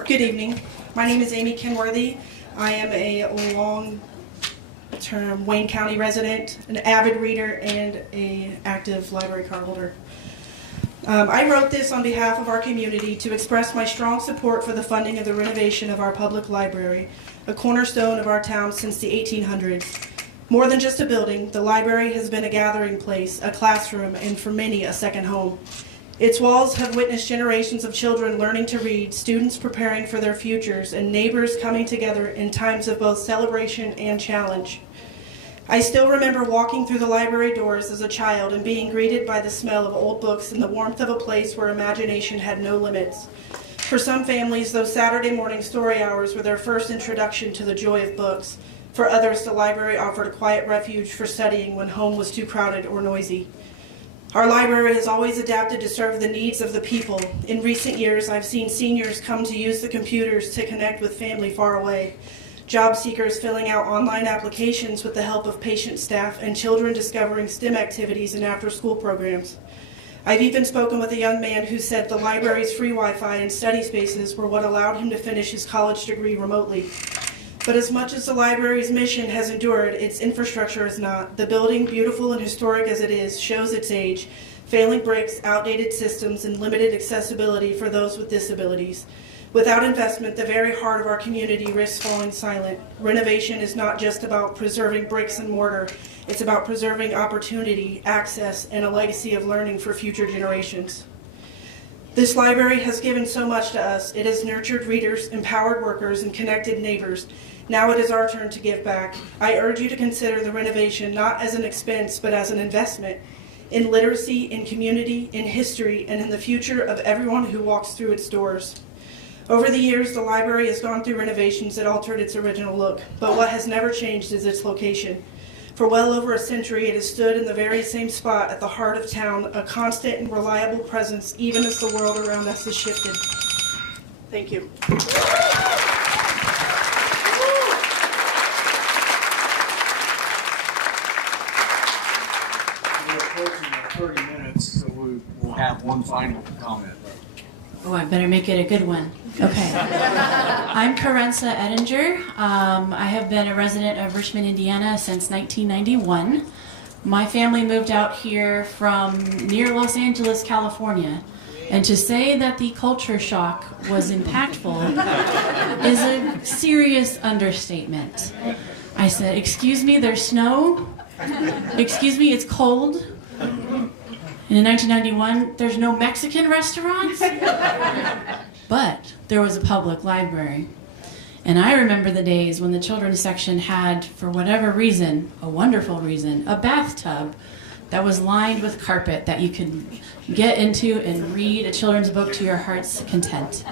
Good evening. My name is Amy Kenworthy. I am a long-term Wayne County resident, an avid reader, and an active library card holder. I wrote this on behalf of our community to express my strong support for the funding of the renovation of our public library, a cornerstone of our town since the 1800s. More than just a building, the library has been a gathering place, a classroom, and for many, a second home. Its walls have witnessed generations of children learning to read, students preparing for their futures, and neighbors coming together in times of both celebration and challenge. I still remember walking through the library doors as a child and being greeted by the smell of old books and the warmth of a place where imagination had no limits. For some families, those Saturday morning story hours were their first introduction to the joy of books. For others, the library offered a quiet refuge for studying when home was too crowded or noisy. Our library has always adapted to serve the needs of the people. In recent years, I've seen seniors come to use the computers to connect with family far away, job seekers filling out online applications with the help of patient staff, and children discovering STEM activities and after-school programs. I've even spoken with a young man who said the library's free Wi-Fi and study spaces were what allowed him to finish his college degree remotely. But as much as the library's mission has endured, its infrastructure has not. The building, beautiful and historic as it is, shows its age, failing bricks, outdated systems, and limited accessibility for those with disabilities. Without investment, the very heart of our community risks falling silent. Renovation is not just about preserving bricks and mortar. It's about preserving opportunity, access, and a legacy of learning for future generations. This library has given so much to us. It has nurtured readers, empowered workers, and connected neighbors. Now it is our turn to give back. I urge you to consider the renovation not as an expense, but as an investment in literacy, in community, in history, and in the future of everyone who walks through its doors. Over the years, the library has gone through renovations that altered its original look, but what has never changed is its location. For well over a century, it has stood in the very same spot at the heart of town, a constant and reliable presence, even as the world around us has shifted. Thank you. We're approaching our 30 minutes, so we will have one final comment. Oh, I better make it a good one. Okay. I'm Carenza Edinger. I have been a resident of Richmond, Indiana since 1991. My family moved out here from near Los Angeles, California. And to say that the culture shock was impactful is a serious understatement. I said, "Excuse me, there's snow? Excuse me, it's cold?" And in 1991, there's no Mexican restaurants, but there was a public library. And I remember the days when the children's section had, for whatever reason, a wonderful reason, a bathtub that was lined with carpet that you could get into and read a children's book to your heart's content.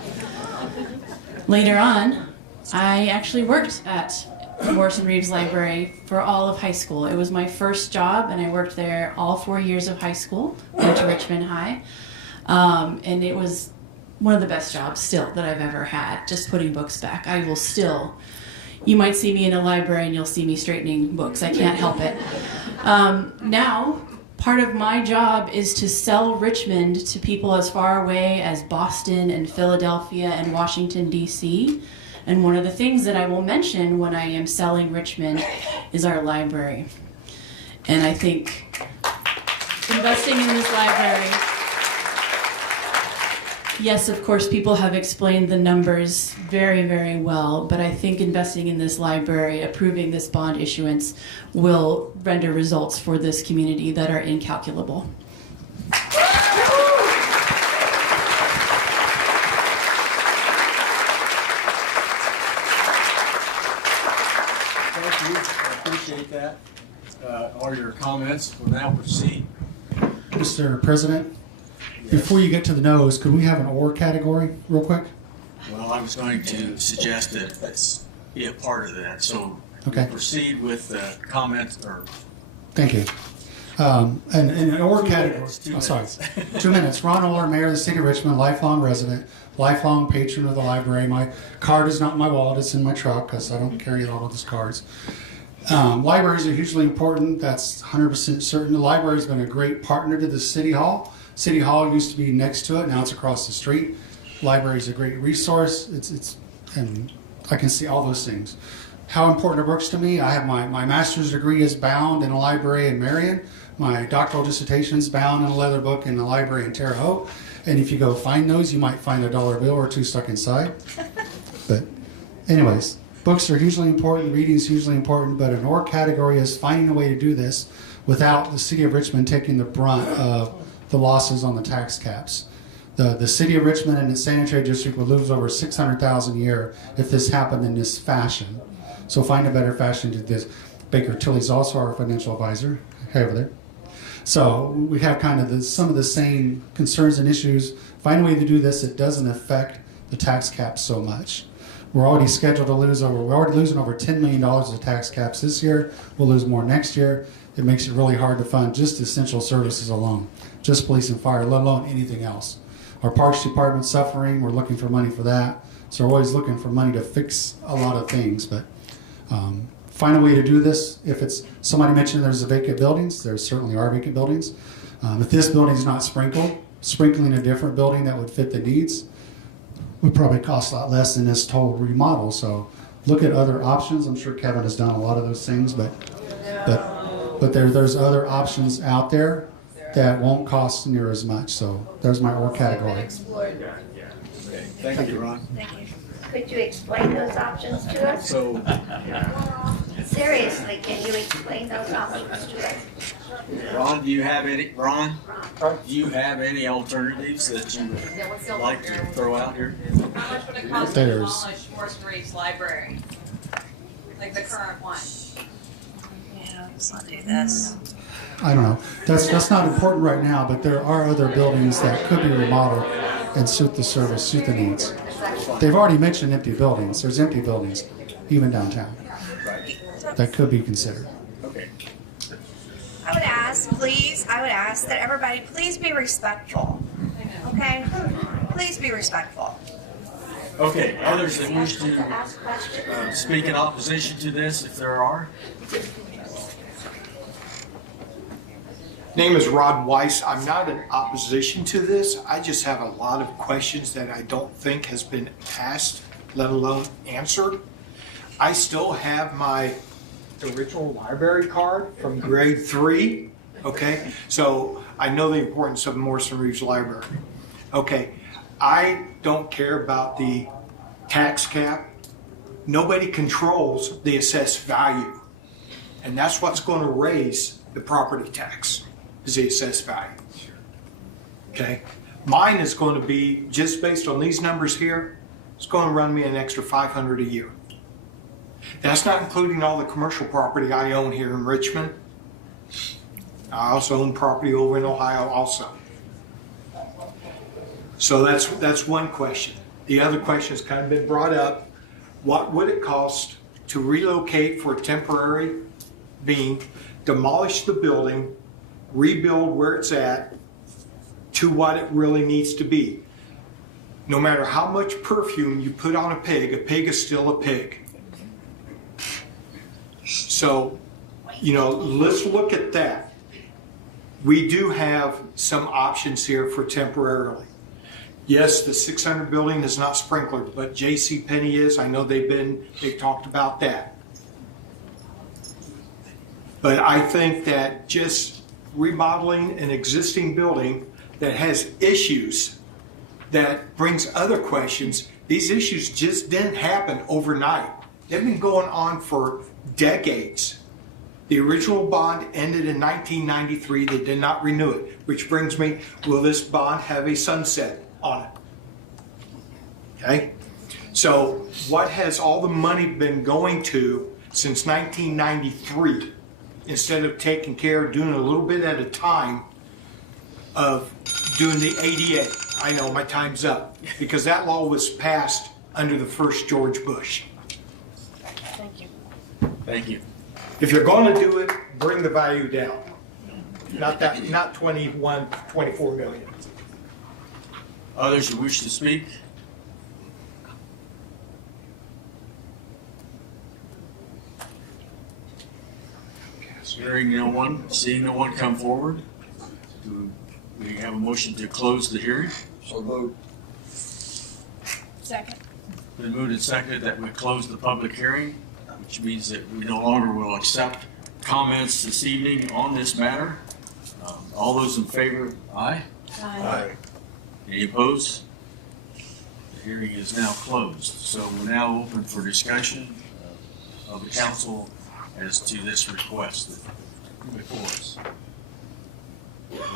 Later on, I actually worked at the Morrison Reeves Library for all of high school. It was my first job, and I worked there all 4 years of high school, went to Richmond High, and it was one of the best jobs still that I've ever had, just putting books back. I will still, you might see me in a library and you'll see me straightening books. I can't help it. Now, part of my job is to sell Richmond to people as far away as Boston and Philadelphia and Washington, D.C., and one of the things that I will mention when I am selling Richmond is our library. And I think investing in this library, yes, of course, people have explained the numbers very, very well, but I think investing in this library, approving this bond issuance, will render results for this community that are incalculable. Thank you. I appreciate that. All your comments. We'll now proceed. Mr. President, before you get to the nose, could we have an or category real quick? Well, I was going to suggest that that's be a part of that. So Okay. we'll proceed with comments or. Thank you. And an or category. Minutes, 2 I'm sorry. minutes. 2 minutes. Ron Oler, Mayor of the City of Richmond, lifelong resident, lifelong patron of the library. My card is not in my wallet, it's in my truck because I don't carry a lot of those cards. Libraries are hugely important. That's 100% certain. The library has been a great partner to the City Hall. City Hall used to be next to it. Now it's across the street. Library is a great resource. And I can see all those things. How important are books to me? I have my master's degree is bound in a library in Marion. My doctoral dissertation is bound in a leather book in the library in Terre Haute. And if you go find those, you might find a dollar bill or two stuck inside. But anyways, books are hugely important. Reading is hugely important. But an or category is finding a way to do this without the City of Richmond taking the brunt of the losses on the tax caps. The City of Richmond and its sanitary district would lose over $600,000 a year if this happened in this fashion. So find a better fashion to do this. Baker Tilly's also our financial advisor, over there. So we have kind of some of the same concerns and issues. Find a way to do this that doesn't affect the tax caps so much. We're already scheduled to lose we're already losing over $10 million of tax caps this year. We'll lose more next year. It makes it really hard to fund just essential services alone, just police and fire, let alone anything else. Our Parks Department's suffering. We're looking for money for that. So we're always looking for money to fix a lot of things. But find a way to do this. If it's somebody mentioned there's vacant buildings, there certainly are vacant buildings. If this building is not sprinkled, sprinkling a different building that would fit the needs would probably cost a lot less than this total remodel. So look at other options. I'm sure Kevin has done a lot of those things, but there's other options out there that won't cost near as much. So there's my or category. Okay. Thank you, Ron. Thank you. Could you explain those options to us? So, Seriously, can you explain those options to us? Ron, do you have any? Ron, do you have any alternatives that you would like to throw out here? How much would it cost to demolish Morrison Reeves Library? Like the current one? Yeah, let's not do this. I don't know. That's not important right now, but there are other buildings that could be remodeled and suit the service, suit the needs. They've already mentioned empty buildings. There's empty buildings, even downtown, that could be considered. Okay. I would ask that everybody please be respectful. Okay? Please be respectful. Okay, others that wish to speak in opposition to this, if there are? Name is Rod Weiss. I'm not in opposition to this. I just have a lot of questions that I don't think has been asked, let alone answered. I still have my original library card from grade 3. Okay, so I know the importance of Morrison Reeves Library. Okay, I don't care about the tax cap. Nobody controls the assessed value, and that's what's going to raise the property tax. Is the assessed value. Okay? Mine is going to be, just based on these numbers here, it's going to run me an extra $500 a year. That's not including all the commercial property I own here in Richmond. I also own property over in Ohio also. So that's one question. The other question has kind of been brought up. What would it cost to relocate for a temporary being, demolish the building, rebuild where it's at to what it really needs to be? No matter how much perfume you put on a pig is still a pig. So, you know, let's look at that. We do have some options here for temporarily. Yes, the 600 building is not sprinklered, but J.C. Penney is. I know they've talked about that. But I think that just remodeling an existing building that has issues, that brings other questions, these issues just didn't happen overnight. They've been going on for decades. The original bond ended in 1993. They did not renew it, which brings me, will this bond have a sunset on it? Okay? So what has all the money been going to since 1993, instead of taking care of doing a little bit at a time of doing the ADA? I know my time's up, because that law was passed under the first George Bush. Thank you. Thank you. If you're going to do it, bring the value down. Not 24 million. Others who wish to speak? Hearing no one, seeing no one come forward, do we have a motion to close the hearing? So moved. Second. Been moved and seconded that we close the public hearing, which means that we no longer will accept comments this evening on this matter. All those in favor, aye? Aye. Any opposed? The hearing is now closed. So we're now open for discussion of the council as to this request before us.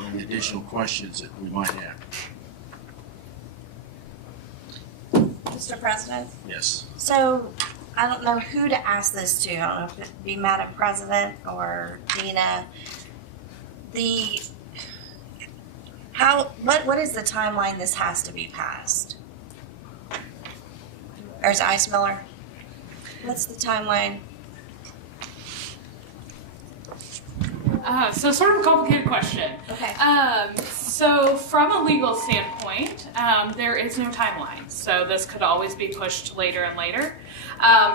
Any additional questions that we might have? Mr. President? Yes. So I don't know who to ask this to. I don't know if it'd be Madam President or Dina. What is the timeline this has to be passed? Or is it Ice Miller? What's the timeline? So sort of a complicated question. Okay. So from a legal standpoint, there is no timeline. So this could always be pushed later and later.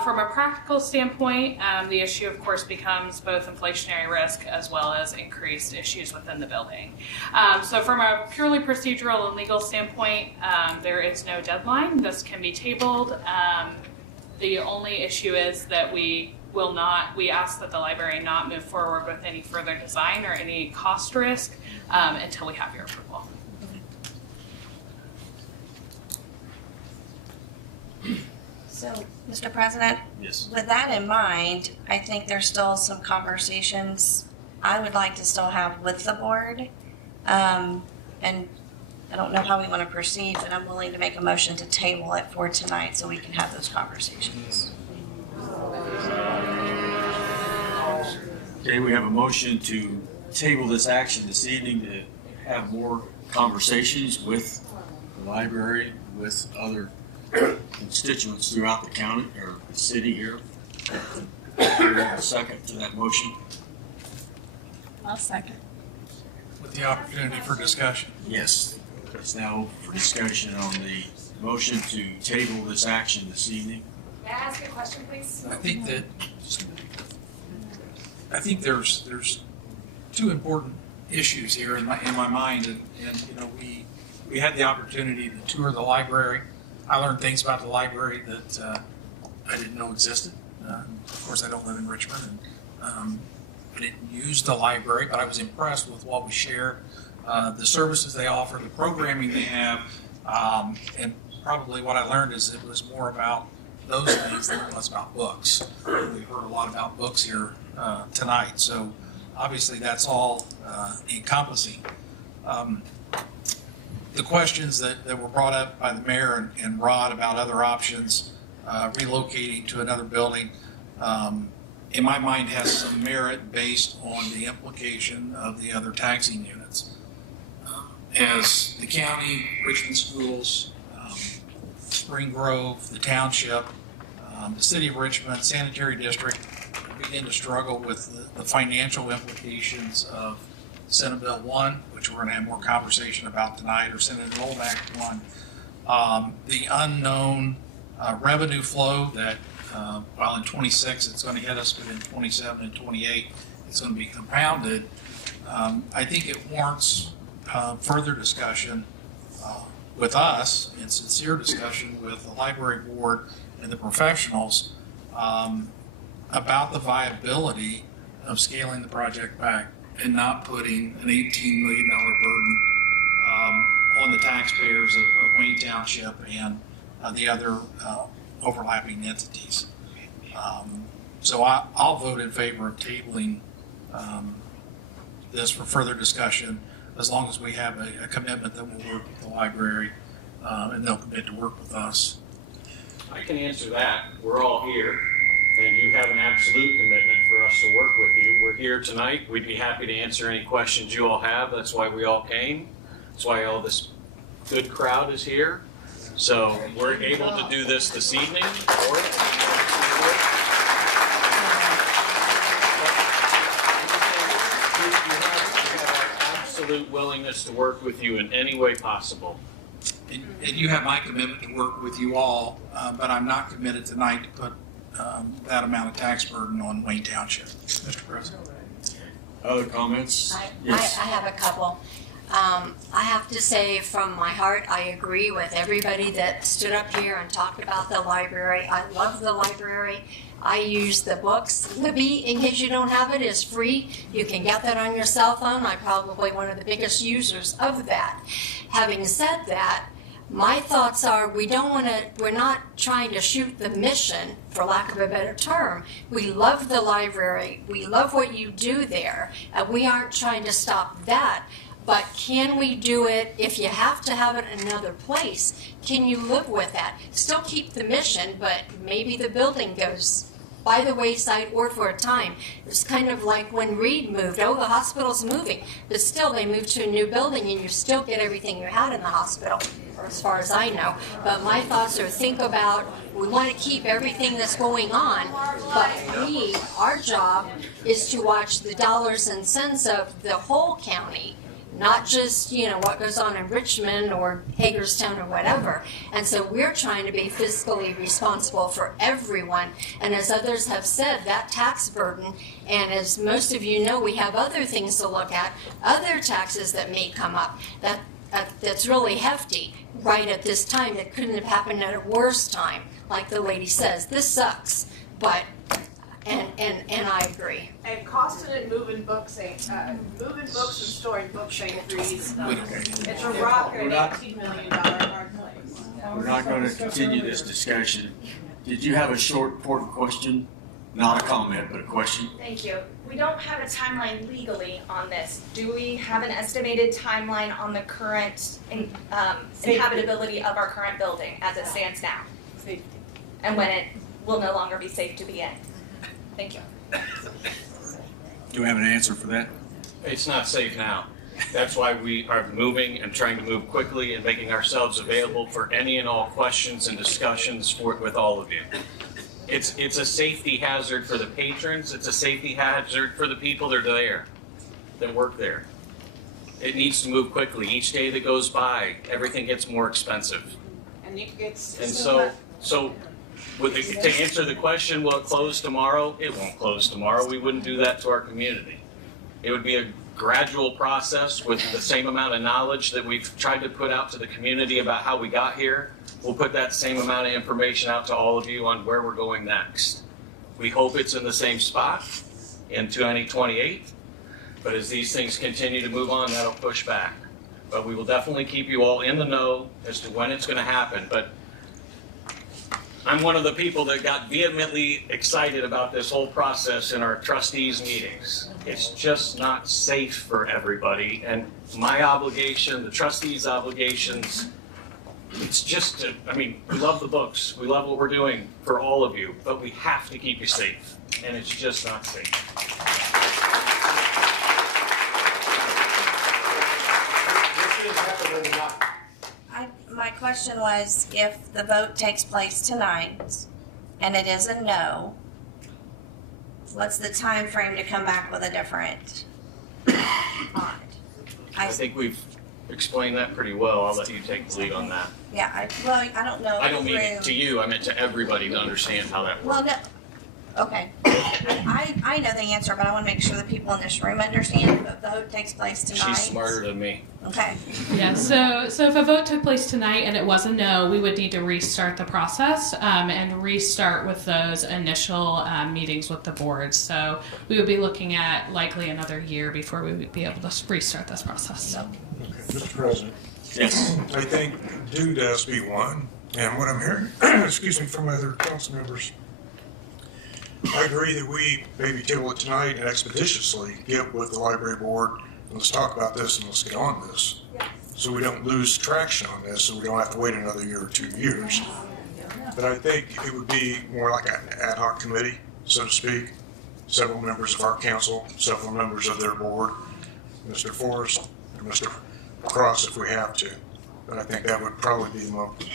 From a practical standpoint, the issue of course becomes both inflationary risk as well as increased issues within the building. So from a purely procedural and legal standpoint, there is no deadline. This can be tabled. The only issue is that we ask that the library not move forward with any further design or any cost risk until we have your approval. So, Mr. President? Yes. With that in mind, I think there's still some conversations I would like to still have with the board. And I don't know how we want to proceed, but I'm willing to make a motion to table it for tonight so we can have those conversations. Okay, we have a motion to table this action this evening to have more conversations with the library, with other constituents throughout the county or the city here. We have a second to that motion. I'll second. With the opportunity for discussion. Yes, it's now for discussion on the motion to table this action this evening. May I ask a question, please? I think there's two important issues here in my mind, and you know we had the opportunity to tour the library. I learned things about the library that I didn't know existed. Of course, I don't live in Richmond, and I didn't use the library, but I was impressed with what we share, the services they offer, the programming they have, and probably what I learned is it was more about those things than it was about books. We heard a lot about books here tonight, so obviously that's all encompassing. the questions that were brought up by the mayor and Rod about other options, relocating to another building, in my mind has some merit based on the implication of the other taxing units. As the county, Richmond Schools, Spring Grove, the township, the city of Richmond, sanitary district begin to struggle with the financial implications of Senate Bill 1, which we're going to have more conversation about tonight, or Senate Enrollment Act 1, the unknown revenue flow that while in 26 it's going to hit us, but in 27 and 28 it's going to be compounded. I think it warrants further discussion with us and sincere discussion with the library board and the professionals about the viability of scaling the project back and not putting an $18 million burden on the taxpayers of Wayne Township and the other overlapping entities. So I'll vote in favor of tabling this for further discussion, as long as we have a commitment that we'll work with the library and they'll commit to work with us. I can answer that. We're all here, and you have an absolute commitment for us to work with you. We're here tonight. We'd be happy to answer any questions you all have. That's why we all came. That's why all this good crowd is here. So we're able to do this evening. Absolute willingness to work with you in any way possible. And you have my commitment to work with you all, but I'm not committed tonight to put that amount of tax burden on Wayne Township. Mr. President. Other comments? I have a couple. I have to say from my heart, I agree with everybody that stood up here and talked about the library. I love the library. I use the books. Libby, in case you don't have it, is free. You can get that on your cell phone. I'm probably one of the biggest users of that. Having said that, my thoughts are we're not trying to shoot the mission, for lack of a better term. We love the library. We love what you do there, and we aren't trying to stop that. But can we do it if you have to have it in another place? Can you live with that? Still keep the mission, but maybe the building goes by the wayside or for a time. It's kind of like when Reed moved. Oh, the hospital's moving. But still, they moved to a new building and you still get everything you had in the hospital, as far as I know. But my thoughts are think about, we want to keep everything that's going on, but our job is to watch the dollars and cents of the whole county, not just, what goes on in Richmond or Hagerstown or whatever. And so we're trying to be fiscally responsible for everyone. And as others have said, that tax burden, and as most of you know, we have other things to look at, other taxes that may come up, that's really hefty right at this time. That couldn't have happened at a worse time. Like the lady says, this sucks, but and I agree. And costing and moving books and storing books ain't free. It's a rock and an $18 million hard place. We're not going to continue this discussion. Did you have a short, important question? Not a comment, but a question. Thank you. We don't have a timeline legally on this. Do we have an estimated timeline on the current inhabitability of our current building as it stands now? Safety. And when it will no longer be safe to be in? Thank you. Do we have an answer for that? It's not safe now. That's why we are moving and trying to move quickly and making ourselves available for any and all questions and discussions with all of you. It's a safety hazard for the patrons. It's a safety hazard for the people that are there, that work there. It needs to move quickly. Each day that goes by, everything gets more expensive. And to answer the question, will it close tomorrow? It won't close tomorrow. We wouldn't do that to our community. It would be a gradual process with the same amount of knowledge that we've tried to put out to the community about how we got here. We'll put that same amount of information out to all of you on where we're going next. We hope it's in the same spot in 2028, but as these things continue to move on, that'll push back. But we will definitely keep you all in the know as to when it's going to happen. But I'm one of the people that got vehemently excited about this whole process in our trustees meetings. It's just not safe for everybody, and my obligation, the trustees' obligations, it's just, we love the books, we love what we're doing for all of you, but we have to keep you safe, and it's just not safe. My question was, if the vote takes place tonight and it is a no, what's the time frame to come back with a different bond? I think we've explained that pretty well. I'll let you take the lead on that. Yeah, I don't know. I don't mean it to you, I meant to everybody to understand how that works. Well, no, okay. I know the answer, but I want to make sure the people in this room understand if the vote takes place tonight. She's smarter than me. Okay. Yeah, so if a vote took place tonight and it was a no, we would need to restart the process and restart with those initial meetings with the board. So we would be looking at likely another year before we would be able to restart this process. Okay, Mr. President. Yes. I think due to SB 1 and what I'm hearing, excuse me, from other council members, I agree that we maybe table it tonight and expeditiously get with the library board. Let's talk about this and let's get on this. So we don't lose traction on this, so we don't have to wait another year or 2 years. But I think it would be more like an ad hoc committee, so to speak. Several members of our council, several members of their board, Mr. Forrest and Mr. Cross if we have to. But I think that would probably be the most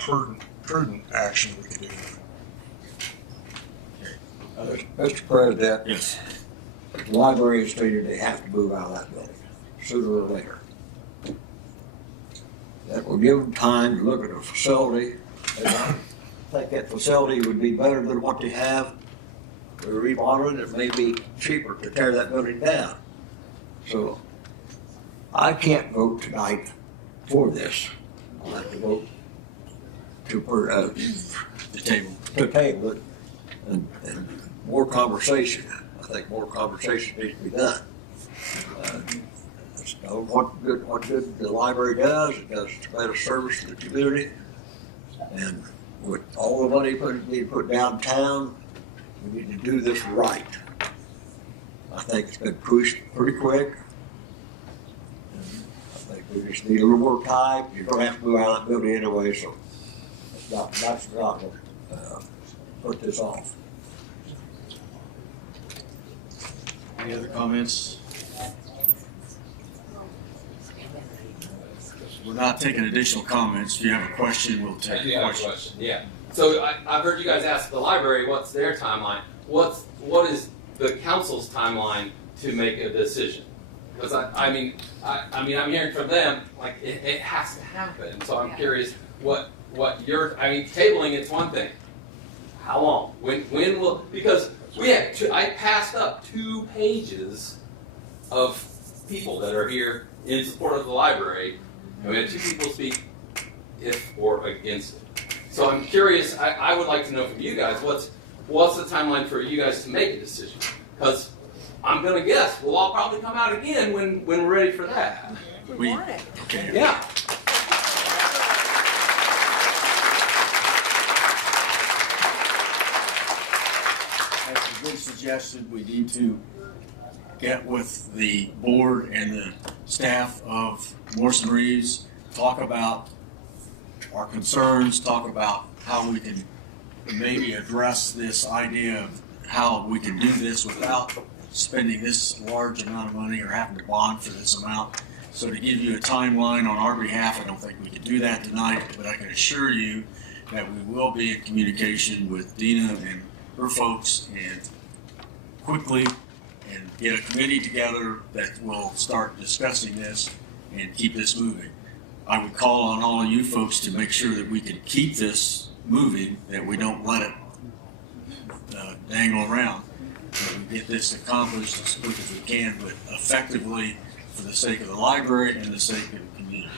prudent action we could do. Mr. President. Yes. The library has stated they have to move out of that building, sooner or later. That will give them time to look at a facility. And I think that facility would be better than what they have. We're remodeling, it may be cheaper to tear that building down. So I can't vote tonight for this. I'll have to vote to table it and more conversation. I think more conversation needs to be done. What good the library does, it does better service to the community. And with all the money being put downtown, we need to do this right. I think it's been pushed pretty quick. I think we just need a little more time. You're gonna have to move out of that building anyway, so that's not gonna put this off. Any other comments? We're not taking additional comments. If you have a question, we'll take a question. Yeah. So I've heard you guys ask the library, what's their timeline? What is the council's timeline to make a decision? Because I'm hearing from them like it has to happen. So I'm curious what tabling it's one thing. How long? When will? Because I passed up 2 pages of people that are here in support of the library, and we had 2 people speak if or against it. So I'm curious, I would like to know from you guys, what's the timeline for you guys to make a decision? Because I'm going to guess we'll all probably come out again when we're ready for that. We want it. Okay. Yeah. As has been suggested, we need to get with the board and the staff of Morrison Reeves, talk about our concerns, talk about how we can maybe address this idea of how we can do this without spending this large amount of money or having to bond for this amount. So to give you a timeline on our behalf, I don't think we can do that tonight, but I can assure you that we will be in communication with Dina and her folks and quickly and get a committee together that will start discussing this and keep this moving. I would call on all of you folks to make sure that we can keep this moving, that we don't let it dangle around, that we get this accomplished as quick as we can, but effectively for the sake of the library and the sake of the community.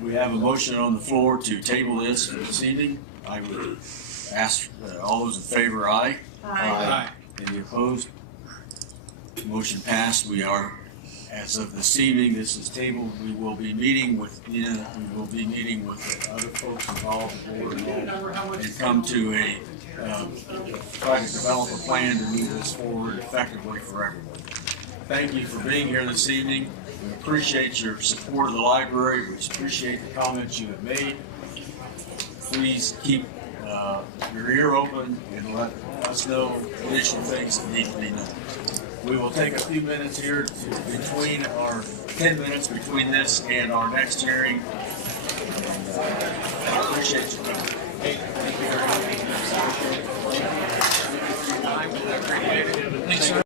We have a motion on the floor to table this for this evening. I would ask all those in favor, aye. Aye. Any opposed? Motion passed. We are As of this evening, this is tabled. We will be meeting with Nina, we will be meeting with the other folks involved, the board and all, and come to a, try to develop a plan to move this forward effectively for everyone. Thank you for being here this evening. We appreciate your support of the library. We appreciate the comments you have made. Please keep your ear open and let us know additional things that need to be done. We will take a few minutes here between our 10 minutes between this and our next hearing. I appreciate you coming. Thank you.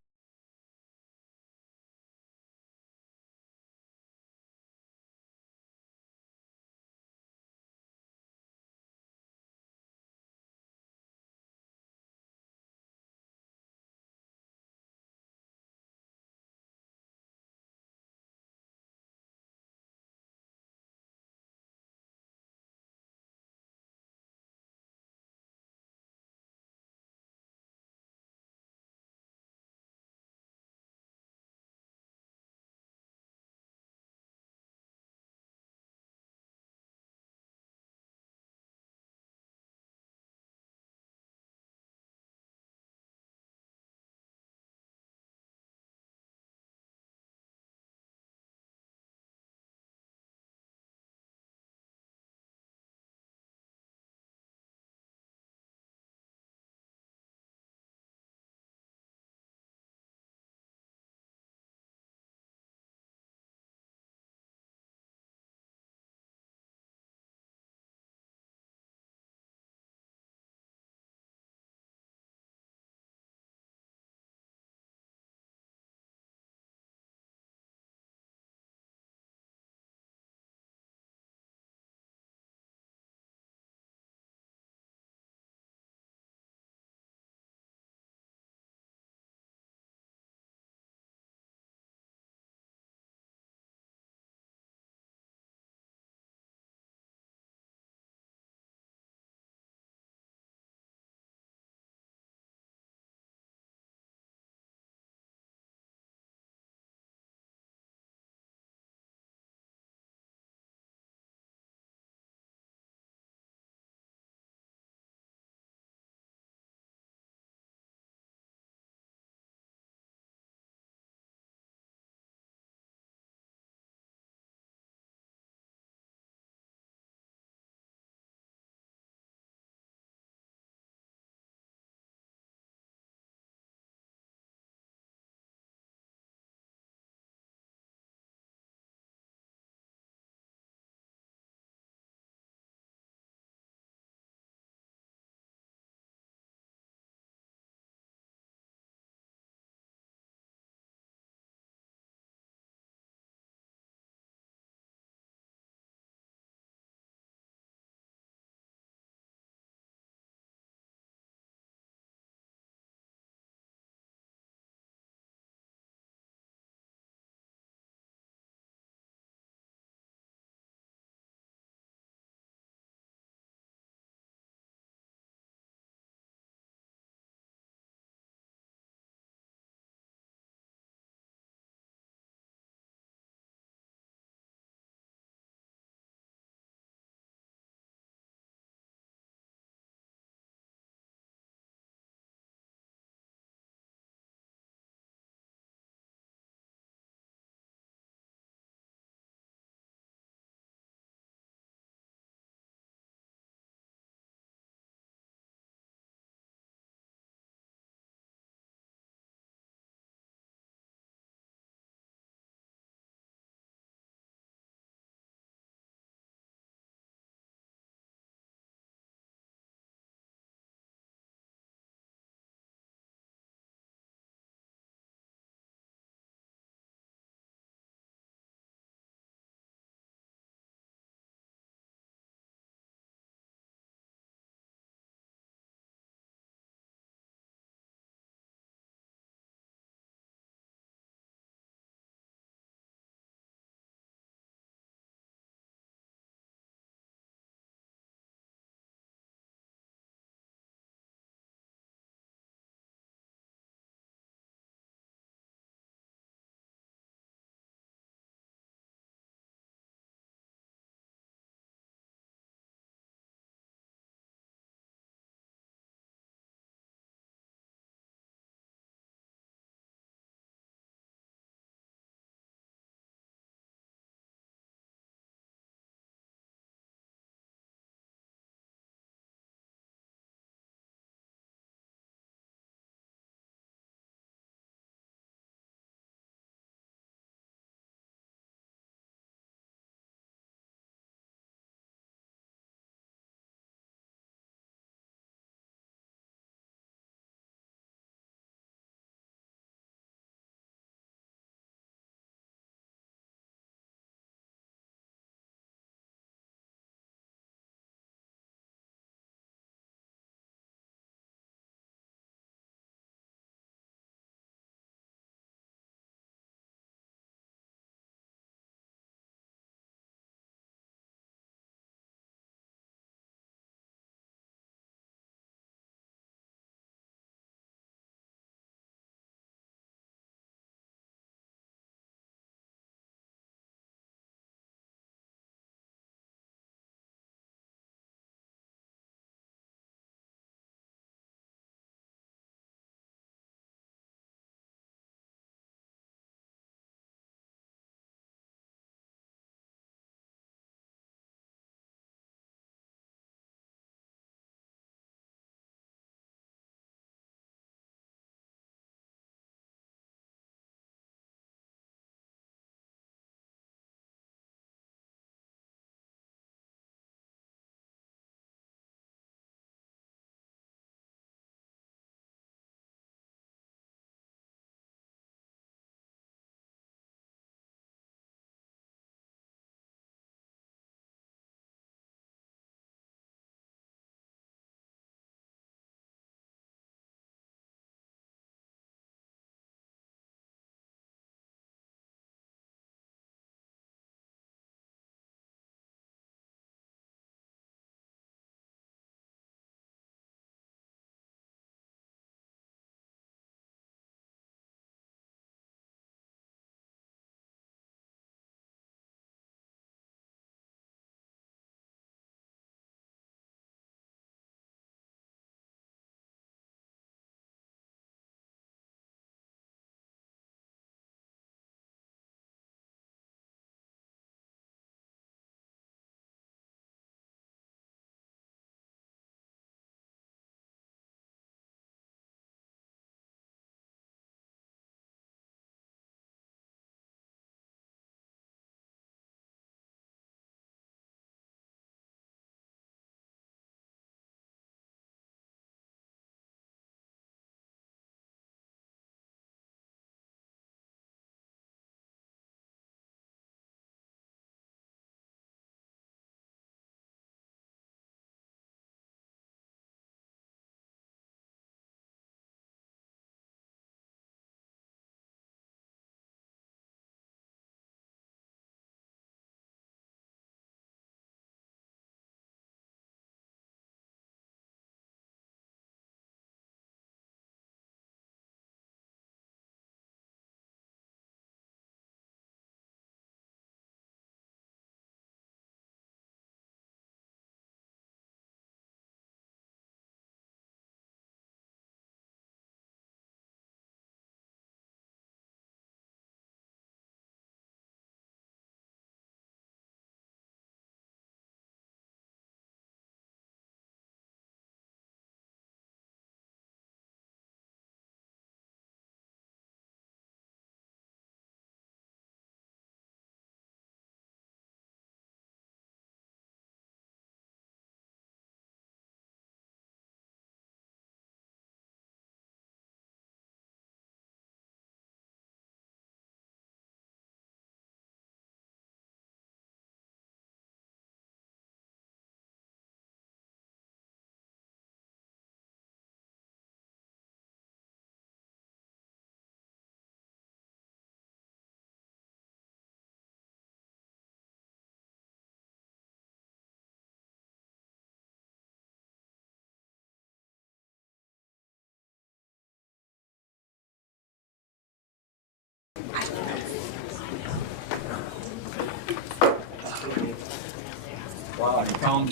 calm,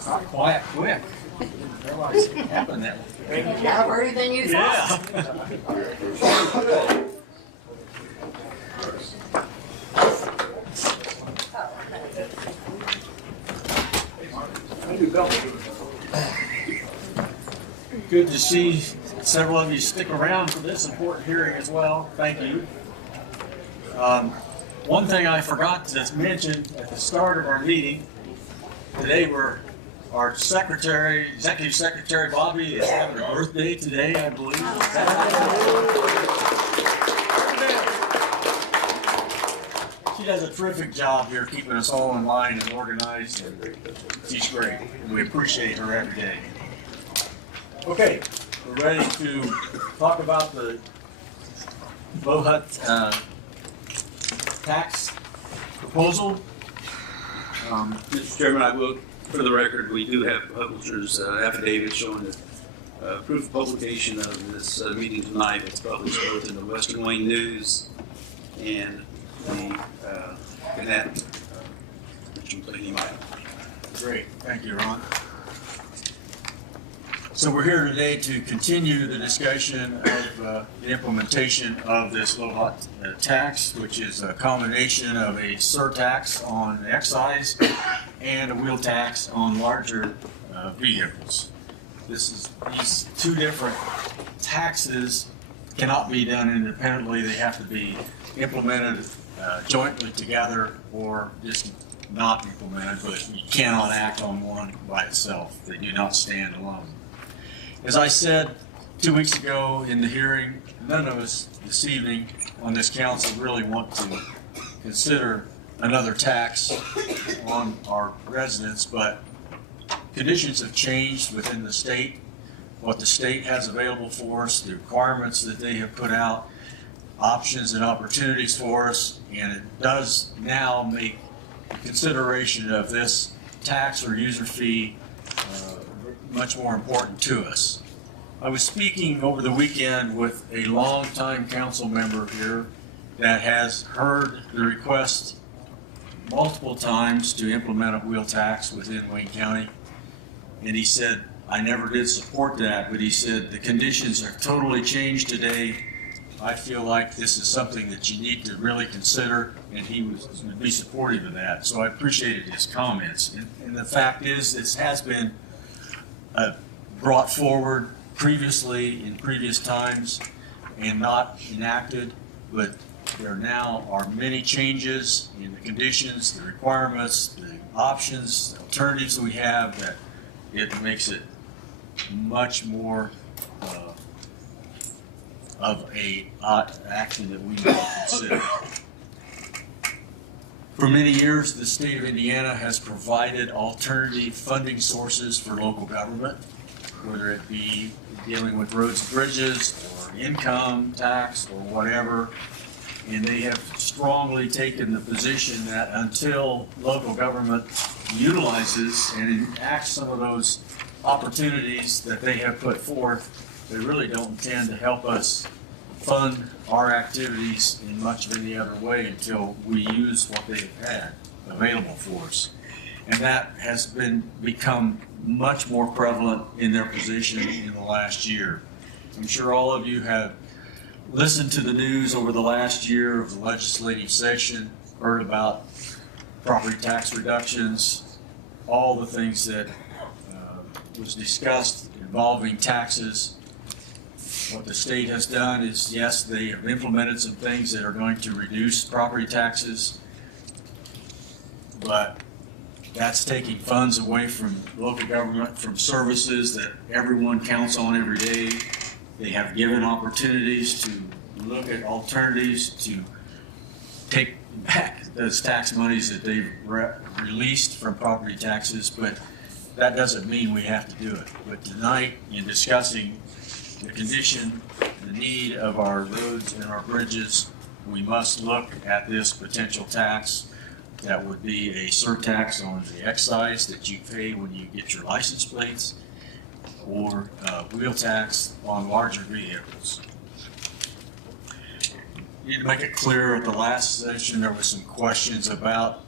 quiet, quick. Realize it happened that way. Louder than you thought. Good to see several of you stick around for this important hearing as well. Thank you. One thing I forgot to mention at the start of our meeting, today our secretary, executive secretary Bobby is having a birthday today, I believe. She does a terrific job here keeping us all in line and organized. She's great, and we appreciate her every day. Okay, we're ready to talk about the BOHUT tax proposal. Mr. Chairman, I will, for the record, we do have publisher's affidavit showing the proof of publication of this meeting tonight. It's published both in the Western Wayne News and the Gannett Richmond Cleaning Item. Great, thank you, Ron. So we're here today to continue the discussion of the implementation of this BOHUT tax, which is a combination of a surtax on excise and a wheel tax on larger vehicles. These two different taxes cannot be done independently. They have to be implemented jointly together or just not implemented, but you cannot act on one by itself. They do not stand alone. As I said 2 weeks ago in the hearing, none of us this evening on this council really want to consider another tax on our residents, but conditions have changed within the state, what the state has available for us, the requirements that they have put out, options and opportunities for us, and it does now make consideration of this tax or user fee much more important to us. I was speaking over the weekend with a longtime council member here that has heard the request multiple times to implement a wheel tax within Wayne County. And he said, I never did support that, but he said, the conditions are totally changed today. I feel like this is something that you need to really consider, and he would be supportive of that. So I appreciated his comments. And the fact is, this has been brought forward previously in previous times and not enacted, but there now are many changes in the conditions, the requirements, the options, the alternatives we have that it makes it much more of a action that we need to consider. For many years, the state of Indiana has provided alternative funding sources for local government, whether it be dealing with roads and bridges or income tax or whatever. And they have strongly taken the position that until local government utilizes and enacts some of those opportunities that they have put forth, they really don't intend to help us fund our activities in much of any other way until we use what they've had available for us. And that has become much more prevalent in their position in the last year. I'm sure all of you have listened to the news over the last year of the legislative session, heard about property tax reductions, all the things that was discussed involving taxes. What the state has done is, yes, they have implemented some things that are going to reduce property taxes, but that's taking funds away from local government, from services that everyone counts on every day. They have given opportunities to look at alternatives to take back those tax monies that they've released from property taxes, but that doesn't mean we have to do it. But tonight, in discussing the condition, the need of our roads and our bridges, we must look at this potential tax that would be a surtax on the excise that you pay when you get your license plates, or wheel tax on larger vehicles. To make it clear, at the last session there was some questions about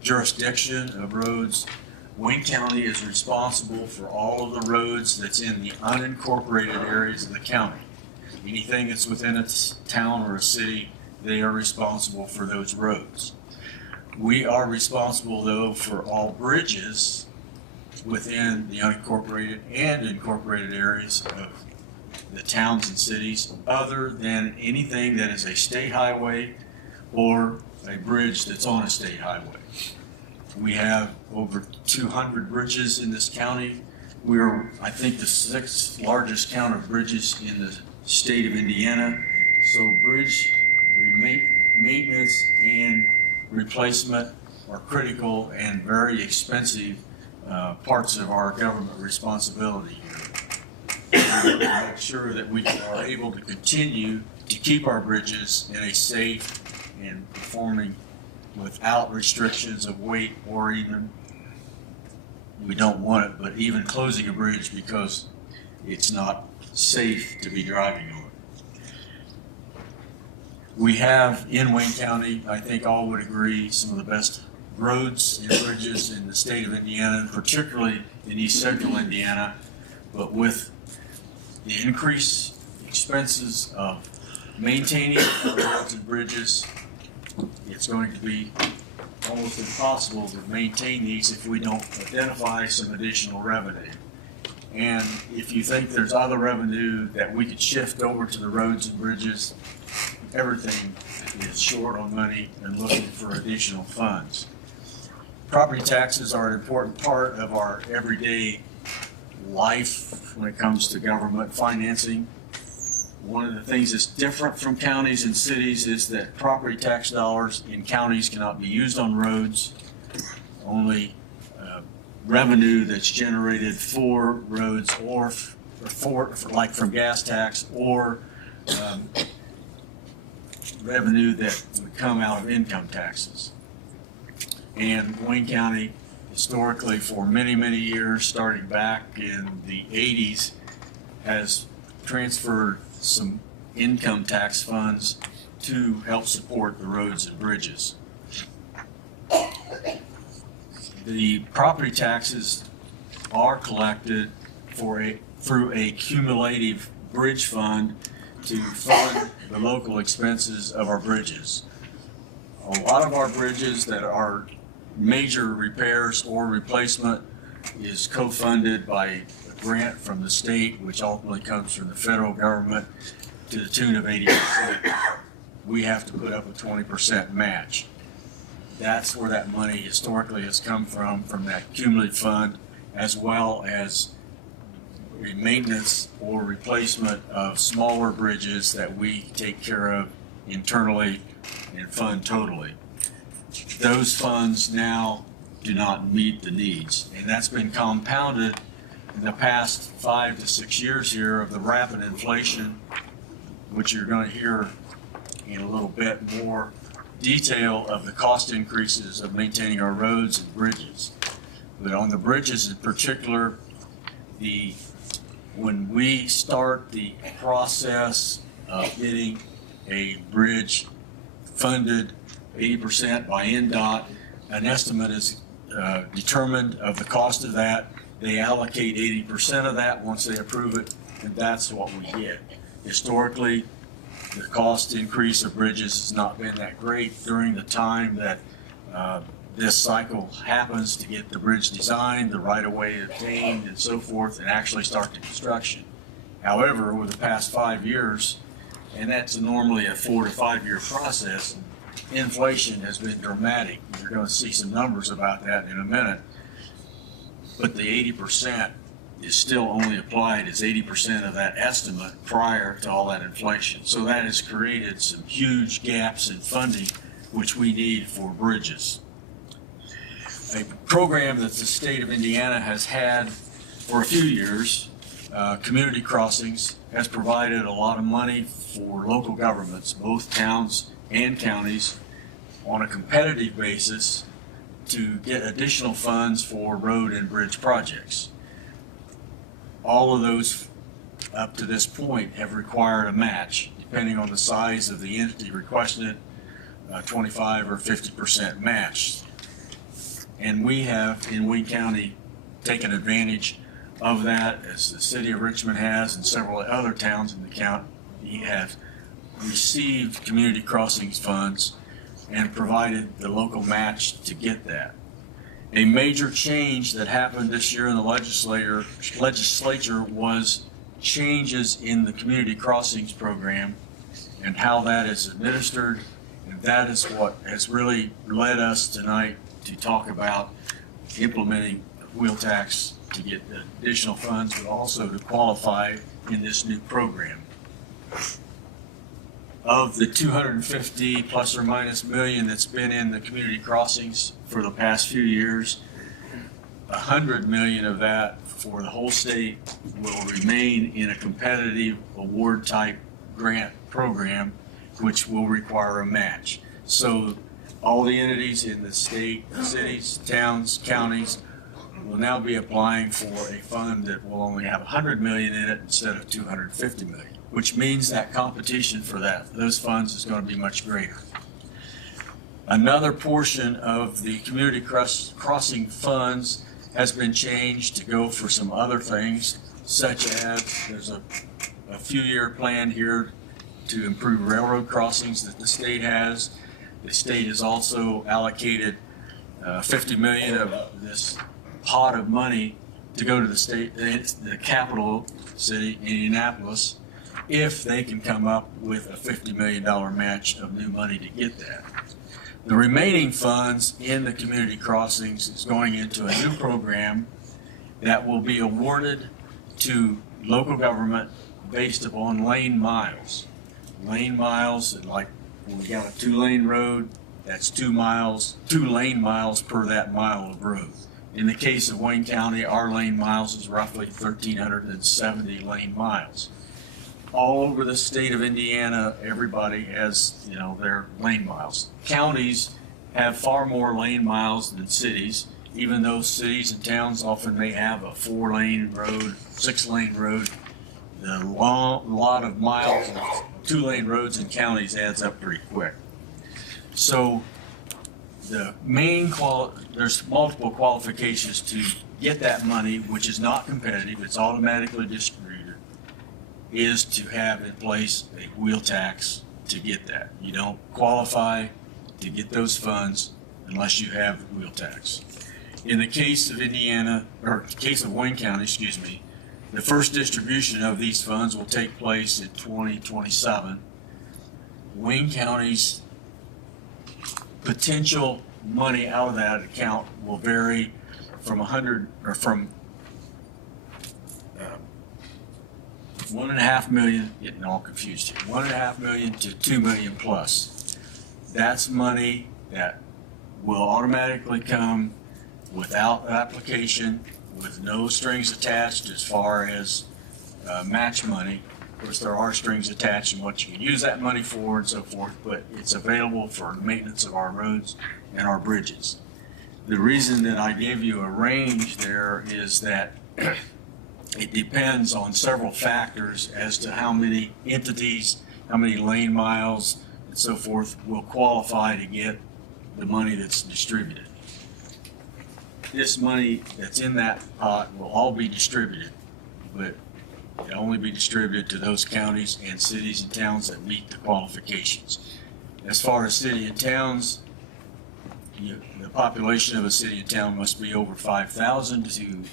jurisdiction of roads. Wayne County is responsible for all of the roads that's in the unincorporated areas of the county. Anything that's within a town or a city, they are responsible for those roads. We are responsible, though, for all bridges within the unincorporated and incorporated areas of the towns and cities, other than anything that is a state highway or a bridge that's on a state highway. We have over 200 bridges in this county. We are, I think, the 6th largest count of bridges in the state of Indiana. So bridge maintenance and replacement are critical and very expensive parts of our government responsibility here. We want to make sure that we are able to continue to keep our bridges in a safe and performing without restrictions of weight or even, we don't want it, but even closing a bridge because it's not safe to be driving on it. We have in Wayne County, I think all would agree, some of the best roads and bridges in the state of Indiana, particularly in East Central Indiana, but with the increased expenses of maintaining our roads and bridges, it's going to be almost impossible to maintain these if we don't identify some additional revenue. And if you think there's other revenue that we could shift over to the roads and bridges, everything is short on money and looking for additional funds. Property taxes are an important part of our everyday life when it comes to government financing. One of the things that's different from counties and cities is that property tax dollars in counties cannot be used on roads. Only revenue that's generated for roads or for like from gas tax or revenue that would come out of income taxes. And Wayne County historically for many, many years, starting back in the 80s, has transferred some income tax funds to help support the roads and bridges. The property taxes are collected through a cumulative bridge fund to fund the local expenses of our bridges. A lot of our bridges that are major repairs or replacement is co-funded by a grant from the state, which ultimately comes from the federal government to the tune of 80%. We have to put up a 20% match. That's where that money historically has come from that cumulative fund, as well as maintenance or replacement of smaller bridges that we take care of internally and fund totally. Those funds now do not meet the needs, and that's been compounded in the past 5 to 6 years here of the rapid inflation, which you're going to hear in a little bit more detail of the cost increases of maintaining our roads and bridges. But on the bridges in particular, when we start the process of getting a bridge funded 80% by NDOT, an estimate is determined of the cost of that. They allocate 80% of that once they approve it, and that's what we get. Historically, the cost increase of bridges has not been that great during the time that this cycle happens to get the bridge designed, the right-of-way obtained, and so forth, and actually start the construction. However, over the past 5 years, and that's normally a 4 to 5 year process, inflation has been dramatic. You're going to see some numbers about that in a minute. But the 80% is still only applied as 80% of that estimate prior to all that inflation. So that has created some huge gaps in funding which we need for bridges. A program that the state of Indiana has had for a few years, Community Crossings, has provided a lot of money for local governments, both towns and counties, on a competitive basis to get additional funds for road and bridge projects. All of those up to this point have required a match, depending on the size of the entity requesting it, 25 or 50% match. And we have, in Wayne County, taken advantage of that, as the city of Richmond has, and several other towns in the county have received community crossings funds and provided the local match to get that. A major change that happened this year in the legislature was changes in the community crossings program and how that is administered, and that is what has really led us tonight to talk about implementing the wheel tax to get the additional funds, but also to qualify in this new program. Of the 250 plus or minus million that's been in the community crossings for the past few years, 100 million of that for the whole state will remain in a competitive award type grant program, which will require a match. So all the entities in the state, cities, towns, counties, will now be applying for a fund that will only have 100 million in it instead of 250 million, which means that competition for those funds is going to be much greater. Another portion of the community crossing funds has been changed to go for some other things, such as there's a few-year plan here to improve railroad crossings that the state has. The state has also allocated 50 million of this pot of money to go to the state, the capital city, Indianapolis, if they can come up with a $50 million match of new money to get that. The remaining funds in the community crossings is going into a new program that will be awarded to local government based upon lane miles. Lane miles, like when we got a 2-lane road, that's 2 lane miles per that mile of road. In the case of Wayne County, our lane miles is roughly 1,370 lane miles. All over the state of Indiana, everybody has, their lane miles. Counties have far more lane miles than cities, even though cities and towns often may have a 4-lane road, 6-lane road. The lot of miles of 2-lane roads in counties adds up pretty quick. So the there's multiple qualifications to get that money, which is not competitive, it's automatically distributed, is to have in place a wheel tax to get that. You don't qualify to get those funds unless you have the wheel tax. In the case of Wayne County, the first distribution of these funds will take place in 2027. Wayne County's potential money out of that account will vary from 1.5 million, getting all confused here, 1.5 million to 2 million plus. That's money that will automatically come without application, with no strings attached as far as match money. Of course, there are strings attached and what you can use that money for and so forth, but it's available for maintenance of our roads and our bridges. The reason that I gave you a range there is that it depends on several factors as to how many entities, how many lane miles, and so forth will qualify to get the money that's distributed. This money that's in that pot will all be distributed, but it'll only be distributed to those counties and cities and towns that meet the qualifications. As far as city and towns, the population of a city and town must be over 5,000 to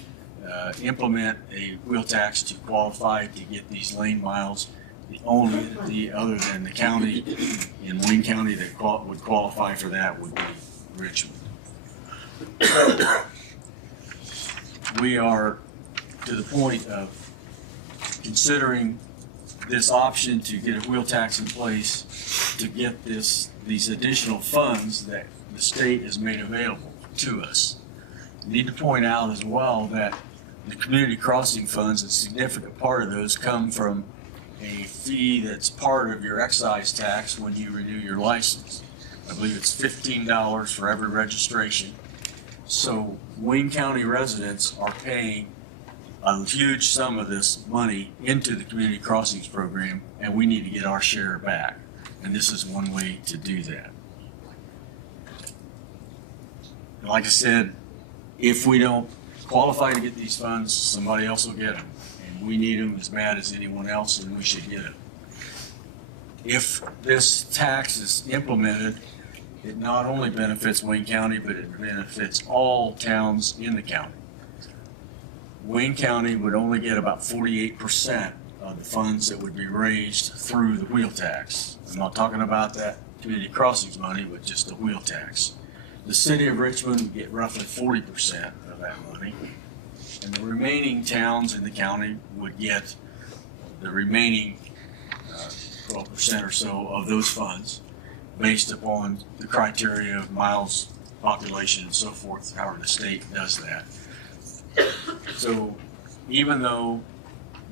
implement a wheel tax to qualify to get these lane miles. The only entity other than the county in Wayne County that would qualify for that would be Richmond. We are to the point of considering this option to get a wheel tax in place to get these additional funds that the state has made available to us. I need to point out as well that the community crossing funds, a significant part of those come from a fee that's part of your excise tax when you renew your license. I believe it's $15 for every registration. So Wayne County residents are paying a huge sum of this money into the community crossings program, and we need to get our share back. And this is one way to do that. like I said, if we don't qualify to get these funds, somebody else will get them. And we need them as bad as anyone else, and we should get it. If this tax is implemented, it not only benefits Wayne County, but it benefits all towns in the county. Wayne County would only get about 48% of the funds that would be raised through the wheel tax. I'm not talking about that community crossings money, but just the wheel tax. The city of Richmond would get roughly 40% of that money, and the remaining towns in the county would get the remaining 12% or so of those funds based upon the criteria of miles, population, and so forth, however the state does that. So even though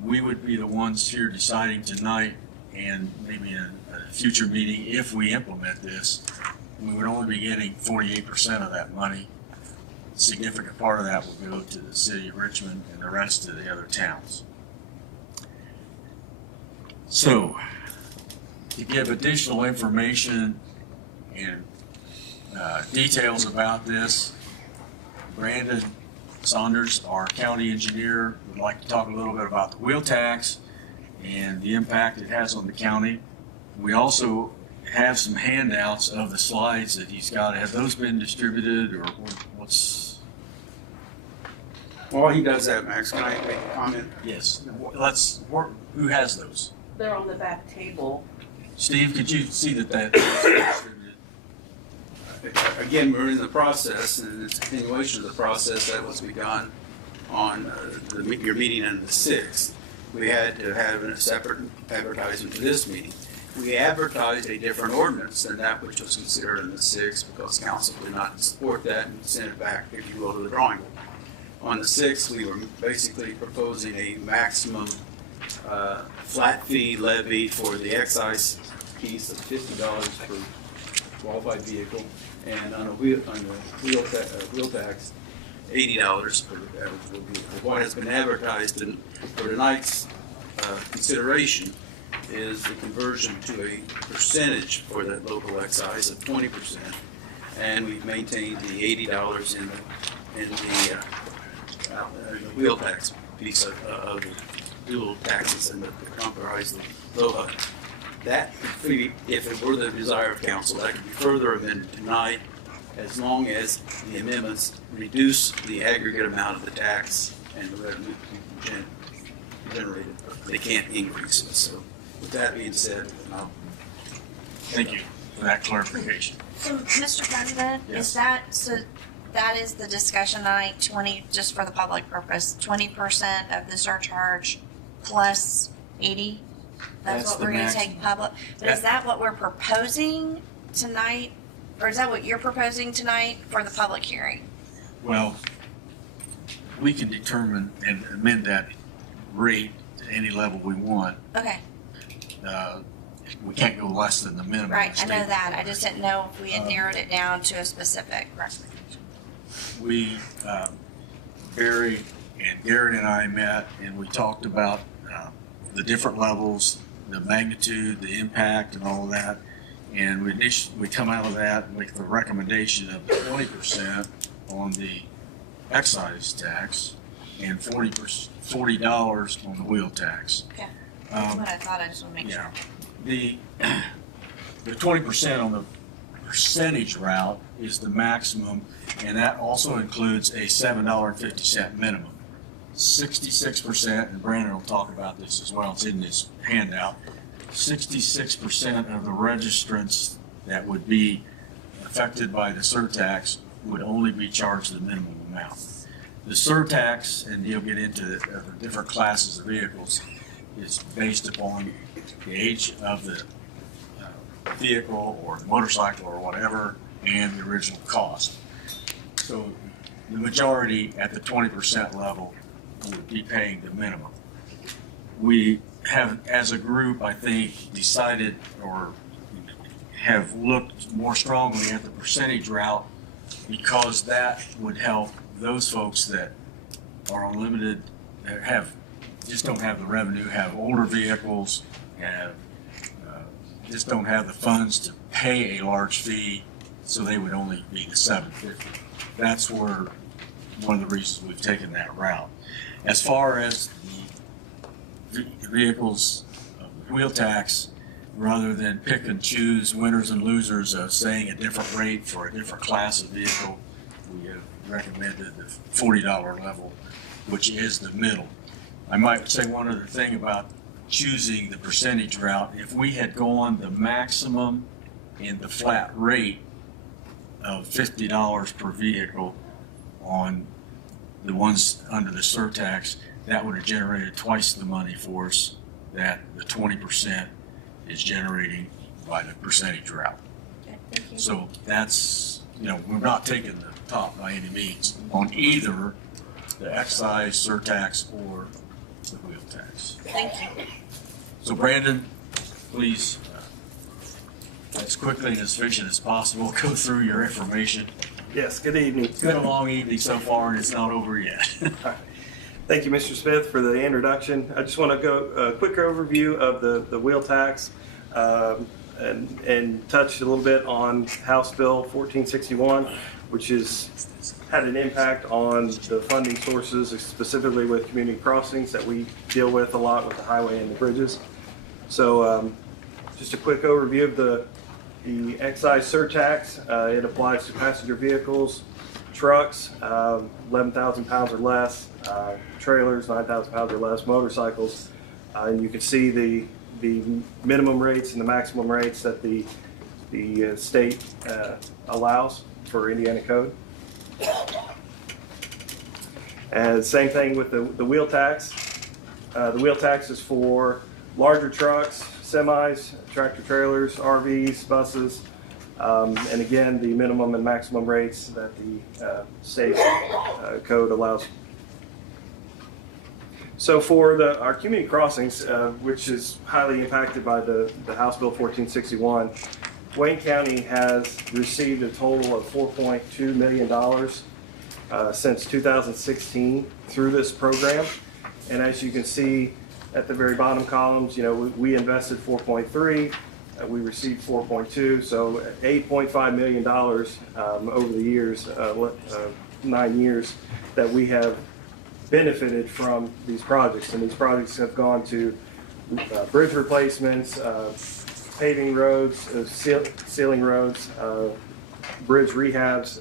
we would be the ones here deciding tonight and maybe in a future meeting, if we implement this, we would only be getting 48% of that money. A significant part of that will go to the city of Richmond and the rest of the other towns. So, to give additional information and details about this, Brandon Saunders, our county engineer, would like to talk a little bit about the wheel tax and the impact it has on the county. We also have some handouts of the slides that he's got. Have those been distributed, or what's? While he does that, Max, can I make a comment? Yes. Who has those? They're on the back table. Steve, could you see that distributed? Again, we're in the process, and it's a continuation of the process that was begun on your meeting on the 6th. We had to have a separate advertisement for this meeting. We advertised a different ordinance than that which was considered in the 6th because council did not support that and sent it back, if you will, to the drawing board. On the 6th, we were basically proposing a maximum flat fee levy for the excise piece of $50 per qualified vehicle, and on a wheel tax, $80 per eligible vehicle. What has been advertised for tonight's consideration is the conversion to a percentage for that local excise of 20%, and we've maintained the $80 in the wheel tax piece of the dual taxes and the comprise the LOHA. That could be, if it were the desire of council, that could be further amended tonight, as long as the amendments reduce the aggregate amount of the tax and the revenue generated. They can't increase it. So, with that being said, thank you for that clarification. So, Mr. President, Yes. that is the discussion tonight, 20, just for the public purpose, 20% of the surcharge plus 80? That's what we're going to take public. But is that what we're proposing tonight? Or is that what you're proposing tonight for the public hearing? Well, we can determine and amend that rate to any level we want. Okay. We can't go less than the minimum. Right, I know that. I just didn't know if we had narrowed it down to a specific recommendation. We, Barry and Garrett and I met and we talked about the different levels, the magnitude, the impact, and all of that. And we come out of that with the recommendation of 20% on the excise tax and $40 on the wheel tax. Okay. That's what I thought. I just want to make sure. The 20% on the percentage route is the maximum, and that also includes a $7.50 minimum. 66%, and Brandon will talk about this as well, it's in this handout, 66% of the registrants that would be affected by the surtax would only be charged the minimum amount. The surtax, and you'll get into the different classes of vehicles, is based upon the age of the vehicle or the motorcycle or whatever, and the original cost. So the majority at the 20% level would be paying the minimum. We have, as a group, I think, decided or have looked more strongly at the percentage route because that would help those folks that are unlimited, just don't have the revenue, have older vehicles, just don't have the funds to pay a large fee, so they would only be the $7.50. that's where one of the reasons we've taken that route. As far as the vehicles, wheel tax, rather than pick and choose winners and losers of saying a different rate for a different class of vehicle, we have recommended the $40 level, which is the middle. I might say one other thing about choosing the percentage route. If we had gone the maximum in the flat rate of $50 per vehicle on the ones under the surtax, that would have generated twice the money for us that the 20% is generating by the percentage route. So that's, we're not taking the top by any means on either the excise, surtax, or the wheel tax. Thank you. So Brandon, please, as quickly and as efficient as possible, go through your information. Yes, good evening. It's been a long evening so far and it's not over yet. Thank you, Mr. Smith, for the introduction. I just want to go a quick overview of the wheel tax and touch a little bit on House Bill 1461, which has had an impact on the funding sources, specifically with community crossings that we deal with a lot with the highway and the bridges. So just a quick overview of the excise surtax. It applies to passenger vehicles, trucks, 11,000 pounds or less, trailers, 9,000 pounds or less, motorcycles. And you can see the minimum rates and the maximum rates that the state allows for Indiana code. And same thing with the wheel tax. The wheel tax is for larger trucks, semis, tractor trailers, RVs, buses, and again, the minimum and maximum rates that the state code allows. So for our community crossings, which is highly impacted by the House Bill 1461, Wayne County has received a total of $4.2 million since 2016 through this program. And as you can see at the very bottom columns, we invested 4.3, we received 4.2, so $8.5 million over the years, 9 years, that we have benefited from these projects. And these projects have gone to bridge replacements, paving roads, sealing roads, bridge rehabs,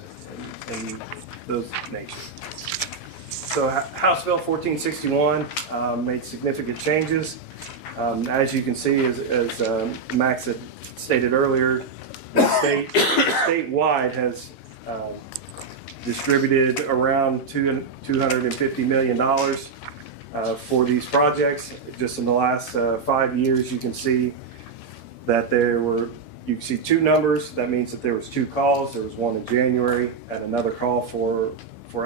and those nature. So House Bill 1461 made significant changes. As you can see, as Max had stated earlier, statewide has distributed around $250 million for these projects. Just in the last 5 years, you can see that you can see two numbers. That means that there was 2 calls. There was one in January and another call for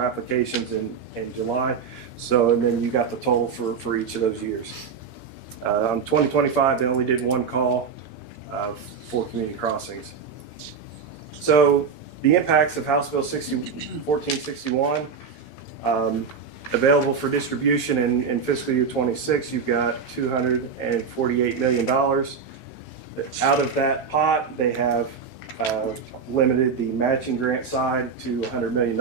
applications in July. So, and then you got the total for each of those years. On 2025, they only did 1 call for community crossings. So the impacts of House Bill 1461, available for distribution in fiscal year 26, you've got $248 million. Out of that pot, they have limited the matching grant side to $100 million.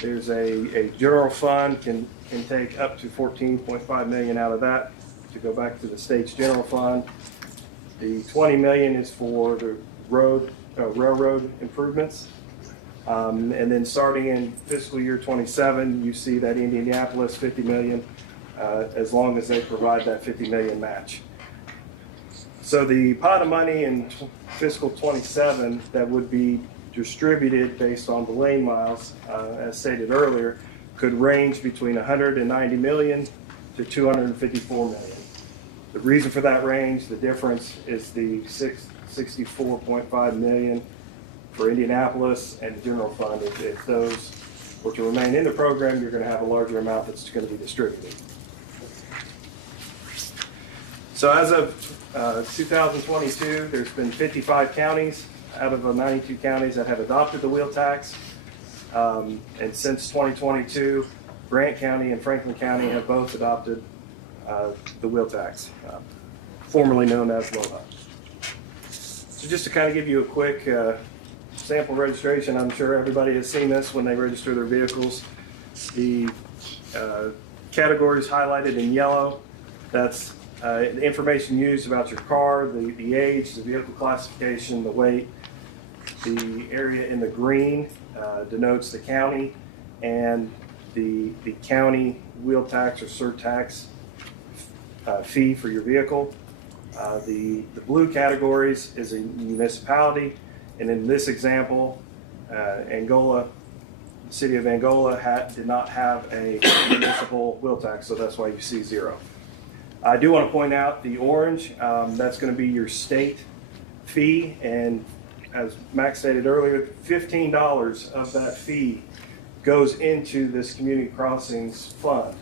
There's a general fund can take up to $14.5 million out of that to go back to the state's general fund. The $20 million is for the railroad improvements. And then starting in fiscal year 27, you see that Indianapolis $50 million, as long as they provide that $50 million match. So the pot of money in fiscal 27 that would be distributed based on the lane miles, as stated earlier, could range between $190 million to $254 million. The reason for that range, the difference, is the $64.5 million for Indianapolis and the general fund. If those were to remain in the program, you're going to have a larger amount that's going to be distributed. So as of 2022, there's been 55 counties out of the 92 counties that have adopted the wheel tax. And since 2022, Grant County and Franklin County have both adopted the wheel tax, formerly known as LOHA. So just to kind of give you a quick sample registration. I'm sure everybody has seen this when they register their vehicles. The categories highlighted in yellow, that's the information used about your car, the age, the vehicle classification, the weight. The area in the green denotes the county, and the county wheel tax or surtax fee for your vehicle. The blue categories is a municipality, and in this example, Angola, the city of Angola did not have a municipal wheel tax, so that's why you see 0. I do want to point out the orange, that's going to be your state fee, and as Max stated earlier, $15 of that fee goes into this community crossings fund.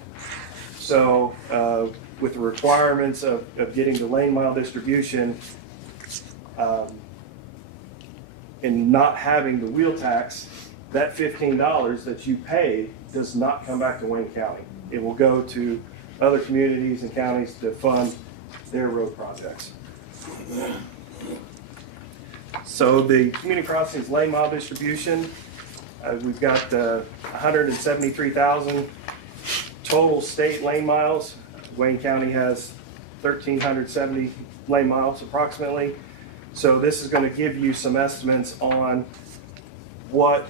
So with the requirements of getting the lane mile distribution and not having the wheel tax, that $15 that you pay does not come back to Wayne County. It will go to other communities and counties to fund their road projects. So the community crossings lane mile distribution, we've got 173,000 total state lane miles. Wayne County has 1,370 lane miles approximately. So this is going to give you some estimates on what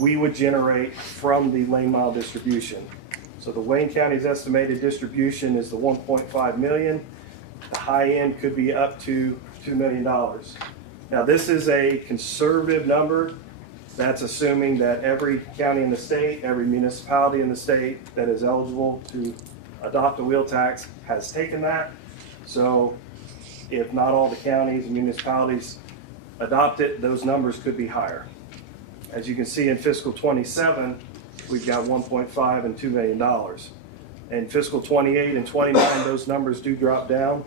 we would generate from the lane mile distribution. So the Wayne County's estimated distribution is the 1.5 million. The high end could be up to $2 million. Now this is a conservative number. That's assuming that every county in the state, every municipality in the state that is eligible to adopt a wheel tax has taken that. So if not all the counties and municipalities adopt it, those numbers could be higher. As you can see in fiscal 27, we've got 1.5 and $2 million. In fiscal 28 and 29, those numbers do drop down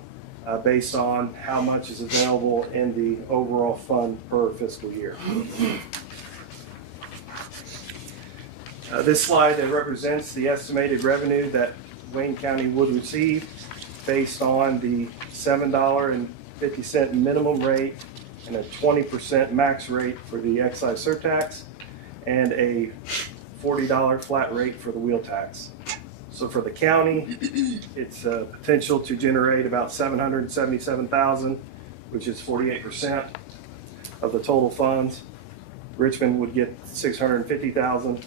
based on how much is available in the overall fund per fiscal year. This slide represents the estimated revenue that Wayne County would receive based on the $7.50 minimum rate and a 20% max rate for the excise surtax and a $40 flat rate for the wheel tax. So for the county, it's a potential to generate about $777,000, which is 48% of the total funds. Richmond would get $650,000,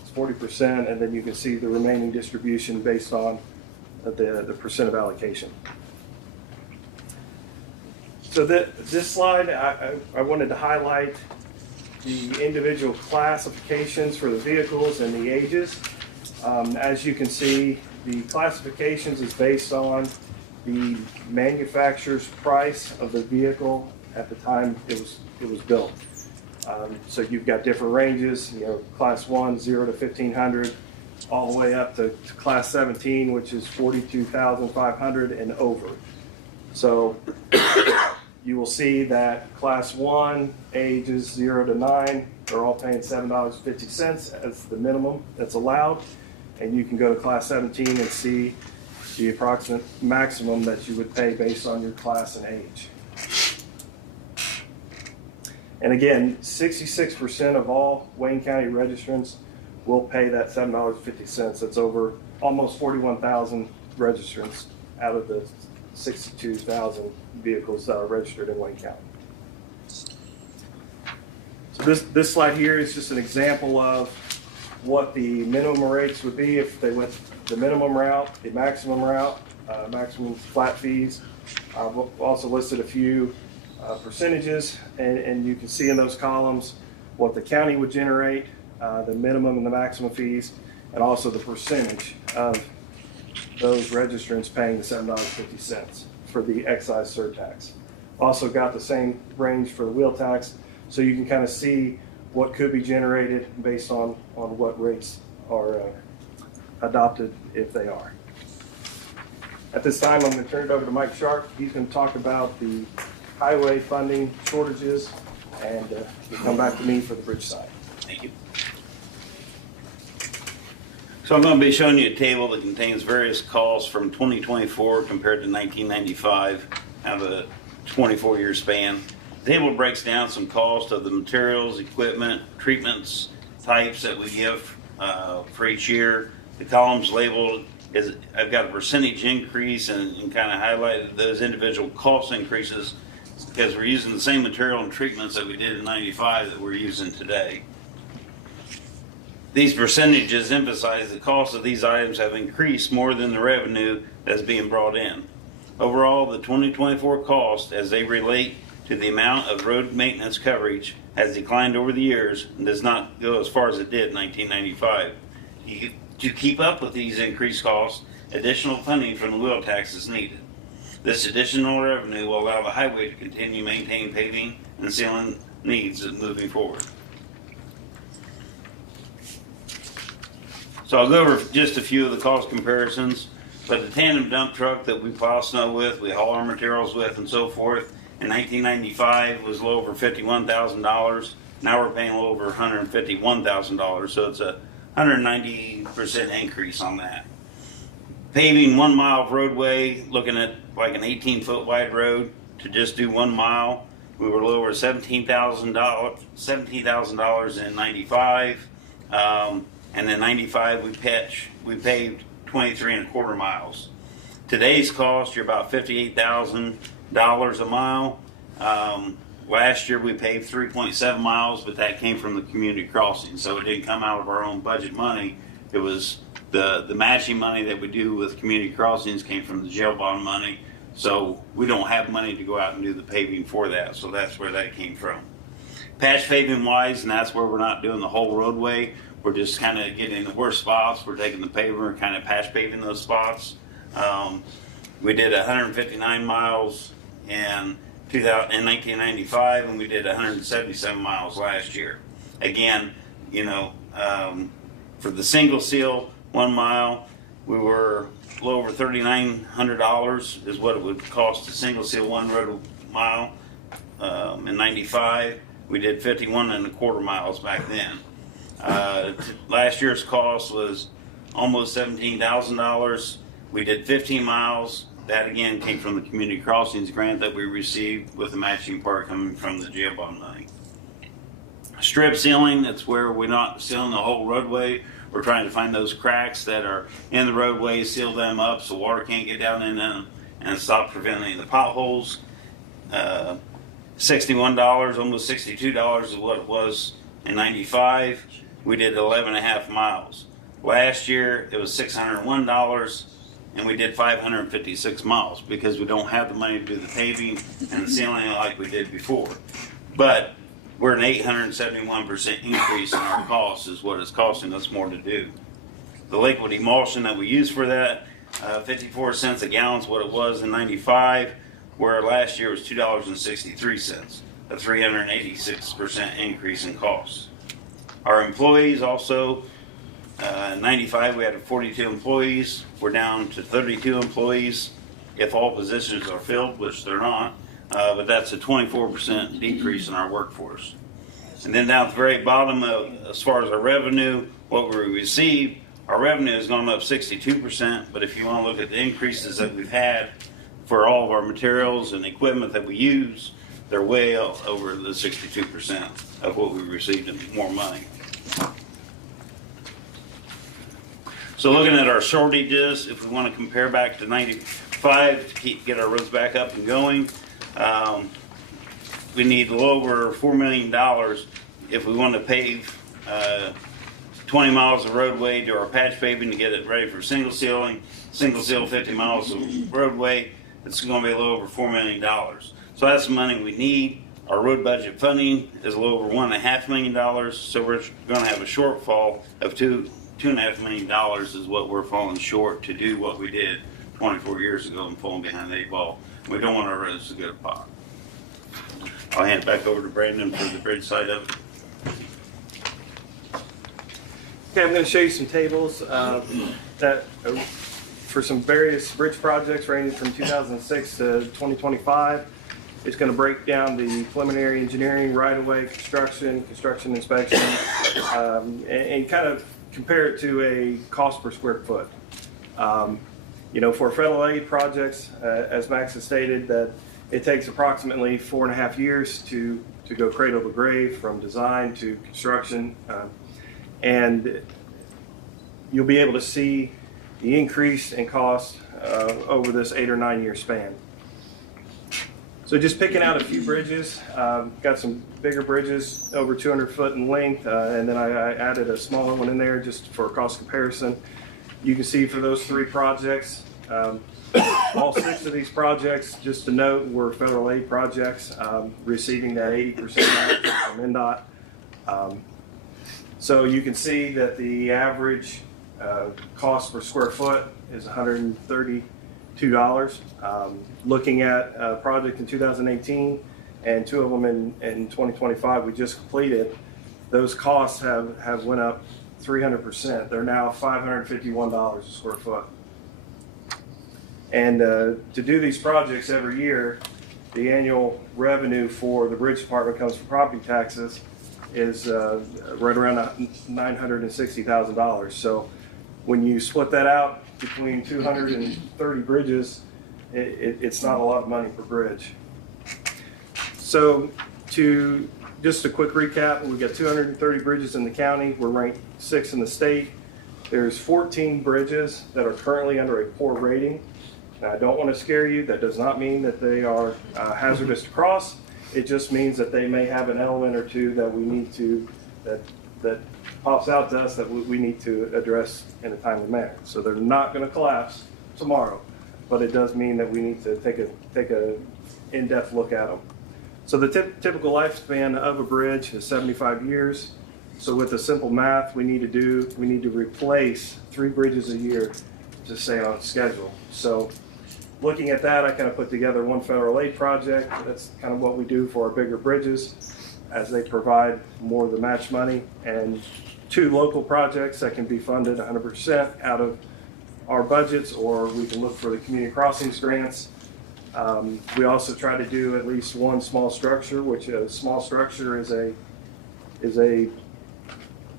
it's 40%, and then you can see the remaining distribution based on the percent of allocation. So this slide, I wanted to highlight the individual classifications for the vehicles and the ages. As you can see, the classifications is based on the manufacturer's price of the vehicle at the time it was built. So you've got different ranges, class 1, 0 to 1,500, all the way up to class 17, which is 42,500 and over. So you will see that class 1, ages 0 to 9, are all paying $7.50 as the minimum that's allowed. And you can go to class 17 and see the approximate maximum that you would pay based on your class and age. And again, 66% of all Wayne County registrants will pay that $7.50. That's over almost 41,000 registrants out of the 62,000 vehicles that are registered in Wayne County. So this slide here is just an example of what the minimum rates would be if they went the minimum route, the maximum route, maximum flat fees. I've also listed a few percentages, and you can see in those columns what the county would generate, the minimum and the maximum fees, and also the percentage of those registrants paying the $7.50 for the excise surtax. Also got the same range for the wheel tax, so you can kind of see what could be generated based on what rates are adopted if they are. At this time, I'm going to turn it over to Mike Sharp. He's going to talk about the highway funding shortages, and he'll come back to me for the bridge side. Thank you. So I'm going to be showing you a table that contains various costs from 2024 compared to 1995, have a 24-year span. The table breaks down some cost of the materials, equipment, treatments, types that we give for each year. The columns labeled is, I've got a percentage increase and kind of highlighted those individual cost increases because we're using the same material and treatments that we did in 95 that we're using today. These percentages emphasize the cost of these items have increased more than the revenue that's being brought in. Overall, the 2024 cost as they relate to the amount of road maintenance coverage has declined over the years and does not go as far as it did in 1995. To keep up with these increased costs, additional funding from the wheel tax is needed. This additional revenue will allow the highway to continue maintaining paving and sealing needs moving forward. So I'll go over just a few of the cost comparisons, but the tandem dump truck that we plow snow with, we haul our materials with and so forth, in 1995 was a little over $51,000. Now we're paying a little over $151,000, so it's a 190% increase on that. Paving 1 mile of roadway, looking at like an 18-foot wide road to just do 1 mile, we were a little over $17,000 in 95. And in 95 we paved 23.25 miles. Today's cost, you're about $58,000 a mile. Last year we paved 3.7 miles, but that came from the community crossing, so it didn't come out of our own budget money. It was the matching money that we do with community crossings came from the jail bond money, so we don't have money to go out and do the paving for that, so that's where that came from. Patch paving wise, and that's where we're not doing the whole roadway, we're just kind of getting the worst spots. We're taking the paver and kind of patch paving those spots. We did 159 miles in 1995, and we did 177 miles last year. Again, you know, for the single seal 1 mile, we were a little over $3,900 is what it would cost to single seal 1 road mile. In 95, we did 51.25 miles back then. Last year's cost was almost $17,000. We did 15 miles. That again came from the community crossings grant that we received with the matching part coming from the jail bond money. Strip sealing, that's where we're not sealing the whole roadway. We're trying to find those cracks that are in the roadway, seal them up so water can't get down in them and stop preventing the potholes. $61, almost $62 is what it was in 95. We did 11.5 miles. Last year it was $601 and we did 556 miles because we don't have the money to do the paving and the sealing like we did before. But we're an 871% increase in our costs is what it's costing us more to do. The liquid emulsion that we use for that, 54 cents a gallon is what it was in 95, where last year was $2.63, a 386% increase in costs. Our employees also, in 95 we had 42 employees. We're down to 32 employees if all positions are filled, which they're not, but that's a 24% decrease in our workforce. And then down at the very bottom, as far as our revenue, what we received, our revenue has gone up 62%, but if you want to look at the increases that we've had for all of our materials and equipment that we use, they're way over the 62% of what we received in more money. So looking at our shortages, if we want to compare back to 95 to get our roads back up and going, we need a little over $4 million if we want to pave 20 miles of roadway, do our patch paving to get it ready for single sealing, single seal 50 miles of roadway. It's going to be a little over $4 million. So that's the money we need. Our road budget funding is a little over $1.5 million, so we're going to have a shortfall of $2.5 million is what we're falling short to do what we did 24 years ago and falling behind the 8 ball. We don't want our roads to go to pot. I'll hand it back over to Brandon for the bridge side of it. Okay, I'm going to show you some tables that for some various bridge projects ranging from 2006 to 2025. It's going to break down the preliminary engineering, right-of-way, construction inspection, and kind of compare it to a cost per square foot. You know, for federal aid projects, as Max has stated, that It takes approximately 4.5 years to go cradle to grave, from design to construction, and you'll be able to see the increase in cost over this 8 or 9 year span. So just picking out a few bridges, got some bigger bridges over 200 foot in length, and then I added a smaller one in there just for cost comparison. You can see for those 3 projects, all 6 of these projects, just to note, were federal aid projects, receiving that 80% match from NDOT. So you can see that the average cost per square foot is $132. Looking at a project in 2018 and 2 of them in 2025 we just completed, those costs have went up 300%. They're now $551 a square foot. And to do these projects every year, the annual revenue for the bridge department comes from property taxes is right around $960,000. So when you split that out between 230 bridges, it's not a lot of money per bridge. So just a quick recap, we've got 230 bridges in the county. We're ranked 6th in the state. There's 14 bridges that are currently under a poor rating. Now, I don't want to scare you. That does not mean that they are hazardous to cross. It just means that they may have an element or two that we need to, that pops out to us that we need to address in a timely manner. So they're not going to collapse tomorrow, but it does mean that we need to take a in-depth look at them. So the typical lifespan of a bridge is 75 years. So with the simple math we need to replace 3 bridges a year to stay on schedule. So looking at that, I kind of put together one federal aid project. That's kind of what we do for our bigger bridges, as they provide more of the match money, and 2 local projects that can be funded 100% out of our budgets, or we can look for the community crossings grants. We also try to do at least 1 small structure, which a small structure is a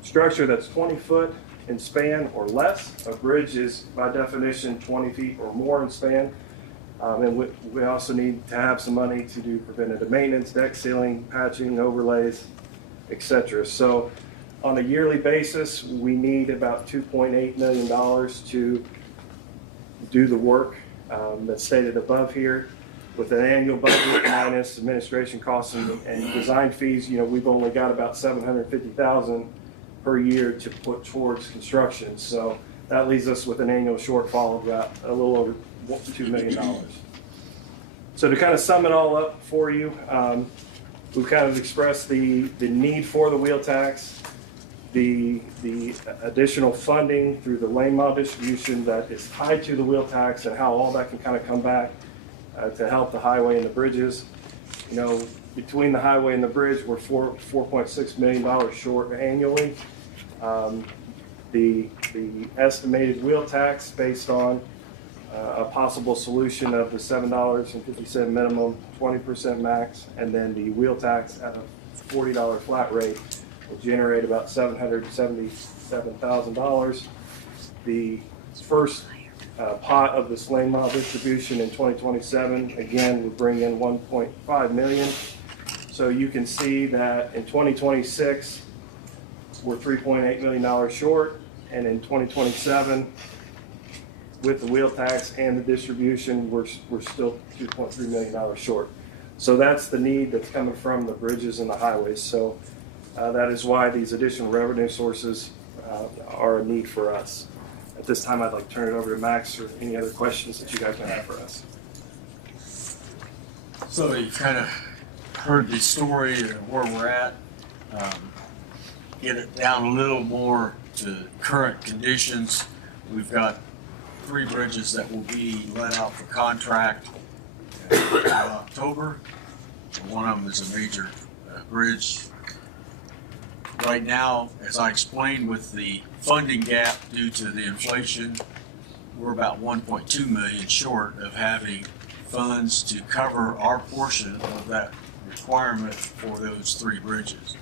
structure that's 20 foot in span or less. A bridge is by definition 20 feet or more in span. And we also need to have some money to do preventative maintenance, deck sealing, patching, overlays, etc. So on a yearly basis, we need about $2.8 million to do the work that's stated above here. With an annual budget minus administration costs and design fees, we've only got about $750,000 per year to put towards construction. So that leaves us with an annual shortfall of about a little over $2 million. So to kind of sum it all up for you, we've kind of expressed the need for the wheel tax, the additional funding through the lane mile distribution that is tied to the wheel tax, and how all that can kind of come back to help the highway and the bridges. Between the highway and the bridge, we're $4.6 million short annually. The estimated wheel tax based on a possible solution of the $7.50 minimum, 20% max, and then the wheel tax at a $40 flat rate will generate about $777,000. The first pot of this lane mile distribution in 2027, again, will bring in $1.5 million. So you can see that in 2026, we're $3.8 million short, and in 2027, with the wheel tax and the distribution, we're still $2.3 million short. So that's the need that's coming from the bridges and the highways. So that is why these additional revenue sources are a need for us. At this time, I'd like to turn it over to Max or any other questions that you guys may have for us. So you've kind of heard the story of where we're at. Get it down a little more to current conditions. We've got 3 bridges that will be let out for contract in October. One of them is a major bridge. Right now, as I explained, with the funding gap due to the inflation, we're about $1.2 million short of having funds to cover our portion of that requirement for those 3 bridges.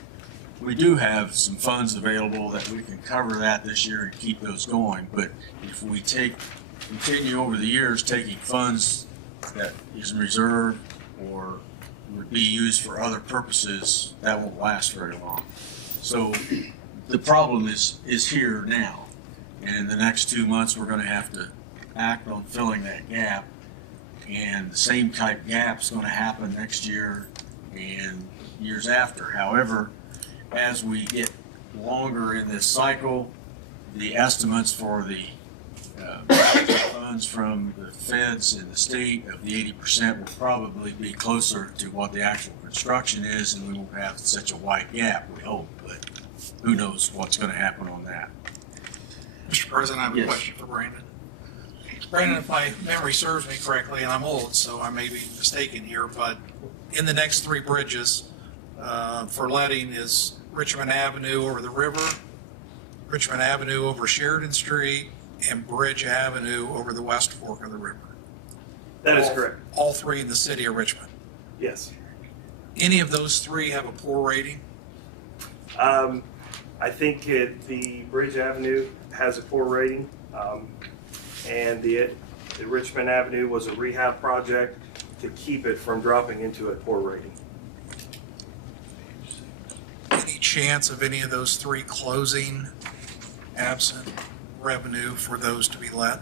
We do have some funds available that we can cover that this year and keep those going, but if we continue over the years taking funds that is reserved or would be used for other purposes, that won't last very long. So the problem is here now. And in the next 2 months, we're going to have to act on filling that gap. And the same type gap is going to happen next year and years after. However, as we get longer in this cycle, the estimates for the funds from the feds and the state of the 80% will probably be closer to what the actual construction is, and we won't have such a wide gap, we hope, but who knows what's going to happen on that. Mr. President, I have a Yes. question for Brandon. Brandon, if my memory serves me correctly, and I'm old, so I may be mistaken here, but in the next 3 bridges for letting is Richmond Avenue over the river, Richmond Avenue over Sheridan Street, and Bridge Avenue over the West Fork of the river. That is correct. All 3 in the city of Richmond. Yes. Any of those 3 have a poor rating? I think the Bridge Avenue has a poor rating, and the Richmond Avenue was a rehab project to keep it from dropping into a poor rating. Any chance of any of those 3 closing absent revenue for those to be let?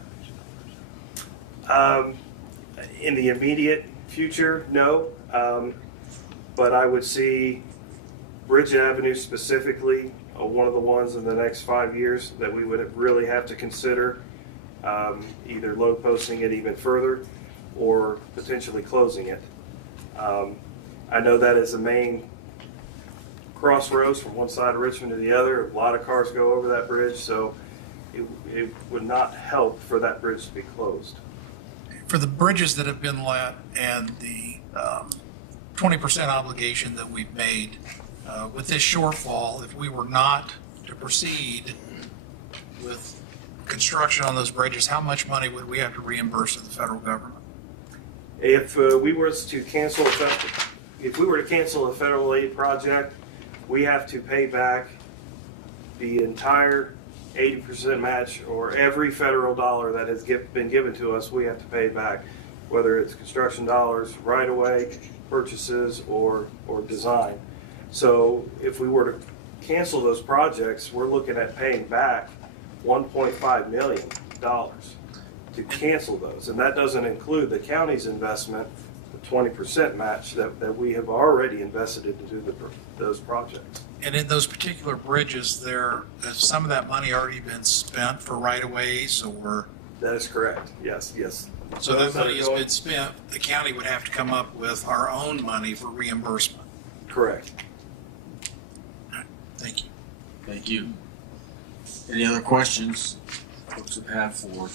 In the immediate future, no. But I would see Bridge Avenue specifically, one of the ones in the next 5 years that we would really have to consider either low posting it even further or potentially closing it. I know that is the main crossroads from one side of Richmond to the other. A lot of cars go over that bridge, so it would not help for that bridge to be closed. For the bridges that have been let and the 20% obligation that we've made, with this shortfall, if we were not to proceed with construction on those bridges, how much money would we have to reimburse to the federal government? If we were to cancel, if we were to cancel a federal aid project, we have to pay back the entire 80% match, or every federal dollar that has been given to us, we have to pay back, whether it's construction dollars, right-of-way purchases, or design. So if we were to cancel those projects, we're looking at paying back $1.5 million to cancel those. And that doesn't include the county's investment, the 20% match that we have already invested into those projects. And in those particular bridges, has some of that money already been spent for right-of-ways or? That is correct, yes. So that money has been spent, the county would have to come up with our own money for reimbursement. Correct. Thank you. Thank you. Any other questions folks would have for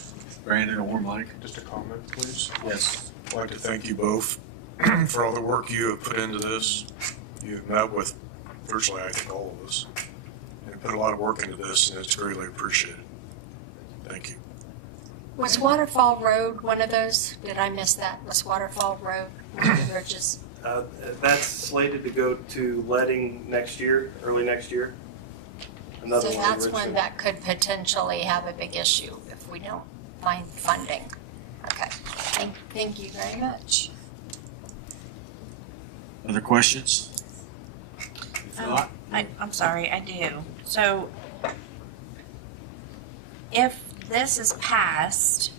Brandon or Mike? Just a comment, please. Yes. I'd like to thank you both for all the work you have put into this. You've met with virtually, I think, all of us, and put a lot of work into this, and it's greatly appreciated. Thank you. Was Waterfall Road one of those? Did I miss that? Was Waterfall Road one of the bridges? That's slated to go to letting next year, early next year. Another So one in that's one Richmond. that could potentially have a big issue if we don't find funding. Okay, thank you very much. Other questions? If not, I'm sorry, I do. So if this is passed,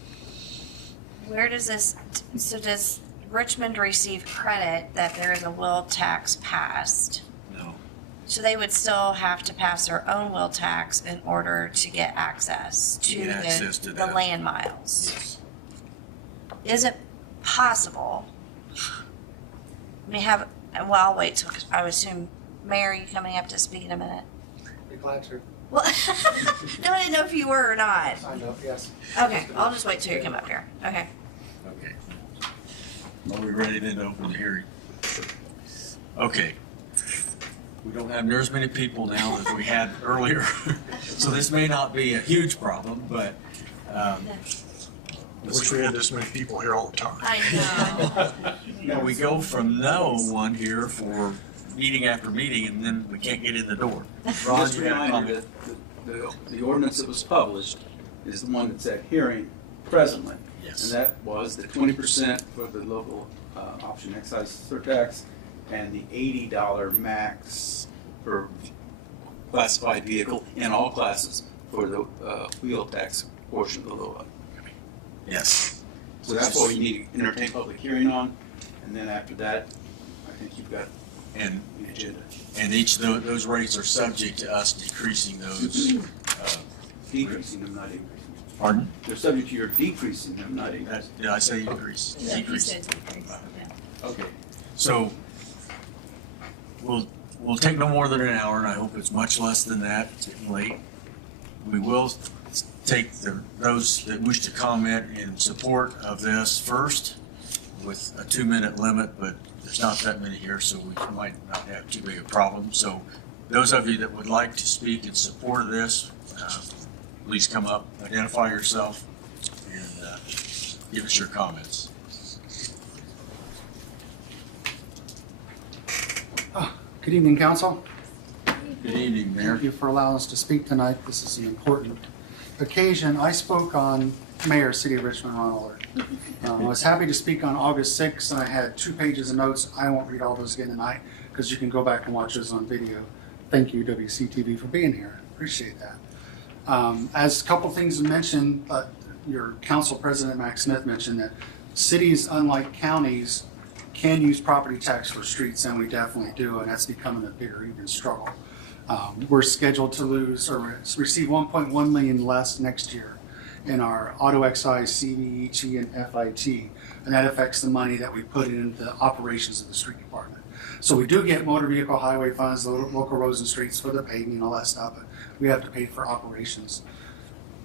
does Richmond receive credit that there is a will tax passed? no. So they would still have to pass their own will tax in order to get access to Get access to the that. land miles. Yes. Is it possible? I'll wait till, I would assume, Mayor, are you coming up to speak in a minute? Be glad to. Well, no, I didn't know if you were or not. I know, yes. Okay, I'll just wait till you come up here. Okay. Okay. Are we ready then to open the hearing? Okay. We don't have near as many people now as we had earlier, so this may not be a huge problem, but I wish we had this many people here all the time. I know. we go from no one here for meeting after meeting, and then we can't get in the door. Ron, Just you a got a reminder comment? that the ordinance that was published is the one that's at hearing presently. Yes. And that was the 20% for the local option excise surtax and the $80 max per classified vehicle in all classes for the wheel tax portion of the LOA. Yes. So that's what you need to entertain public hearing on, and then after that, I think you've got And the agenda. and each of those rates are subject to us decreasing those. Decreasing them, not increasing. Pardon? They're subject to your decreasing them, not increasing. Did I say increase? Decrease. Okay. So we'll take no more than an hour, and I hope it's much less than that. It's getting late. We will take those that wish to comment in support of this first with a 2-minute limit, but there's not that many here, so we might not have too big a problem. So those of you that would like to speak in support of this, please come up, identify yourself, and give us your comments. Good evening, Council. Good evening, Mayor. Thank you for allowing us to speak tonight. This is an important occasion. I spoke on Mayor, City of Richmond, Ron Oller. I was happy to speak on August 6th, and I had 2 pages of notes. I won't read all those again tonight because you can go back and watch those on video. Thank you, WCTV, for being here. Appreciate that. As a couple things mentioned, your Council President, Max Smith, mentioned that cities, unlike counties, can use property tax for streets, and we definitely do, and that's becoming a bigger even struggle. We're scheduled to lose or receive 1.1 million less next year in our auto excise, CVET, and FIT, and that affects the money that we put into the operations of the street department. So we do get motor vehicle highway funds, the local roads and streets for the paving and all that stuff, but we have to pay for operations.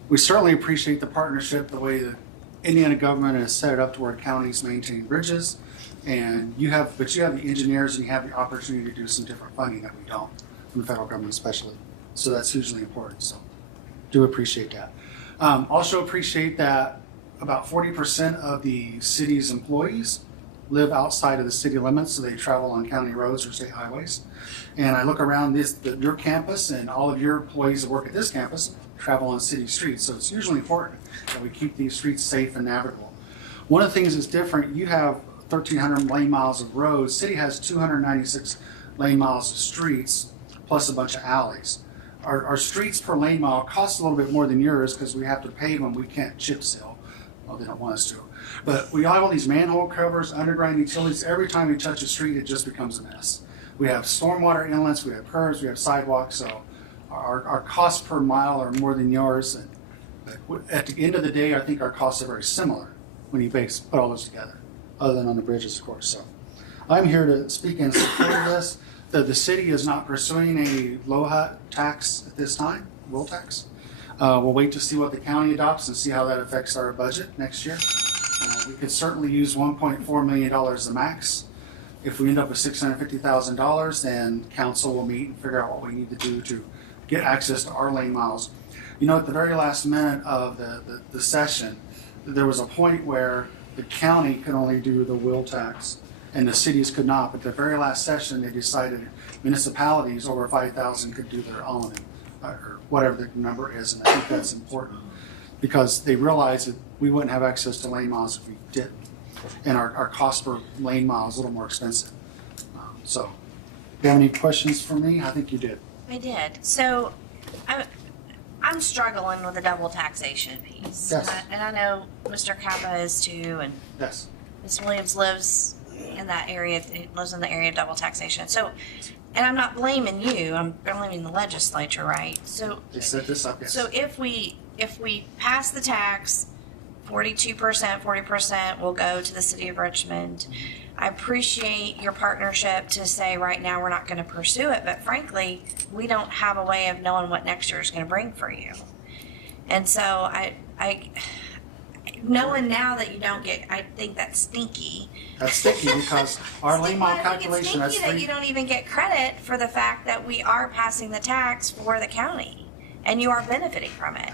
We certainly appreciate the partnership, the way the Indiana government has set it up to where counties maintain bridges, and you have the engineers and you have the opportunity to do some different funding that we don't from the federal government especially. So that's hugely important. So do appreciate that. Also appreciate that about 40% of the city's employees live outside of the city limits, so they travel on county roads or state highways. And I look around your campus, and all of your employees that work at this campus travel on city streets. So it's usually important that we keep these streets safe and navigable. One of the things that's different, you have 1,300 lane miles of roads. City has 296 lane miles of streets, plus a bunch of alleys. Our streets per lane mile cost a little bit more than yours because we have to pave them. We can't chip seal. Well, they don't want us to. But we have all these manhole covers, underground utilities. Every time we touch a street, it just becomes a mess. We have stormwater inlets, we have curbs, we have sidewalks. So our costs per mile are more than yours. And at the end of the day, I think our costs are very similar when you put all those together, other than on the bridges, of course. So I'm here to speak in support of this. The city is not pursuing a LOHA tax at this time, will tax. We'll wait to see what the county adopts and see how that affects our budget next year. We could certainly use $1.4 million the max. If we end up with $650,000, then council will meet and figure out what we need to do to get access to our lane miles. You know, at the very last minute of the session, there was a point where the county could only do the wheel tax and the cities could not. But the very last session, they decided municipalities over 5,000 could do their own, or whatever the number is. And I think that's important because they realized that we wouldn't have access to lane miles if we didn't. And our cost per lane mile is a little more expensive. So, do you have any questions for me? I think you did. I did. So, I'm struggling with the double taxation piece. Yes. And I know Mr. Kappa is too, and Yes. Ms. Williams lives in that area, lives in the area of double taxation. So, and I'm not blaming you, I'm blaming the legislature, right? So, They set this up, yes. so if we pass the tax, 42%, 40% will go to the city of Richmond. I appreciate your partnership to say right now we're not going to pursue it, but frankly, we don't have a way of knowing what next year is going to bring for you. And so I knowing now that you don't get, I think that's stinky. That's sticky because our lane mile calculation, It's that's stinky that you don't even get credit for the fact that we are passing the tax for the county and you are benefiting from it.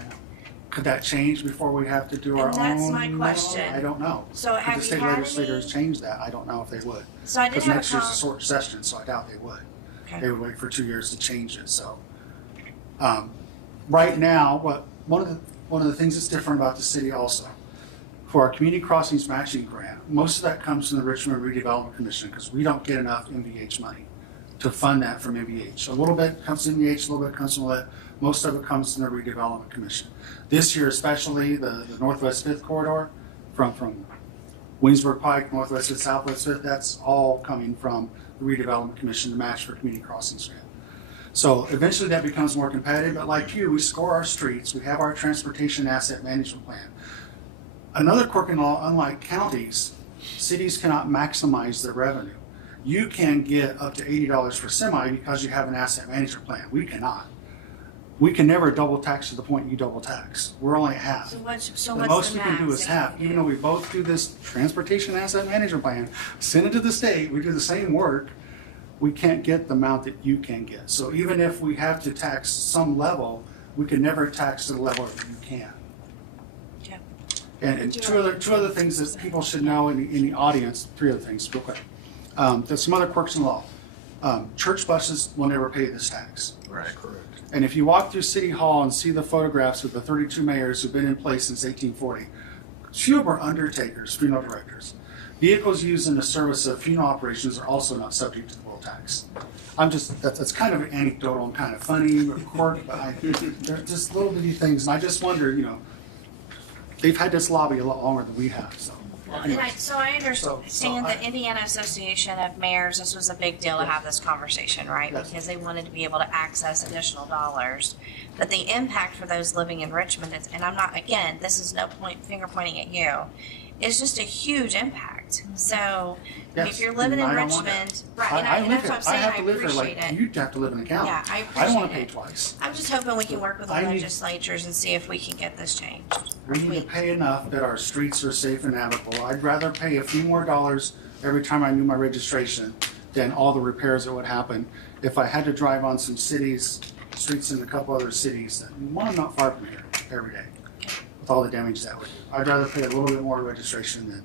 Could that change before we have to do our own? That's my question. I don't know. So Could have the you state had legislators any? change that? I don't know if they would. So I did Because have a next year's a short session, so I doubt they would. Okay. They would wait for 2 years to change it. So, right now, one of the things that's different about the city also, for our Community Crossings Matching Grant, most of that comes from the Richmond Redevelopment Commission because we don't get enough MVH money to fund that from MVH. A little bit comes from MVH, a little bit comes from LIT, most of it comes from the Redevelopment Commission. This year especially, the Northwest 5th Corridor from Williamsburg Pike, Northwest 5th, Southwest 5th, that's all coming from the Redevelopment Commission to match for Community Crossings Grant. So eventually that becomes more competitive, but like you, we score our streets, we have our transportation asset management plan. Another quirk in law, unlike counties, cities cannot maximize their revenue. You can get up to $80 for semi because you have an asset management plan. We cannot. We can never double tax to the point you double tax. We're only at half. So what's The the most we can do max is that half, you can even do? though we both do this transportation asset management plan, send it to the state, we do the same work, we can't get the amount that you can get. So even if we have to tax some level, we can never tax to the level that you can. Yeah. And two other things that people should know in the audience, three other things, real quick. There's some other quirks in law. Church buses will never pay this tax. Right, correct. And if you walk through City Hall and see the photographs of the 32 mayors who've been in place since 1840, few of them are undertakers, funeral directors. Vehicles used in the service of funeral operations are also not subject to the will tax. That's kind of anecdotal and kind of funny, quirk, but they're just little bitty things. And I just wonder, they've had this lobby a lot longer than we have, so. So I understand So the Indiana Association of Mayors, this was a big deal to have this conversation, right? Yes. Because they wanted to be able to access additional dollars. But the impact for those living in Richmond is, and I'm not, again, this is no finger pointing at you, it's just a huge impact. So if you're living in I don't want Richmond, that. right, and that's what I'm saying, I have to live here appreciate like it. you have to live in the county. Yeah, I I don't appreciate want to pay it. twice. I'm just hoping we can work with the I need- legislatures and see if we can get this changed. We need to pay enough that our streets are safe and navigable. I'd rather pay a few more dollars every time I knew my registration than all the repairs that would happen if I had to drive on some streets in a couple other cities, one not far from here, every day, with all the damage that would do. I'd rather pay a little bit more registration than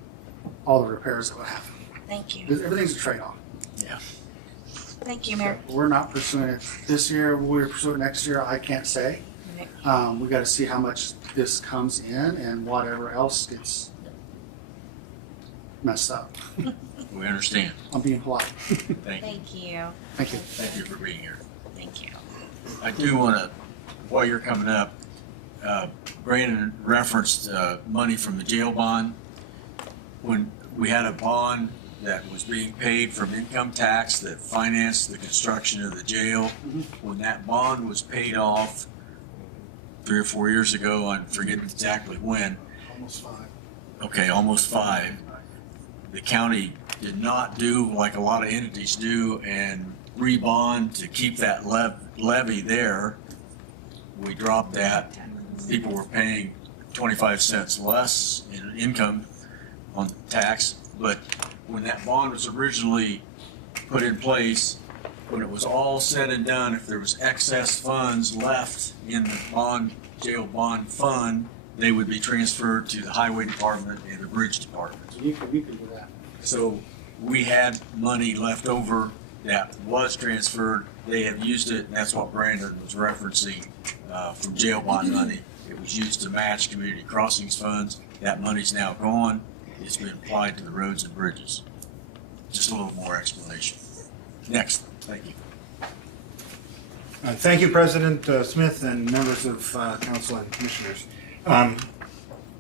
all the repairs that would happen. Thank you. Everything's a trade-off. Yeah. Thank you, Mayor. We're not pursuing it this year. We'll pursue it next year. I can't say. We got to see how much this comes in and whatever else gets messed up. We understand. I'm being polite. Thank you. Thank you. Thank you. Thank you for being here. Thank you. I do want to, while you're coming up, Brandon referenced money from the jail bond. When we had a bond that was being paid from income tax that financed the construction of the jail, when that bond was paid off 3 or 4 years ago, I'm forgetting exactly when. Almost 5. Okay, almost 5. The county did not do like a lot of entities do and rebond to keep that levy there. We dropped that. People were paying 25 cents less in income on tax, but when that bond was originally put in place, when it was all said and done, if there was excess funds left in the jail bond fund, they would be transferred to the highway department and the bridge department. You can do that. So we had money left over that was transferred. They have used it, and that's what Brandon was referencing from jail bond money. It was used to match community crossings funds. That money's now gone. It's been applied to the roads and bridges. Just a little more explanation. Next, thank you. Thank you, President Smith and members of Council and Commissioners.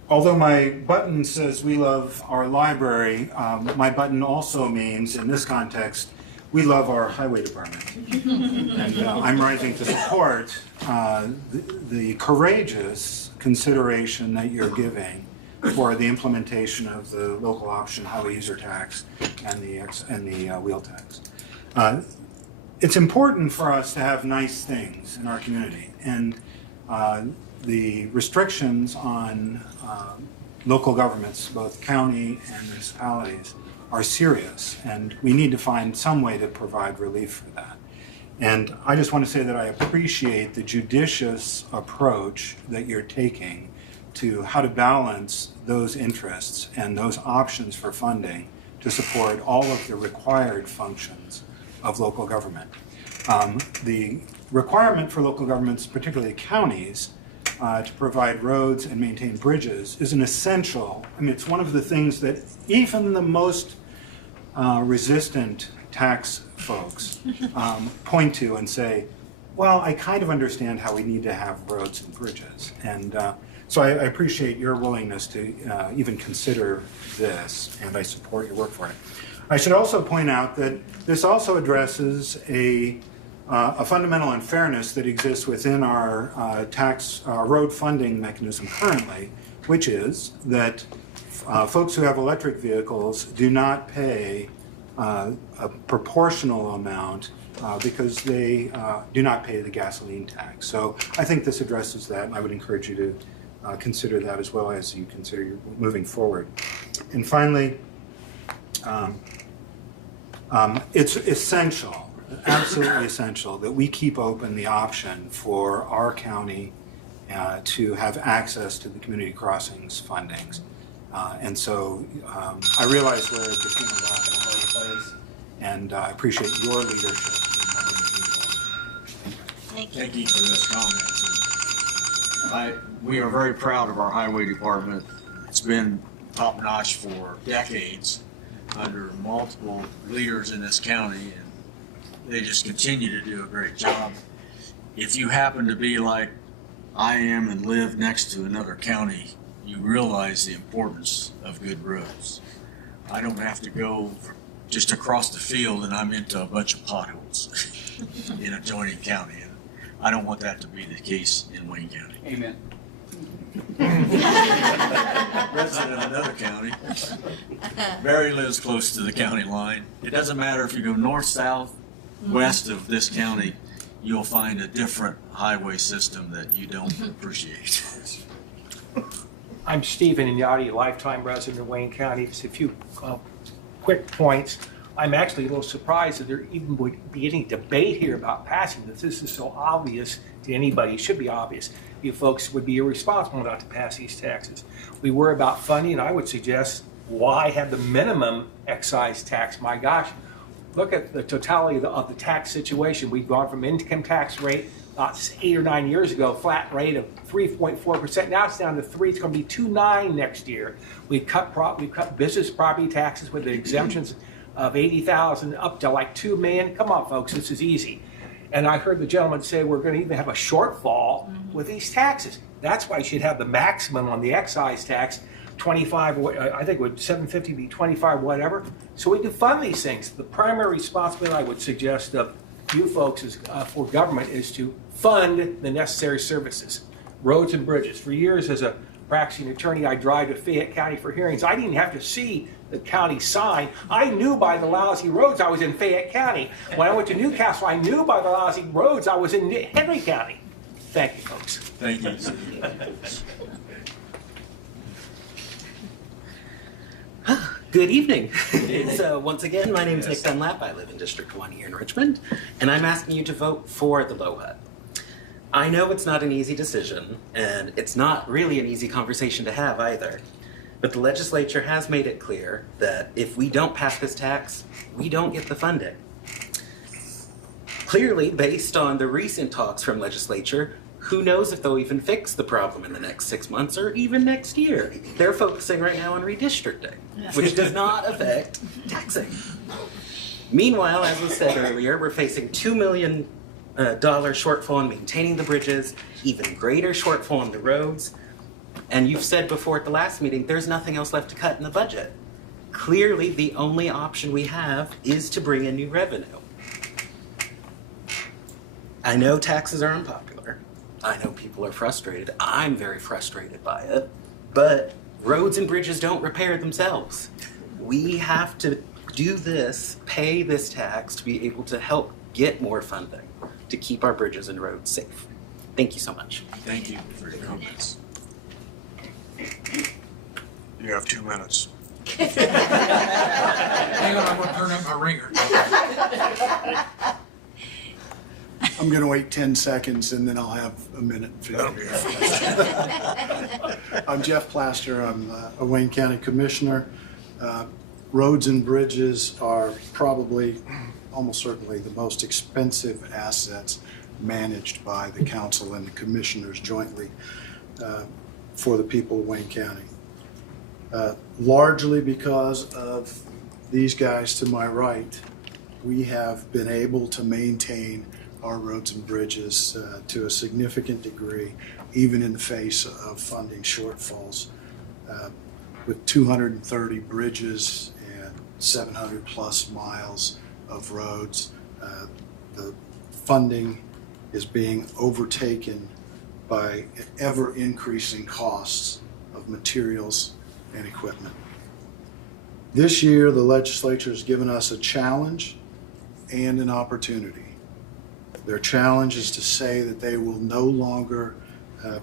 Although my button says we love our library, my button also means, in this context, we love our highway department. And I'm rising to support the courageous consideration that you're giving for the implementation of the local option highway user tax and the wheel tax. It's important for us to have nice things in our community, and the restrictions on local governments, both county and municipalities, are serious, and we need to find some way to provide relief for that. And I just want to say that I appreciate the judicious approach that you're taking to how to balance those interests and those options for funding to support all of the required functions of local government. The requirement for local governments, particularly counties, to provide roads and maintain bridges is an essential. I mean, it's one of the things that even the most resistant tax folks point to and say, well, I kind of understand how we need to have roads and bridges. And so I appreciate your willingness to even consider this, and I support your work for it. I should also point out that this also addresses a fundamental unfairness that exists within our road funding mechanism currently, which is that folks who have electric vehicles do not pay a proportional amount because they do not pay the gasoline tax. So I think this addresses that, and I would encourage you to consider that as well as you consider moving forward. And finally, it's essential, absolutely essential, that we keep open the option for our county to have access to the community crossings fundings. And so I realize we're between a rock and a hard place, and I appreciate your leadership. Thank you for those comments. We are very proud of our highway department. It's been top notch for decades under multiple leaders in this county, and they just continue to do a great job. If you happen to be like I am and live next to another county, you realize the importance of good roads. I don't have to go just across the field and I'm into a bunch of potholes in adjoining county. And I don't want that to be the case in Wayne County. Amen. Resident of another county. Barry lives close to the county line. It doesn't matter if you go north, south, west of this county, you'll find a different highway system that you don't appreciate. I'm Stephen Inyati, lifetime resident of Wayne County. Just a few quick points. I'm actually a little surprised that there even would be any debate here about passing this. This is so obvious to anybody. It should be obvious. You folks would be irresponsible not to pass these taxes. We worry about funding, and I would suggest, why have the minimum excise tax? My gosh, look at the totality of the tax situation. We've gone from income tax rate about 8 or 9 years ago, flat rate of 3.4%. Now it's down to 3. It's going to be 2.9 next year. We've cut business property taxes with the exemptions of $80,000 up to like $2 million. Come on, folks, this is easy. And I heard the gentleman say we're going to even have a shortfall with these taxes. That's why you should have the maximum on the excise tax, 25. I think would 750 be 25, whatever. So we can fund these things. The primary responsibility I would suggest of you folks is for government is to fund the necessary services, roads and bridges. For years, as a practicing attorney, I drive to Fayette County for hearings. I didn't have to see the county sign. I knew by the lousy roads I was in Fayette County. When I went to Newcastle, I knew by the lousy roads I was in Henry County. Thank you, folks. Thank you. Good evening. So once again, my name is Nick Dunlap. I live in District 1 here in Richmond, and I'm asking you to vote for the LOHUT. I know it's not an easy decision, and it's not really an easy conversation to have either. But the legislature has made it clear that if we don't pass this tax, we don't get the funding. Clearly, based on the recent talks from legislature, who knows if they'll even fix the problem in the next 6 months or even next year. They're focusing right now on redistricting, which does not affect taxing. Meanwhile, as was said earlier, we're facing $2 million shortfall in maintaining the bridges, even greater shortfall on the roads. And you've said before at the last meeting, there's nothing else left to cut in the budget. Clearly, the only option we have is to bring in new revenue. I know taxes are unpopular. I know people are frustrated. I'm very frustrated by it. But roads and bridges don't repair themselves. We have to do this, pay this tax to be able to help get more funding to keep our bridges and roads safe. Thank you so much. Thank you for your comments. You have 2 minutes. Hang on, I'm gonna turn up my ringer. I'm going to wait 10 seconds and then I'll have a minute. That'll be I'm Jeff Plaster. I'm a Wayne County Commissioner. Roads and bridges are probably, almost certainly, the most expensive assets managed by the council and the commissioners jointly. for the people of Wayne County. Largely because of these guys to my right, we have been able to maintain our roads and bridges to a significant degree, even in the face of funding shortfalls. With 230 bridges and 700 plus miles of roads, the funding is being overtaken by ever increasing costs of materials and equipment. This year, the legislature has given us a challenge and an opportunity. Their challenge is to say that they will no longer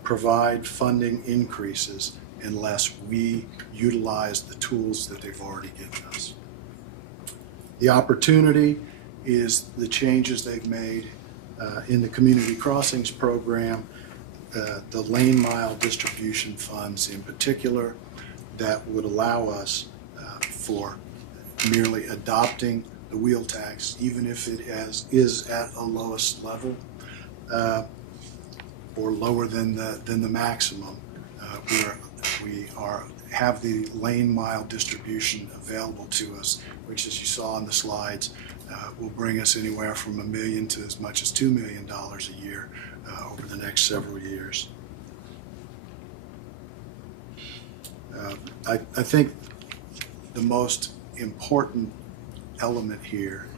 provide funding increases unless we utilize the tools that they've already given us. The opportunity is the changes they've made in the community crossings program, the lane mile distribution funds in particular, that would allow us for merely adopting the wheel tax, even if it is at a lowest level or lower than the maximum, where we have the lane mile distribution available to us, which, as you saw on the slides, will bring us anywhere from $1 million to as much as $2 million a year over the next several years. I think the most important element here,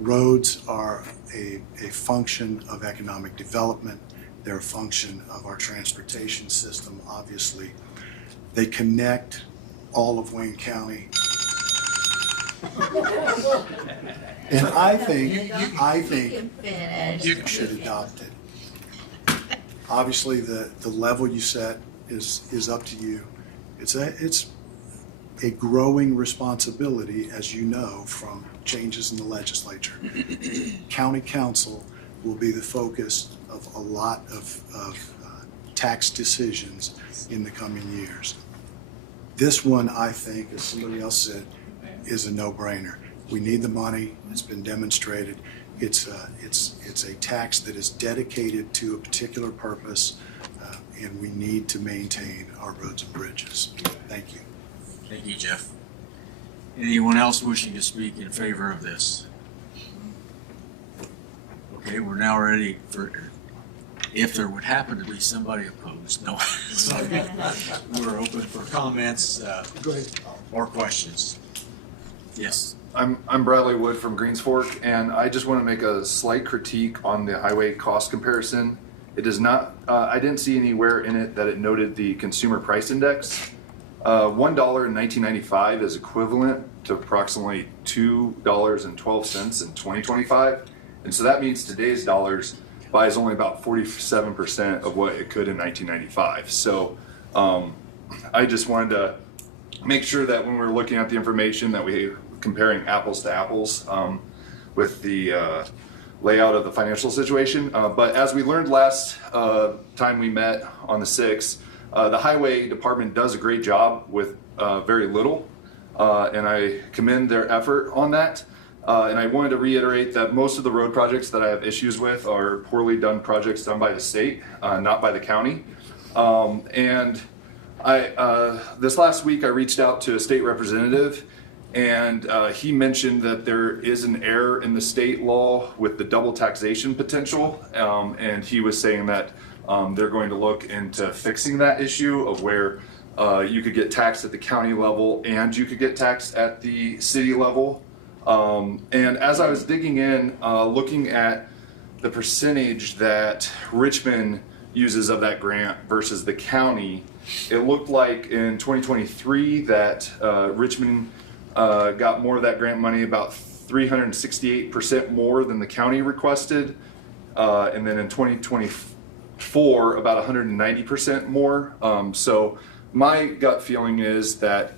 roads are a function of economic development. They're a function of our transportation system, obviously. They connect all of Wayne County. And I think you should adopt it. Obviously, the level you set is up to you. It's a growing responsibility, as you know, from changes in the legislature. County council will be the focus of a lot of tax decisions in the coming years. This one, I think, as somebody else said, is a no-brainer. We need the money. It's been demonstrated. It's a tax that is dedicated to a particular purpose, and we need to maintain our roads and bridges. Thank you. Thank you, Jeff. Anyone else wishing to speak in favor of this? Okay, we're now ready for, if there would happen to be somebody opposed, no. We're open for comments or questions. Yes. I'm Bradley Wood from Greens Fork, and I just want to make a slight critique on the highway cost comparison. It does not, I didn't see anywhere in it that it noted the consumer price index. $1 in 1995 is equivalent to approximately $2.12 in 2025. And so that means today's dollars buys only about 47% of what it could in 1995. So I just wanted to make sure that when we're looking at the information that we're comparing apples to apples with the layout of the financial situation. But as we learned last time we met on the 6th, the highway department does a great job with very little, and I commend their effort on that. And I wanted to reiterate that most of the road projects that I have issues with are poorly done projects done by the state, not by the county. And this last week I reached out to a state representative, and he mentioned that there is an error in the state law with the double taxation potential, and he was saying that they're going to look into fixing that issue of where you could get taxed at the county level and you could get taxed at the city level. And as I was digging in, looking at the percentage that Richmond uses of that grant versus the county, it looked like in 2023 that Richmond got more of that grant money, about 368% more than the county requested. And then in 2024, about 190% more. So my gut feeling is that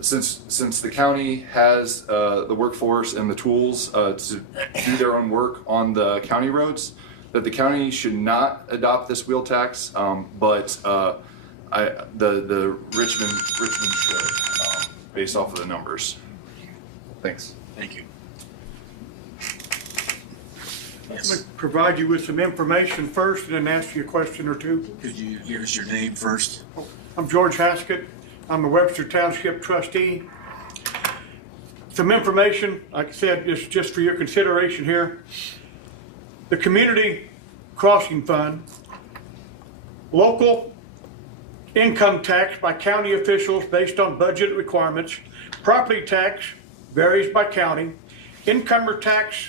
since the county has the workforce and the tools to do their own work on the county roads, that the county should not adopt this wheel tax, but the Richmond should, based off of the numbers. Thanks. Thank you. Yes. Let me provide you with some information first and then ask you a question or two. Could you give us your name first? I'm George Haskett. I'm a Webster Township trustee. Some information, like I said, is just for your consideration here. The Community Crossing Fund, local income tax by county officials based on budget requirements, property tax varies by county, incomer tax,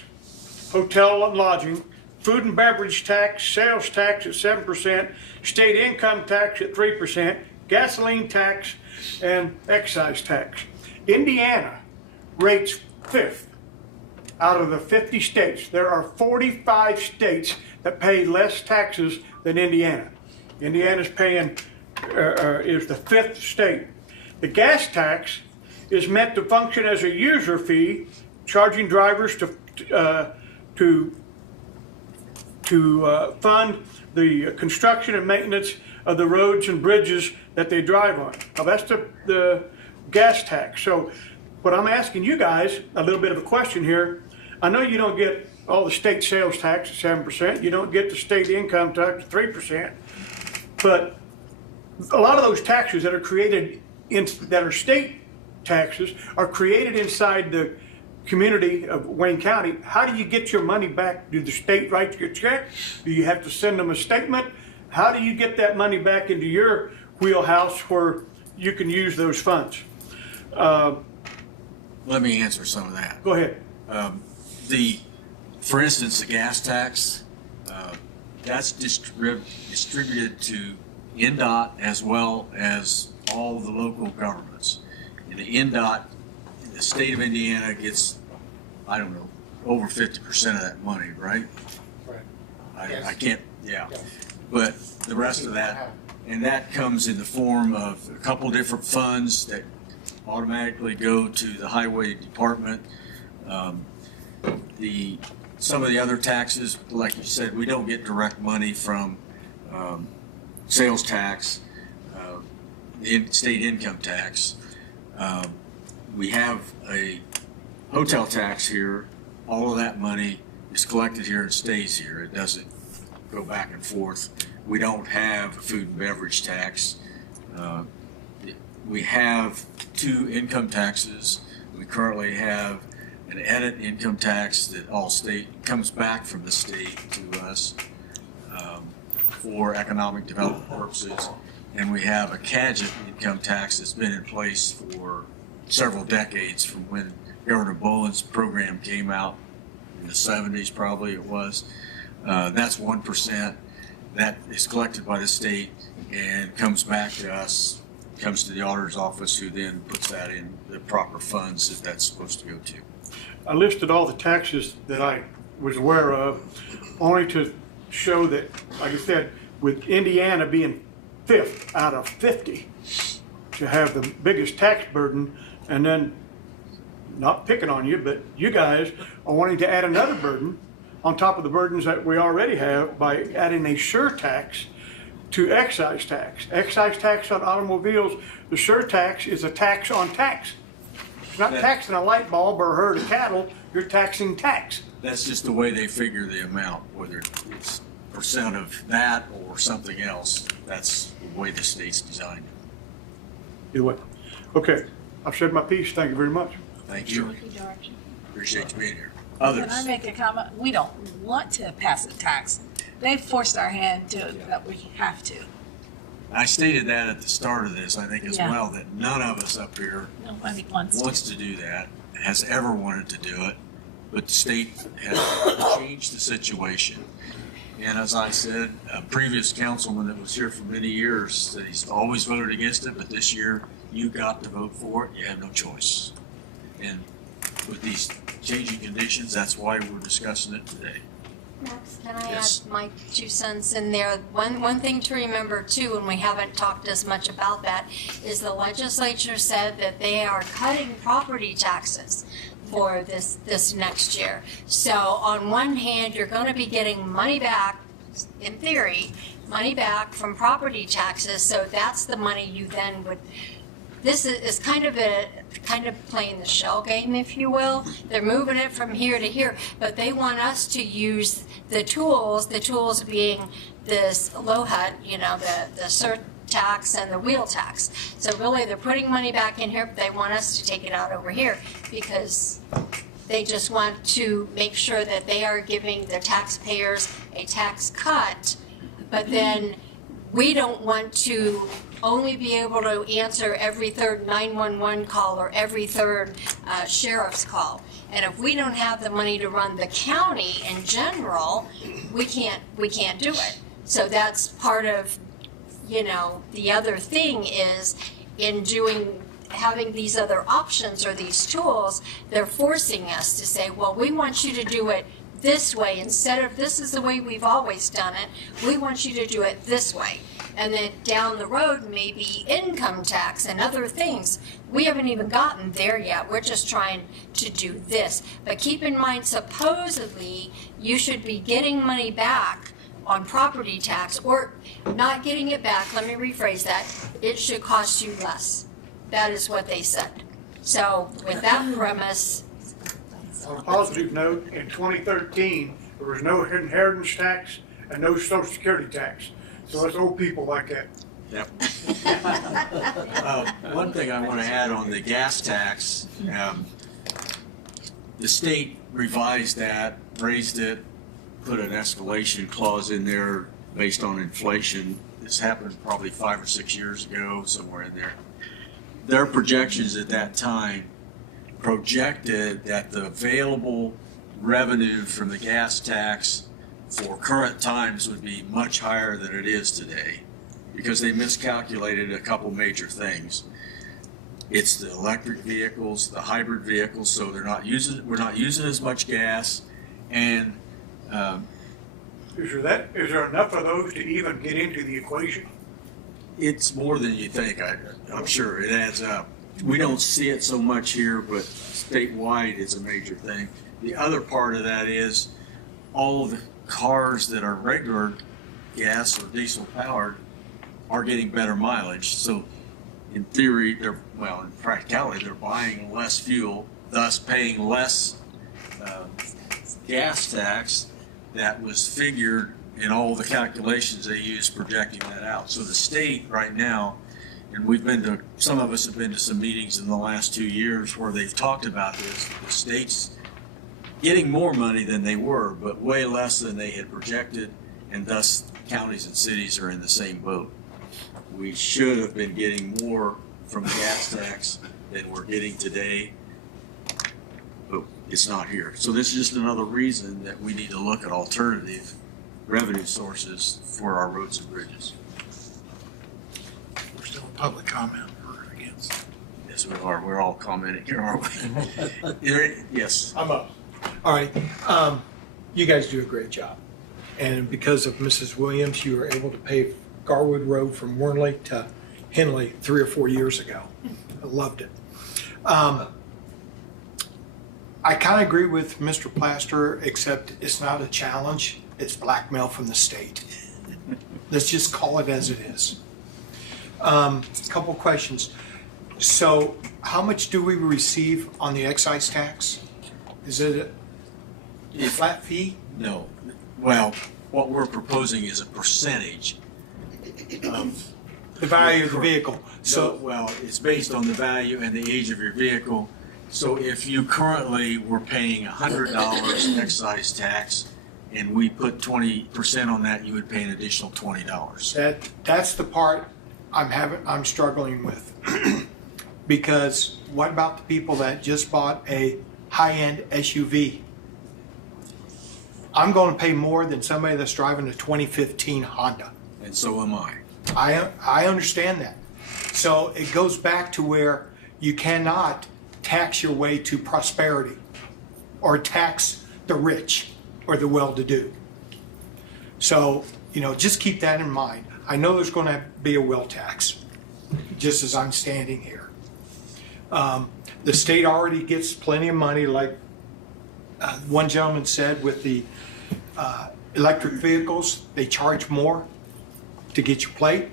hotel and lodging, food and beverage tax, sales tax at 7%, state income tax at 3%, gasoline tax, and excise tax. Indiana rates 5th out of the 50 states. There are 45 states that pay less taxes than Indiana. Indiana's paying, is the 5th state. The gas tax is meant to function as a user fee, charging drivers to fund the construction and maintenance of the roads and bridges that they drive on. Now that's the gas tax. So what I'm asking you guys, a little bit of a question here. I know you don't get all the state sales tax at 7%. You don't get the state income tax at 3%. But a lot of those taxes that are created that are state taxes are created inside the community of Wayne County. How do you get your money back? Do the state write you a check? Do you have to send them a statement? How do you get that money back into your wheelhouse where you can use those funds? Let me answer some of that. Go ahead. For instance, the gas tax, that's distributed to NDOT as well as all the local governments. And the NDOT, the state of Indiana gets, I don't know, over 50% of that money, right? Right. I can't, yeah. But the rest of that, and that comes in the form of a couple different funds that automatically go to the highway department. Some of the other taxes, like you said, we don't get direct money from sales tax, state income tax. We have a hotel tax here. All of that money is collected here and stays here. It doesn't go back and forth. We don't have a food and beverage tax. We have 2 income taxes. We currently have an edit income tax that all state comes back from the state to us for economic development purposes. And we have a Cadget income tax that's been in place for several decades from when Governor Bowen's program came out in the 70s, probably it was. That's 1%. That is collected by the state and comes back to us, comes to the auditor's office, who then puts that in the proper funds that that's supposed to go to. I listed all the taxes that I was aware of, only to show that, like I said, with Indiana being 5th out of 50, to have the biggest tax burden, and then, not picking on you, but you guys are wanting to add another burden on top of the burdens that we already have by adding a surtax to excise tax. Excise tax on automobiles, the surtax is a tax on tax. It's not taxing a light bulb or a herd of cattle, you're taxing tax. That's just the way they figure the amount, whether it's percent of that or something else. That's the way the state's designed it. Either way. Okay, I've said my piece. Thank you very much. Thank you. Thank you, George. Appreciate you being here. Can Others? I make a comment? We don't want to pass a tax. They forced our hand to, that we have to. I stated that at the start of this, I think as Yeah. well, that none of us up here Nobody wants to do that, has ever wanted to do it, but the state has changed the situation. And as I said, a previous councilman that was here for many years said he's always voted against it, but this year you got to vote for it. You have no choice. And with these changing conditions, that's why we're discussing it today. Max, can I Yes. add my 2 cents in there? One thing to remember too, and we haven't talked as much about that, is the legislature said that they are cutting property taxes for this next year. So on one hand, you're going to be getting money back, in theory, money back from property taxes. So that's the money you then would this is kind of playing the shell game, if you will. They're moving it from here to here, but they want us to use the tools being this LOHUT, the surtax and the wheel tax. So really, they're putting money back in here, but they want us to take it out over here because they just want to make sure that they are giving the taxpayers a tax cut, but then we don't want to only be able to answer every third 911 call or every third sheriff's call. And if we don't have the money to run the county in general, we can't do it. So that's part of, the other thing is in having these other options or these tools, they're forcing us to say, well, we want you to do it this way instead of this is the way we've always done it. We want you to do it this way. And then down the road, maybe income tax and other things. We haven't even gotten there yet. We're just trying to do this. But keep in mind, supposedly, you should be getting money back on property tax, or not getting it back. Let me rephrase that. It should cost you less. That is what they said. So with that premise. On a positive note, in 2013, there was no inheritance tax and no social security tax. So it's old people like that. Yep. One thing I want to add on the gas tax, the state revised that, raised it, put an escalation clause in there based on inflation. This happened probably 5 or 6 years ago, somewhere in there. Their projections at that time projected that the available revenue from the gas tax for current times would be much higher than it is today because they miscalculated a couple major things. It's the electric vehicles, the hybrid vehicles, so we're not using as much gas, and is there enough of those to even get into the equation? it's more than you think. I'm sure it adds up. We don't see it so much here, but statewide it's a major thing. The other part of that is all of the cars that are regular gas or diesel powered are getting better mileage. So in theory, in practicality, they're buying less fuel, thus paying less gas tax that was figured in all the calculations they use projecting that out. So the state right now, and some of us have been to some meetings in the last 2 years where they've talked about this, the state's getting more money than they were, but way less than they had projected, and thus counties and cities are in the same boat. We should have been getting more from the gas tax than we're getting today, but it's not here. So this is just another reason that we need to look at alternative revenue sources for our roads and bridges. We're still in public comment or against. Yes, we are. We're all commenting here, aren't we? Yes. I'm up. All right. You guys do a great job. And because of Mrs. Williams, you were able to pave Garwood Road from Warnley to Henley 3 or 4 years ago. I loved it. I kind of agree with Mr. Plaster, except it's not a challenge. It's blackmail from the state. Let's just call it as it is. Couple questions. So how much do we receive on the excise tax? Is it a flat fee? No. Well, what we're proposing is a percentage of the value of the vehicle. So, it's based on the value and the age of your vehicle. So if you currently were paying $100 excise tax and we put 20% on that, you would pay an additional $20. That's the part I'm struggling with. Because what about the people that just bought a high-end SUV? I'm going to pay more than somebody that's driving a 2015 Honda. And so am I. I understand that. So it goes back to where you cannot tax your way to prosperity or tax the rich or the well-to-do. So, just keep that in mind. I know there's going to be a will tax, just as I'm standing here. The state already gets plenty of money, like one gentleman said, with the electric vehicles, they charge more to get your plate.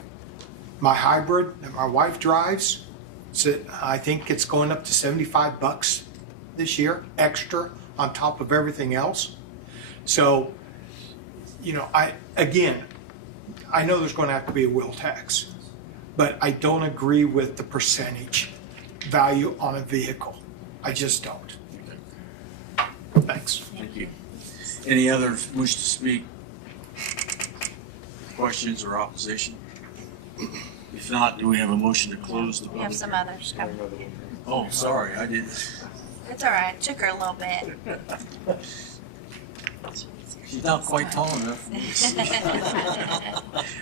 My hybrid that my wife drives, So I think it's going up to $75 this year, extra on top of everything else. So, you know, I know there's going to have to be a wheel tax, but I don't agree with the percentage value on a vehicle. I just don't. Thanks. Thank you. Any others wish to speak? Questions or opposition? If not, do we have a motion to close the We have public? some others coming. Oh, sorry, I didn't. It's all right. Took her a little bit. She's not quite tall enough.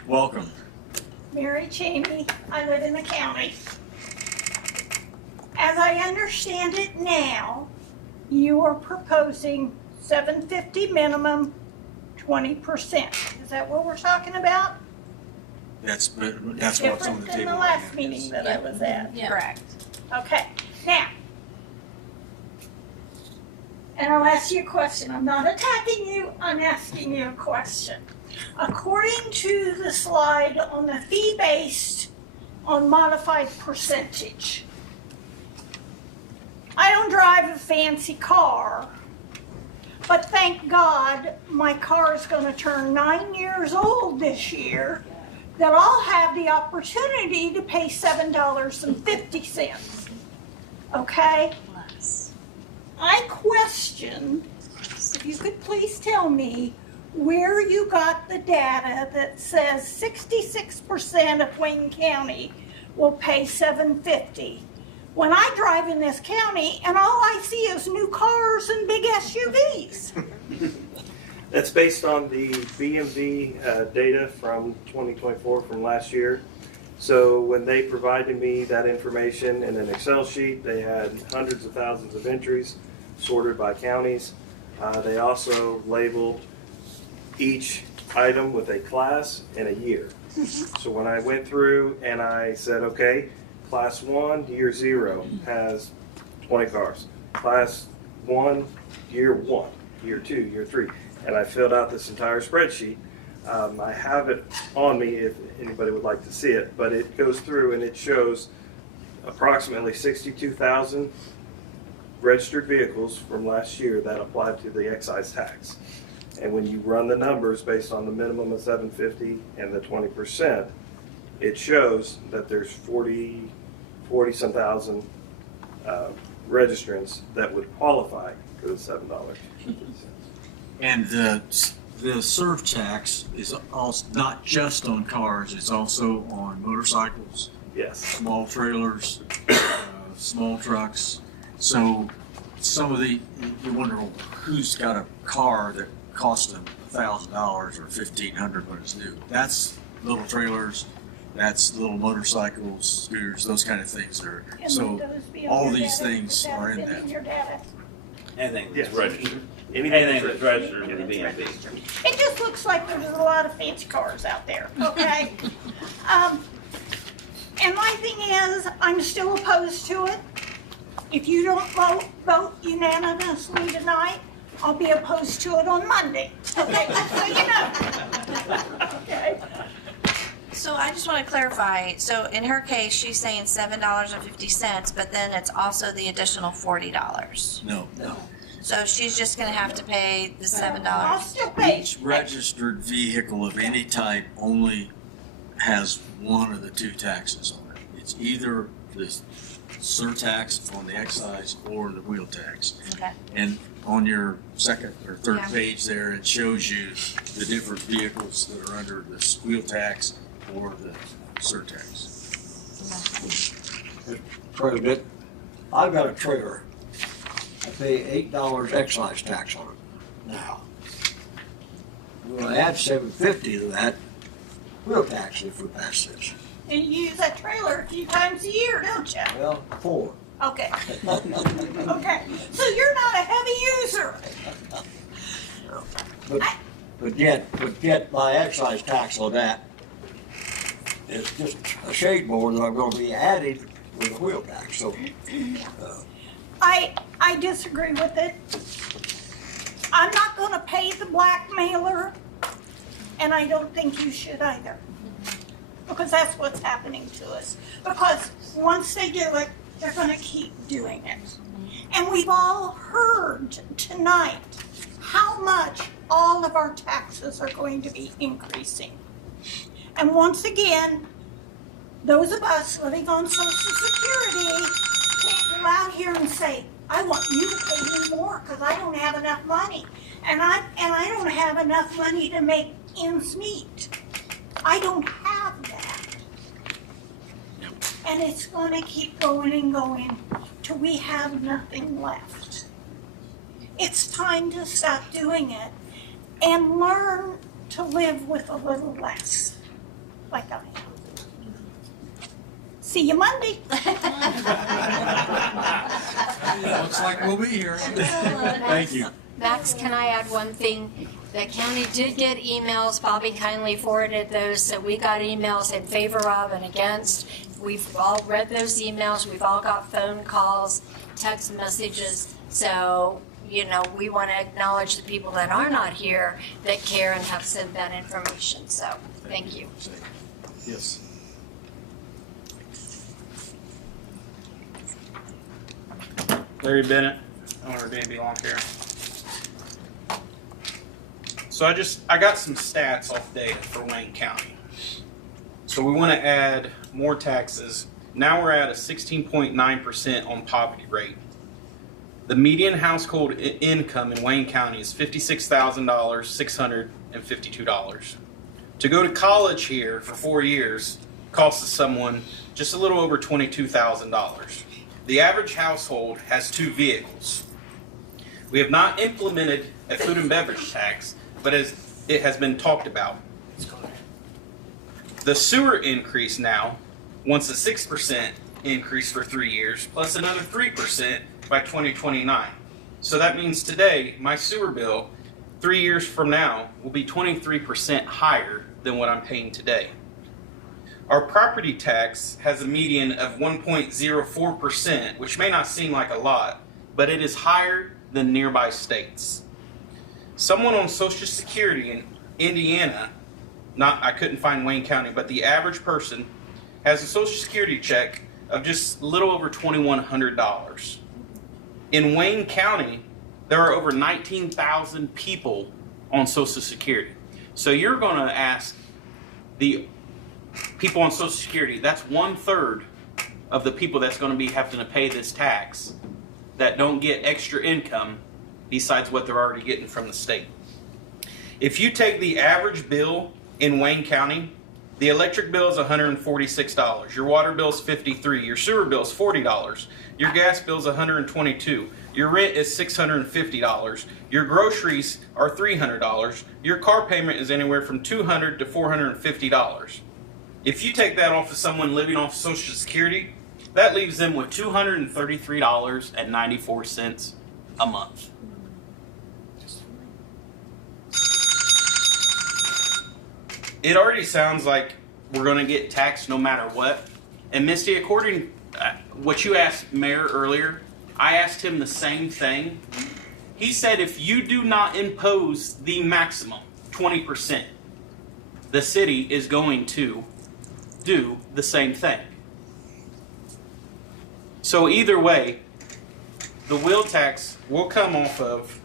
Welcome. Mary Cheney, I live in the county. As I understand it now, you are proposing $750 minimum, 20%. Is that what we're talking about? That's what's on the Different than table. the last meeting that I was at. Correct. Okay, now, and I'll ask you a question. I'm not attacking you, I'm asking you a question. According to the slide on the fee-based on modified percentage, I don't drive a fancy car, but thank God my car is going to turn 9 years old this year, that I'll have the opportunity to pay $7.50. Okay? I question, if you could please tell me where you got the data that says 66% of Wayne County will pay $7.50. When I drive in this county and all I see is new cars and big SUVs. That's based on the BMV data from 2024 from last year. So when they provided me that information in an Excel sheet, they had hundreds of thousands of entries sorted by counties. They also labeled each item with a class and a year. So when I went through and I said, okay, class 1, year 0 has 20 cars. Class 1, year 1, year 2, year 3. And I filled out this entire spreadsheet. I have it on me if anybody would like to see it, but it goes through and it shows approximately 62,000 registered vehicles from last year that applied to the excise tax. And when you run the numbers based on the minimum of $7.50 and the 20%, it shows that there's 40-some thousand registrants that would qualify for the $7.50. And the surf tax is also not just on cars, it's also on motorcycles. Yes. Small trailers, small trucks. So some of you wonder who's got a car that costs them $1,000 or $1,500 when it's new. That's little trailers, that's little motorcycles, scooters, those kind of things. So all these things are in that. Anything that's Yes. registered. Anything that's registered in the BMV. It just looks like there's a lot of fancy cars out there, okay? And my thing is, I'm still opposed to it. If you don't vote unanimously tonight, I'll be opposed to it on Monday, okay? Just so you know. Okay. So I just want to clarify. So in her case, she's saying $7.50, but then it's also the additional $40. No. So she's just going to have to pay the $7. I'll still pay. Each registered vehicle of any type only has one of the two taxes on it. It's either the surtax on the excise or the wheel tax. Okay. And on your second or third Yeah. page there, it shows you the different vehicles that are under the wheel tax or the surtax. President, I've got a trailer. I pay $8 excise tax on it now. We're gonna add $7.50 to that wheel tax if we pass this. And you use that trailer a few times a year, don't you? Well, 4. Okay. Okay. So you're not a heavy user. But yet my excise tax on that is just a shade more than I'm gonna be adding with the wheel tax, so. I disagree with it. I'm not gonna pay the blackmailer, and I don't think you should either. Because that's what's happening to us. Because once they do it, they're gonna keep doing it. And we've all heard tonight how much all of our taxes are going to be increasing. And once again, those of us living on Social Security can't go out here and say, I want you to pay me more because I don't have enough money. And I don't have enough money to make ends meet. I don't have that. And it's gonna keep going and going till we have nothing left. It's time to stop doing it and learn to live with a little less, like I am. See you Monday. Looks like we'll be here. Thank you. Max, can I add one thing? The county did get emails. Bobby kindly forwarded those, so we got emails in favor of and against. We've all read those emails. We've all got phone calls, text messages. So, you know, we want to acknowledge the people that are not here that care and have sent that information. So, thank you. Yes. Larry Bennett, owner of Danby Lawn Care. So I got some stats off data for Wayne County. So we want to add more taxes. Now we're at a 16.9% on poverty rate. The median household income in Wayne County is $56,652. To go to college here for 4 years costs someone just a little over $22,000. The average household has 2 vehicles. We have not implemented a food and beverage tax, but as it has been talked about. The sewer increase now wants a 6% increase for 3 years, plus another 3% by 2029. So that means today, my sewer bill, 3 years from now, will be 23% higher than what I'm paying today. Our property tax has a median of 1.04%, which may not seem like a lot, but it is higher than nearby states. Someone on Social Security in Indiana, I couldn't find Wayne County, but the average person has a Social Security check of just a little over $2,100. In Wayne County, there are over 19,000 people on Social Security. So you're going to ask the people on Social Security, that's 1/3 of the people that's going to be having to pay this tax that don't get extra income besides what they're already getting from the state. If you take the average bill in Wayne County, the electric bill is $146, your water bill is $53, your sewer bill is $40, your gas bill is $122, your rent is $650, your groceries are $300, your car payment is anywhere from $200 to $450. If you take that off of someone living off Social Security, that leaves them with $233.94 a month. It already sounds like we're going to get taxed no matter what. And Misty, according to what you asked Mayor earlier, I asked him the same thing. He said if you do not impose the maximum, 20%, the city is going to do the same thing. So either way, the wheel tax will come off of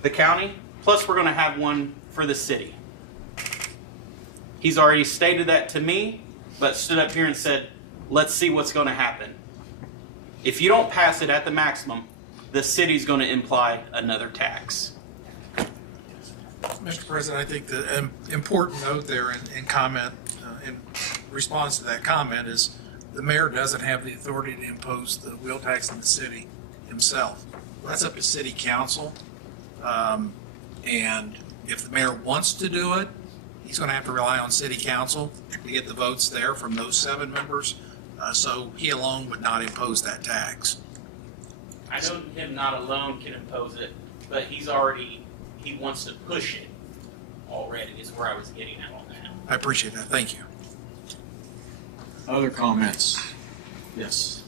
the county, plus we're going to have one for the city. He's already stated that to me, but stood up here and said, let's see what's going to happen. If you don't pass it at the maximum, the city's going to imply another tax. Mr. President, I think the important note there in comment, in response to that comment, is the mayor doesn't have the authority to impose the wheel tax in the city himself. That's up to city council. And if the mayor wants to do it, he's going to have to rely on city council to get the votes there from those 7 members. So he alone would not impose that tax. I know him not alone can impose it, but he wants to push it already, is where I was getting at on that. I appreciate that. Thank you. Other comments? Yes.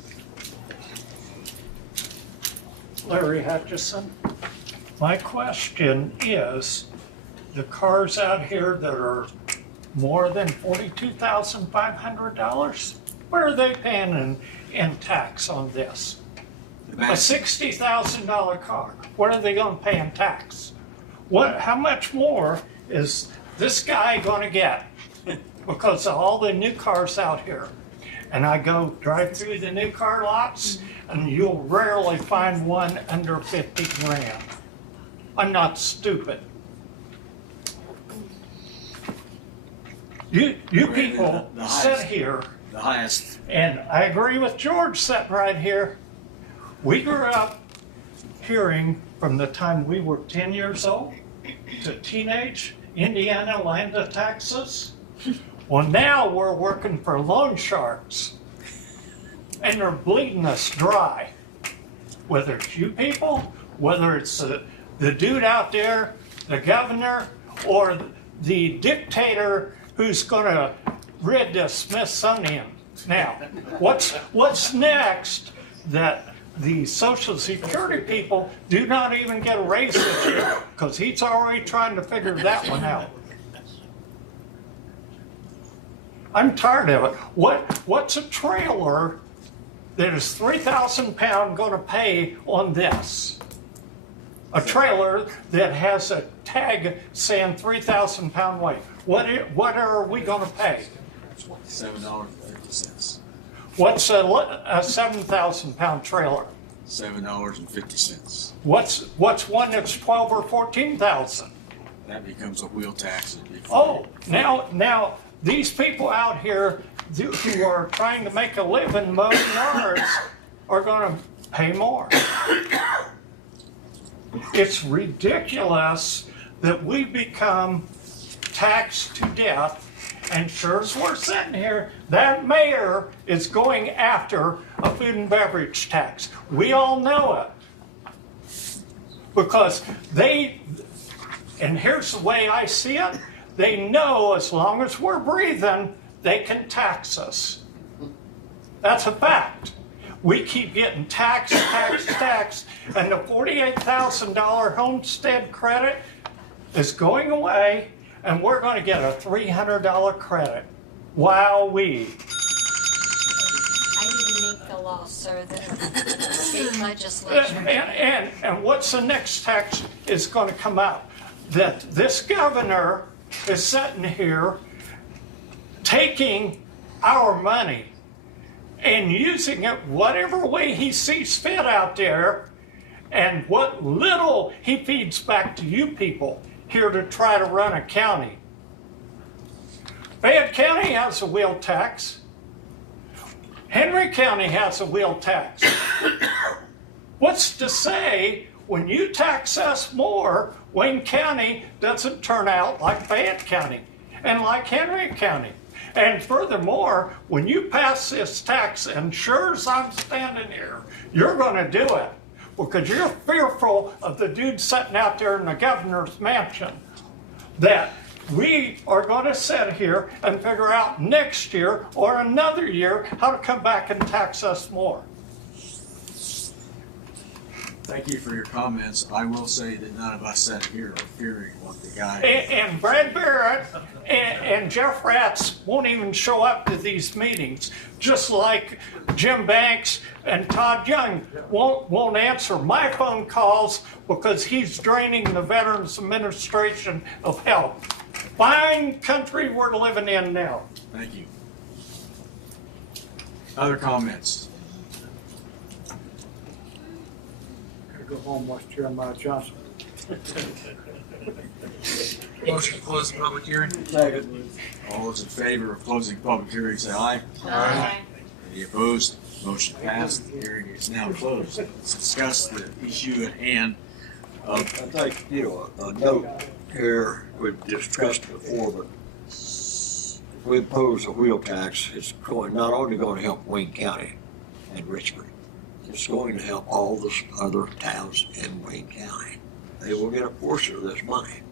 Larry Hutchison. My question is, the cars out here that are more than $42,500, What are they paying in tax on this? A $60,000 car, what are they gonna pay in tax? How much more is this guy gonna get because of all the new cars out here? And I go drive through the new car lots, and you'll rarely find one under 50 grand. I'm not stupid. You people sit here, The highest. and I agree with George sitting right here. We grew up hearing from the time we were 10 years old to teenage, Indiana land of taxes. Well, now we're working for loan sharks, and they're bleeding us dry. Whether it's you people, whether it's the dude out there, the governor, or the dictator who's going to rid the Smithsonian. Now, what's next that the Social Security people do not even get a raise this year because he's already trying to figure that one out. I'm tired of it. What's a trailer that is 3,000 pound going to pay on this? A trailer that has a tag saying 3,000 pound weight. What are we going to pay? $7.50. What's a 7,000 pound trailer? $7.50. What's one that's 12 or 14,000? That becomes a wheel tax. Oh, now these people out here who are trying to make a living mowing yards are going to pay more. It's ridiculous that we become taxed to death, and sure as we're sitting here, that mayor is going after a food and beverage tax. We all know it. Because and here's the way I see it, they know as long as we're breathing, they can tax us. That's a fact. We keep getting taxed, and the $48,000 homestead credit is going away, and we're going to get a $300 credit. Wowee. I didn't make the law, sir, the state legislature. And what's the next tax is going to come out? That this governor is sitting here taking our money and using it whatever way he sees fit out there, and what little he feeds back to you people here to try to run a county. Fayette County has a wheel tax. Henry County has a wheel tax. What's to say when you tax us more, Wayne County doesn't turn out like Fayette County and like Henry County? And furthermore, when you pass this tax, and sure as I'm standing here, you're going to do it because you're fearful of the dude sitting out there in the governor's mansion, that we are going to sit here and figure out next year or another year how to come back and tax us more. Thank you for your comments. I will say that none of us sat here are fearing what the guy. And Brad Barrett and Jeff Ratz won't even show up to these meetings, just like Jim Banks and Todd Young won't answer my phone calls because he's draining the Veterans Administration of help. Fine country we're living in now. Thank you. Other comments? Go home, watch Jeremiah Johnson. Motion to close the public hearing. Second. All those in favor of closing public hearing, say aye. Aye. Any opposed? Motion passed. The hearing is now closed. Let's discuss the issue at hand. I think, a note here, we've discussed before, but if we impose a wheel tax, it's not only going to help Wayne County and Richmond, it's going to help all the other towns in Wayne County. They will get a portion of this money.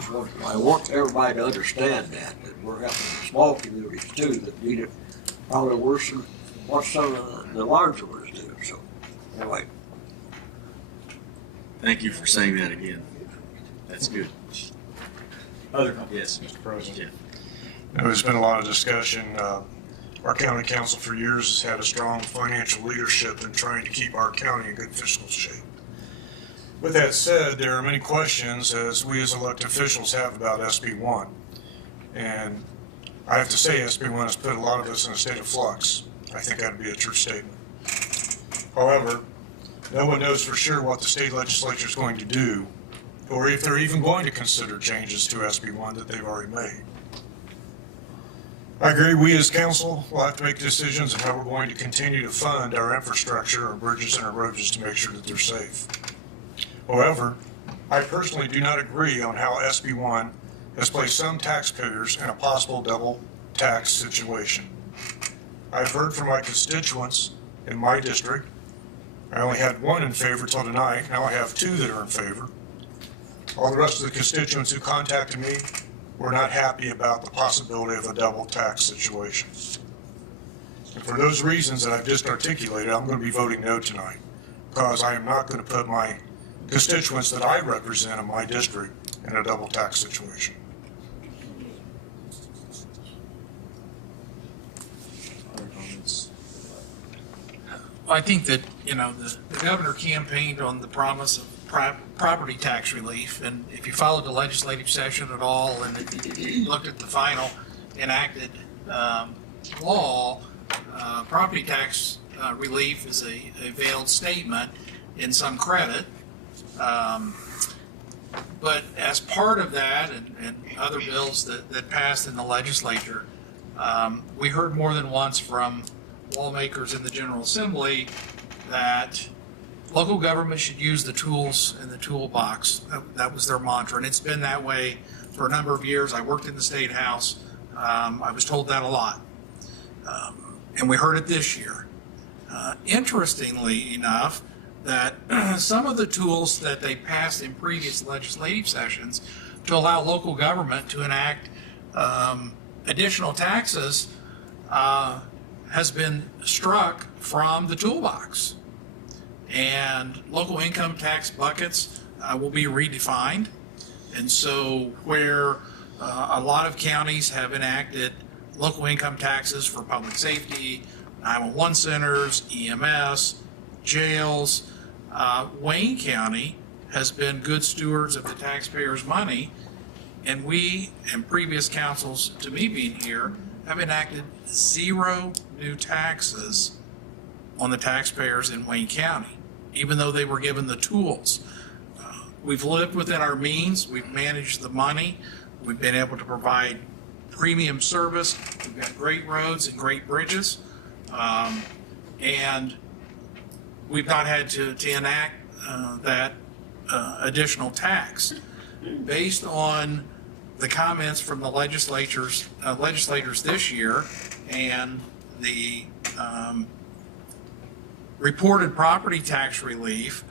So I want everybody to understand that we're helping the small communities too that need it probably worse than what some of the larger ones do. So, anyway. Thank you for saying that again. That's good. Other comments? Yes, Mr. President. There's been a lot of discussion. Our county council for years has had a strong financial leadership in trying to keep our county in good fiscal shape. With that said, there are many questions as we as elected officials have about SB1. And I have to say SB1 has put a lot of us in a state of flux. I think that would be a true statement. However, no one knows for sure what the state legislature is going to do, or if they're even going to consider changes to SB1 that they've already made. I agree we as council will have to make decisions on how we're going to continue to fund our infrastructure, our bridges and our roads to make sure that they're safe. However, I personally do not agree on how SB1 has placed some taxpayers in a possible double tax situation. I've heard from my constituents in my district. I only had one in favor till tonight. Now I have two that are in favor. All the rest of the constituents who contacted me were not happy about the possibility of a double tax situation. And for those reasons that I've just articulated, I'm going to be voting no tonight, because I am not going to put my constituents that I represent in my district in a double tax situation. I think that, the governor campaigned on the promise of property tax relief, and if you followed the legislative session at all and if you looked at the final enacted law, property tax relief is a veiled statement in some credit. But as part of that and other bills that passed in the legislature, we heard more than once from lawmakers in the General Assembly that local government should use the tools in the toolbox. That was their mantra, and it's been that way for a number of years. I worked in the State House. I was told that a lot, and we heard it this year. Interestingly enough, that some of the tools that they passed in previous legislative sessions to allow local government to enact additional taxes has been struck from the toolbox. And local income tax buckets will be redefined. And so where a lot of counties have enacted local income taxes for public safety, 911 centers, EMS, jails, Wayne County has been good stewards of the taxpayers' money, and we and previous councils to me being here have enacted 0 new taxes on the taxpayers in Wayne County, even though they were given the tools. We've lived within our means, we've managed the money, we've been able to provide premium service, we've got great roads and great bridges, and we've not had to enact that additional tax. Based on the comments from the legislators this year and the reported property tax relief,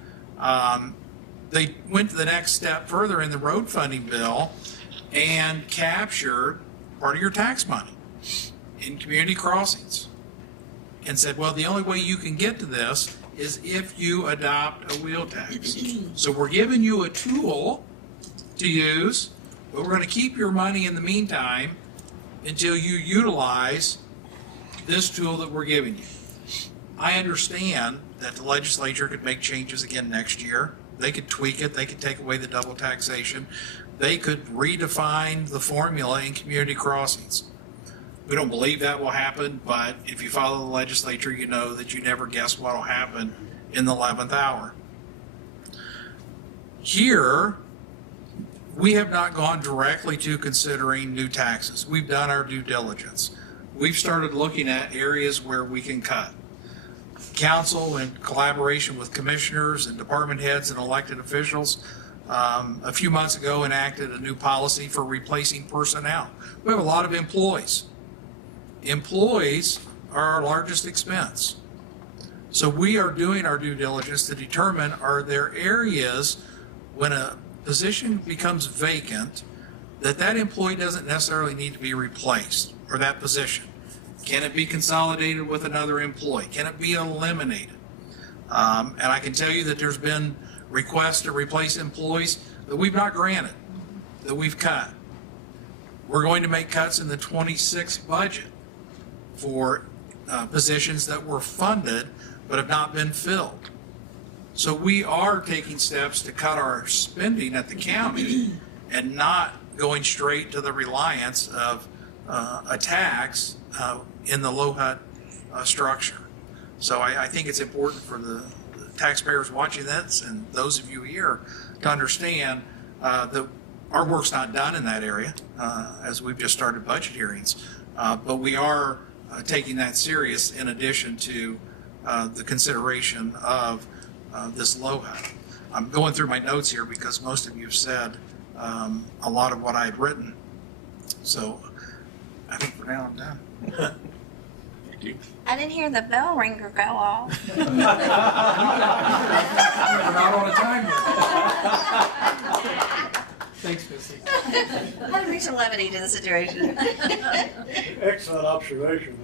they went to the next step further in the road funding bill and captured part of your tax money in community crossings and said, well, the only way you can get to this is if you adopt a wheel tax. So we're giving you a tool to use, but we're going to keep your money in the meantime until you utilize this tool that we're giving you. I understand that the legislature could make changes again next year. They could tweak it. They could take away the double taxation. They could redefine the formula in community crossings. We don't believe that will happen, but if you follow the legislature, you know that you never guess what will happen in the 11th hour. Here, we have not gone directly to considering new taxes. We've done our due diligence. We've started looking at areas where we can cut. Council, in collaboration with commissioners and department heads and elected officials, a few months ago enacted a new policy for replacing personnel. We have a lot of employees. Employees are our largest expense. So we are doing our due diligence to determine, are there areas when a position becomes vacant that employee doesn't necessarily need to be replaced, or that position? Can it be consolidated with another employee? Can it be eliminated? And I can tell you that there's been requests to replace employees that we've not granted, that we've cut. We're going to make cuts in the 26 budget for positions that were funded but have not been filled. So we are taking steps to cut our spending at the county and not going straight to the reliance of a tax in the LOHUT structure. So I think it's important for the taxpayers watching this and those of you here to understand that our work's not done in that area as we've just started budget hearings. But we are taking that serious in addition to the consideration of this LOHUT. I'm going through my notes here because most of you have said a lot of what I had written. So I think for now I'm done. Thank you. I didn't hear the bell ringer go off. We're not on a timer. Thanks, Missy. How to bring some levity to the situation. Excellent observation.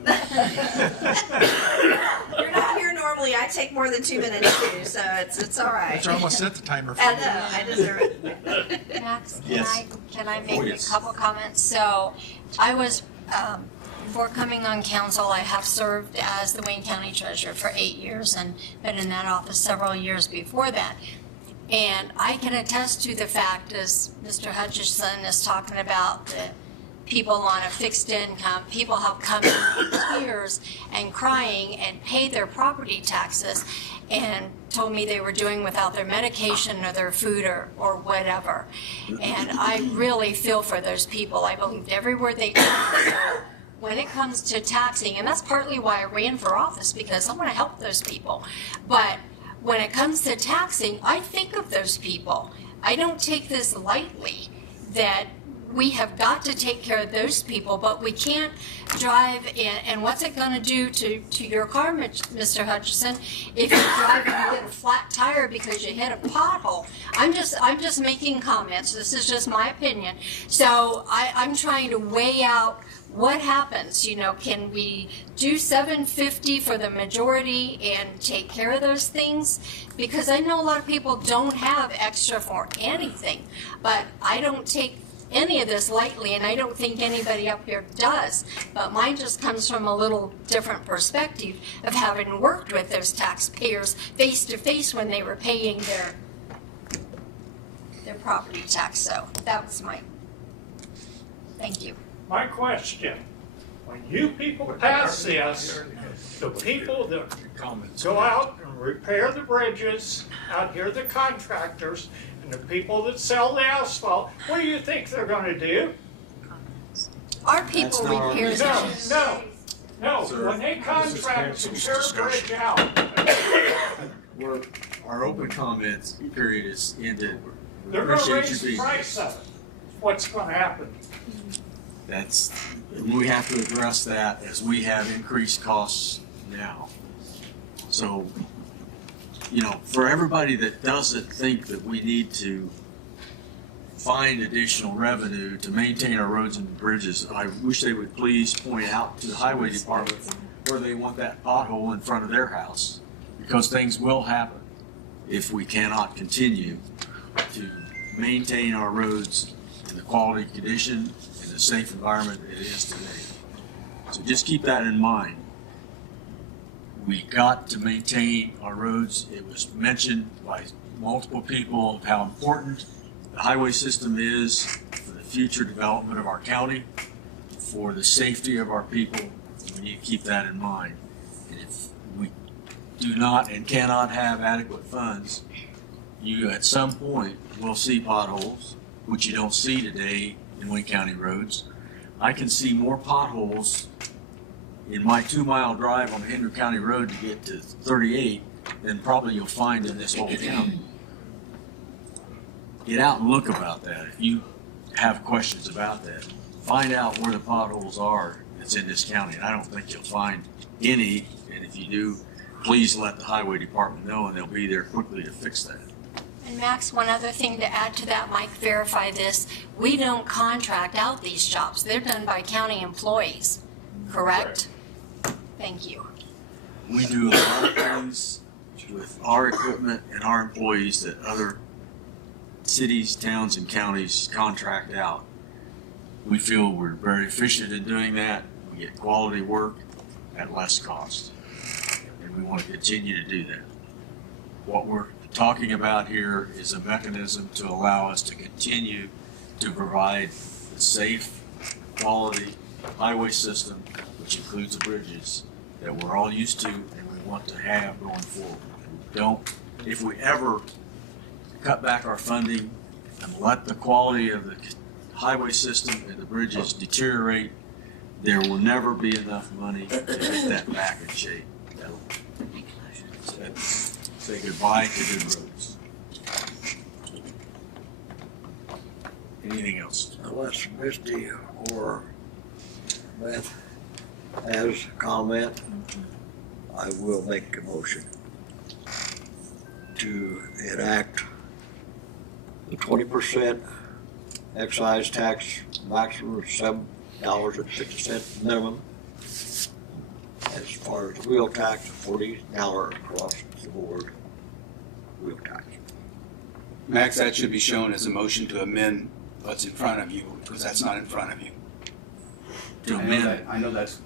You're not here normally. I take more than 2 minutes too, so it's all right. I almost set the timer for I you. know. I deserve it. Max, Yes. can I make Oh, yes. a couple comments? So I was, before coming on council, I have served as the Wayne County Treasurer for 8 years and been in that office several years before that. And I can attest to the fact, as Mr. Hutchison is talking about, the people on a fixed income, people have come in tears and crying and paid their property taxes and told me they were doing without their medication or their food or whatever. And I really feel for those people. I believed every word they said. When it comes to taxing, and that's partly why I ran for office, because I want to help those people. But when it comes to taxing, I think of those people. I don't take this lightly, that we have got to take care of those people, but we can't drive in, and what's it gonna do to your car, Mr. Hutchison, if you drive and you get a flat tire because you hit a pothole? I'm just making comments. This is just my opinion. So I'm trying to weigh out what happens. You know, can we do $750 for the majority and take care of those things? Because I know a lot of people don't have extra for anything, but I don't take any of this lightly, and I don't think anybody up here does. But mine just comes from a little different perspective of having worked with those taxpayers face to face when they were paying their property tax. So that was my, thank you. My question, when you people pass this, the people that go out and repair the bridges, out here the contractors, and the people that sell the asphalt, what do you think they're gonna do? Our people repair the No, when they contract to tear a bridge out. Our open comments period is ended. We They're gonna appreciate raise you the being price of it. What's gonna happen? We have to address that as we have increased costs now. So, you know, for everybody that doesn't think that we need to find additional revenue to maintain our roads and bridges, I wish they would please point out to the highway department where they want that pothole in front of their house, because things will happen if we cannot continue to maintain our roads in the quality condition and the safe environment it is today. So just keep that in mind. We got to maintain our roads. It was mentioned by multiple people of how important the highway system is for the future development of our county, for the safety of our people. We need to keep that in mind. And if we do not and cannot have adequate funds, you at some point will see potholes, which you don't see today in Wayne County roads. I can see more potholes in my 2-mile drive on Henry County Road to get to 38 than probably you'll find in this whole county. Get out and look about that. If you have questions about that, find out where the potholes are that's in this county. And I don't think you'll find any, and if you do, please let the highway department know and they'll be there quickly to fix that. And Max, one other thing to add to that, Mike, verify this. We don't contract out these jobs. They're done by county employees, correct? Thank you. We do a lot of things with our equipment and our employees that other cities, towns, and counties contract out. We feel we're very efficient in doing that. We get quality work. at less cost. And we want to continue to do that. What we're talking about here is a mechanism to allow us to continue to provide the safe, quality highway system, which includes the bridges, that we're all used to and we want to have going forward. If we ever cut back our funding and let the quality of the highway system and the bridges deteriorate, there will never be enough money to get that back in shape. Say goodbye to good roads. Anything else? Unless Misty or Beth has a comment, I will make a motion to enact the 20% excise tax, maximum of $7.50 minimum. As far as the wheel tax, $40 across the board wheel tax. Max, that should be shown as a motion to amend what's in front of you, because that's not in front of you. To amend, I know that's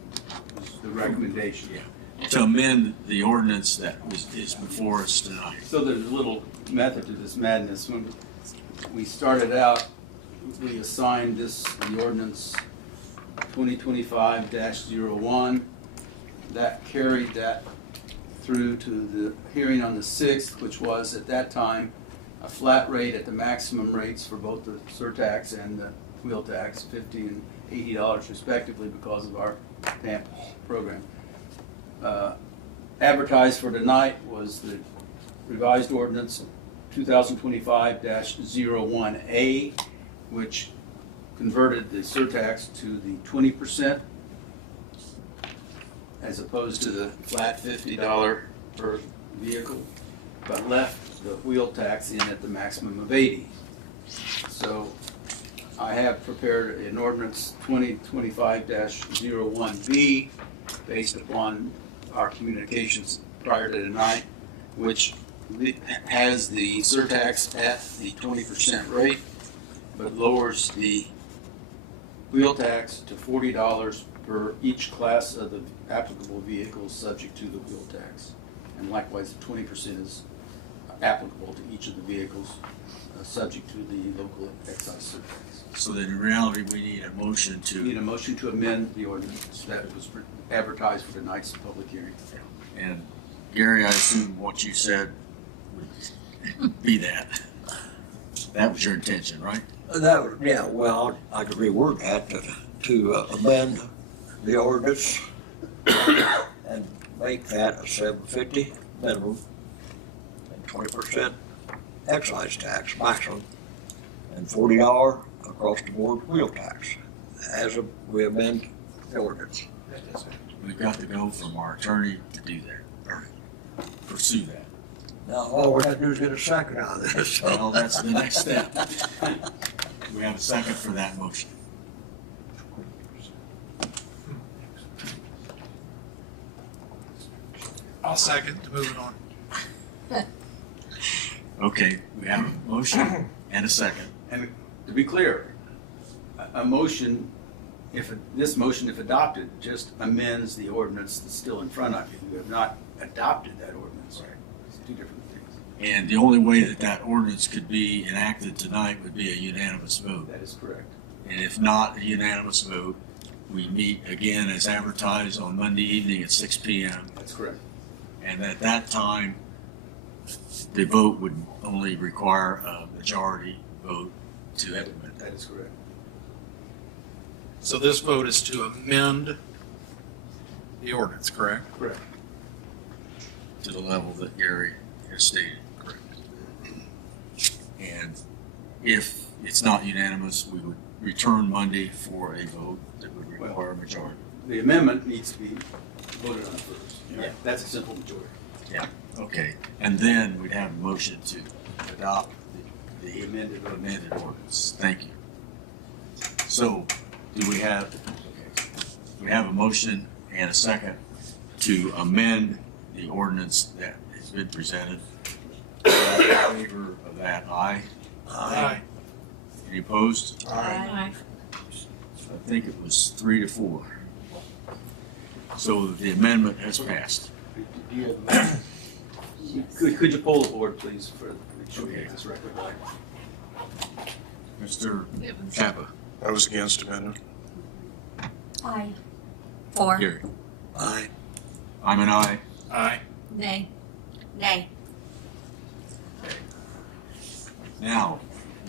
the recommendation. to amend the ordinance that is before us tonight. So there's a little method to this madness. When we started out, we assigned the ordinance 2025-01. That carried that through to the hearing on the 6th, which was at that time a flat rate at the maximum rates for both the surtax and the wheel tax, $50 and $80 respectively, because of our TAMP program. Advertised for tonight was the revised ordinance 2025-01A, which converted the surtax to the 20% as opposed to the flat $50 per vehicle, but left the wheel tax in at the maximum of 80. So I have prepared an ordinance 2025-01B based upon our communications prior to tonight, which has the surtax at the 20% rate, but lowers the wheel tax to $40 per each class of the applicable vehicles subject to the wheel tax. And likewise, 20% is applicable to each of the vehicles subject to the local excise surtax. So then in reality, we need a motion to... We need a motion to amend the ordinance that was advertised for tonight's public hearing. And Gary, I assume what you said would be that. That was your intention, right? That was, yeah, well, I could reword that to amend the ordinance and make that a $7.50 minimum and 20% excise tax maximum and $40 across the board wheel tax as we amend the ordinance. We've got to go from our attorney to do that, or pursue that. Now, all we have to do is get a second on this. Well, that's the next step. We have a second for that motion. I'll second to move it on. Okay, we have a motion and a second. And to be clear, a motion, this motion, if adopted, just amends the ordinance that's still in front of you. You have not adopted that ordinance. Right. It's two different things. And the only way that that ordinance could be enacted tonight would be a unanimous vote. That is correct. And if not a unanimous vote, we meet again as advertised on Monday evening at 6 p.m. That's correct. And at that time, the vote would only require a majority vote to implement. That is correct. So this vote is to amend the ordinance, correct? Correct. To the level that Gary has stated. Correct. And if it's not unanimous, we would return Monday for a vote that would require a majority. The amendment needs to be voted on first. Yeah. That's a simple majority. Yeah, okay. And then we'd have a motion to adopt the amended ordinance. Thank you. So, do we have a motion and a second to amend the ordinance that has been presented? All in favor of that, aye? Aye. Any opposed? Aye. I think it was 3-4. So the amendment has passed. Do you have, could you poll the board, please, for make sure we get this record right? Mr. Kappa. I was against amendment. Aye. 4. Gary. Aye. I'm an aye. Aye. Nay. Nay. Now,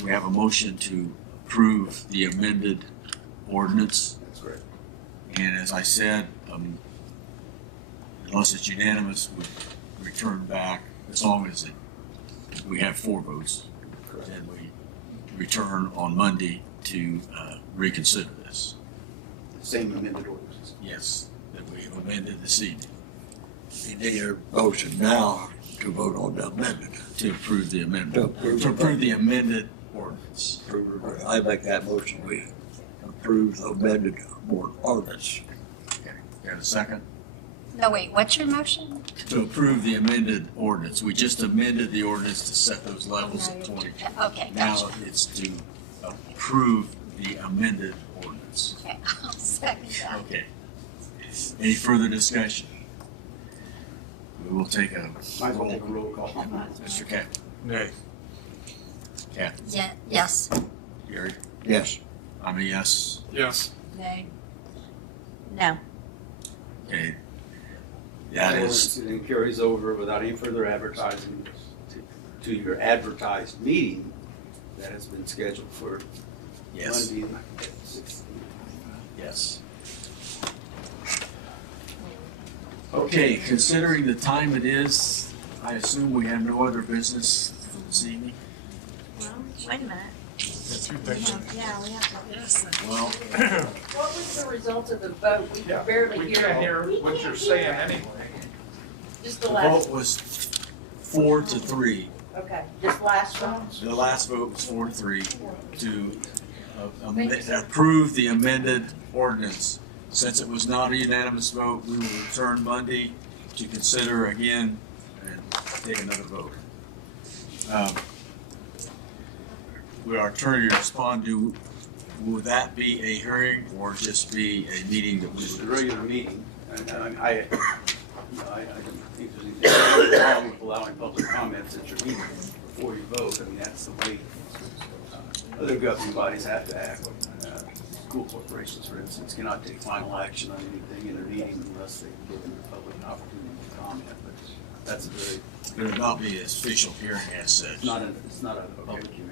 we have a motion to approve the amended ordinance. That's great. And as I said, unless it's unanimous, we return back, as long as we have 4 votes. Then we return on Monday to reconsider this. Same amended ordinance. Yes, that we have amended this evening. You need a motion now to vote on the amendment. To approve the amendment. To approve the amended ordinance. I make that motion, we approve the amended ordinance. Okay, got a second? No, wait, what's your motion? To approve the amended ordinance. We just amended the ordinance to set those levels at 20. Okay, Now gotcha. it's to approve the amended ordinance. Okay, I'll second that. Okay. Any further discussion? We will take a Might as well take a roll call. Mr. Cap. Nay. Kathy. Yeah, yes. Gary. Yes. I'm a yes. Yes. Nay. No. Okay. That is, And it carries over without any further advertising to your advertised meeting that has been scheduled for yes, Monday at 6. yes. Okay, considering the time it is, I assume we have no other business for this evening? Well, wait a minute. Yeah, we have to. Well, What was the result of the vote? We could barely We hear. can't hear what you're saying anyway. Just the the last, vote was 4-3. okay, just last one. The last vote was 4-3 to approve the amended ordinance. Since it was not a unanimous vote, we will return Monday to consider again and take another vote. Will our attorney respond to, would that be a hearing or just be a meeting that we Just a would? regular meeting. And I don't think there's anything wrong with allowing public comments at your meeting before you vote. I mean, that's the way other governing bodies have to act. School corporations, for instance, cannot take final action on anything in their meeting unless they give the public an opportunity to comment. But that's a very, It would not be an official hearing as such. it's not a public hearing.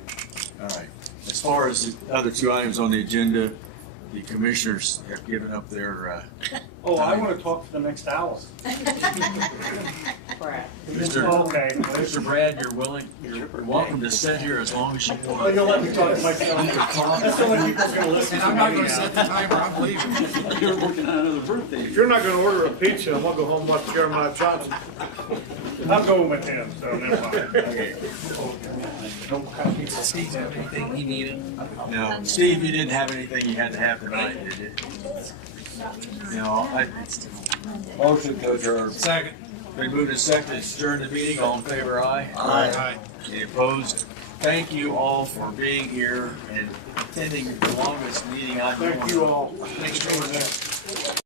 All right. As far as the other 2 items on the agenda, the commissioners have given up their, Oh, I want to talk for the next hour. Mr. Brad, you're welcome to sit here as long as you want. Oh, you'll let me talk to myself? That's the only people gonna listen And to I'm not me. gonna set the timer, I'm leaving. You're working on another birthday. If you're not gonna order a pizza, I'm gonna go home and watch Jeremiah Johnson. I'm going with him, so never mind. Okay. Did Steve have anything he needed? No, Steve, you didn't have anything you had to have tonight, did you? No, Motion to adjourn. Second. been moved and seconded, to adjourn the meeting, all in favor, aye? Aye. Any opposed? Thank you all for being here and attending the longest meeting I've been on. Thank you all. Thanks, Jordan.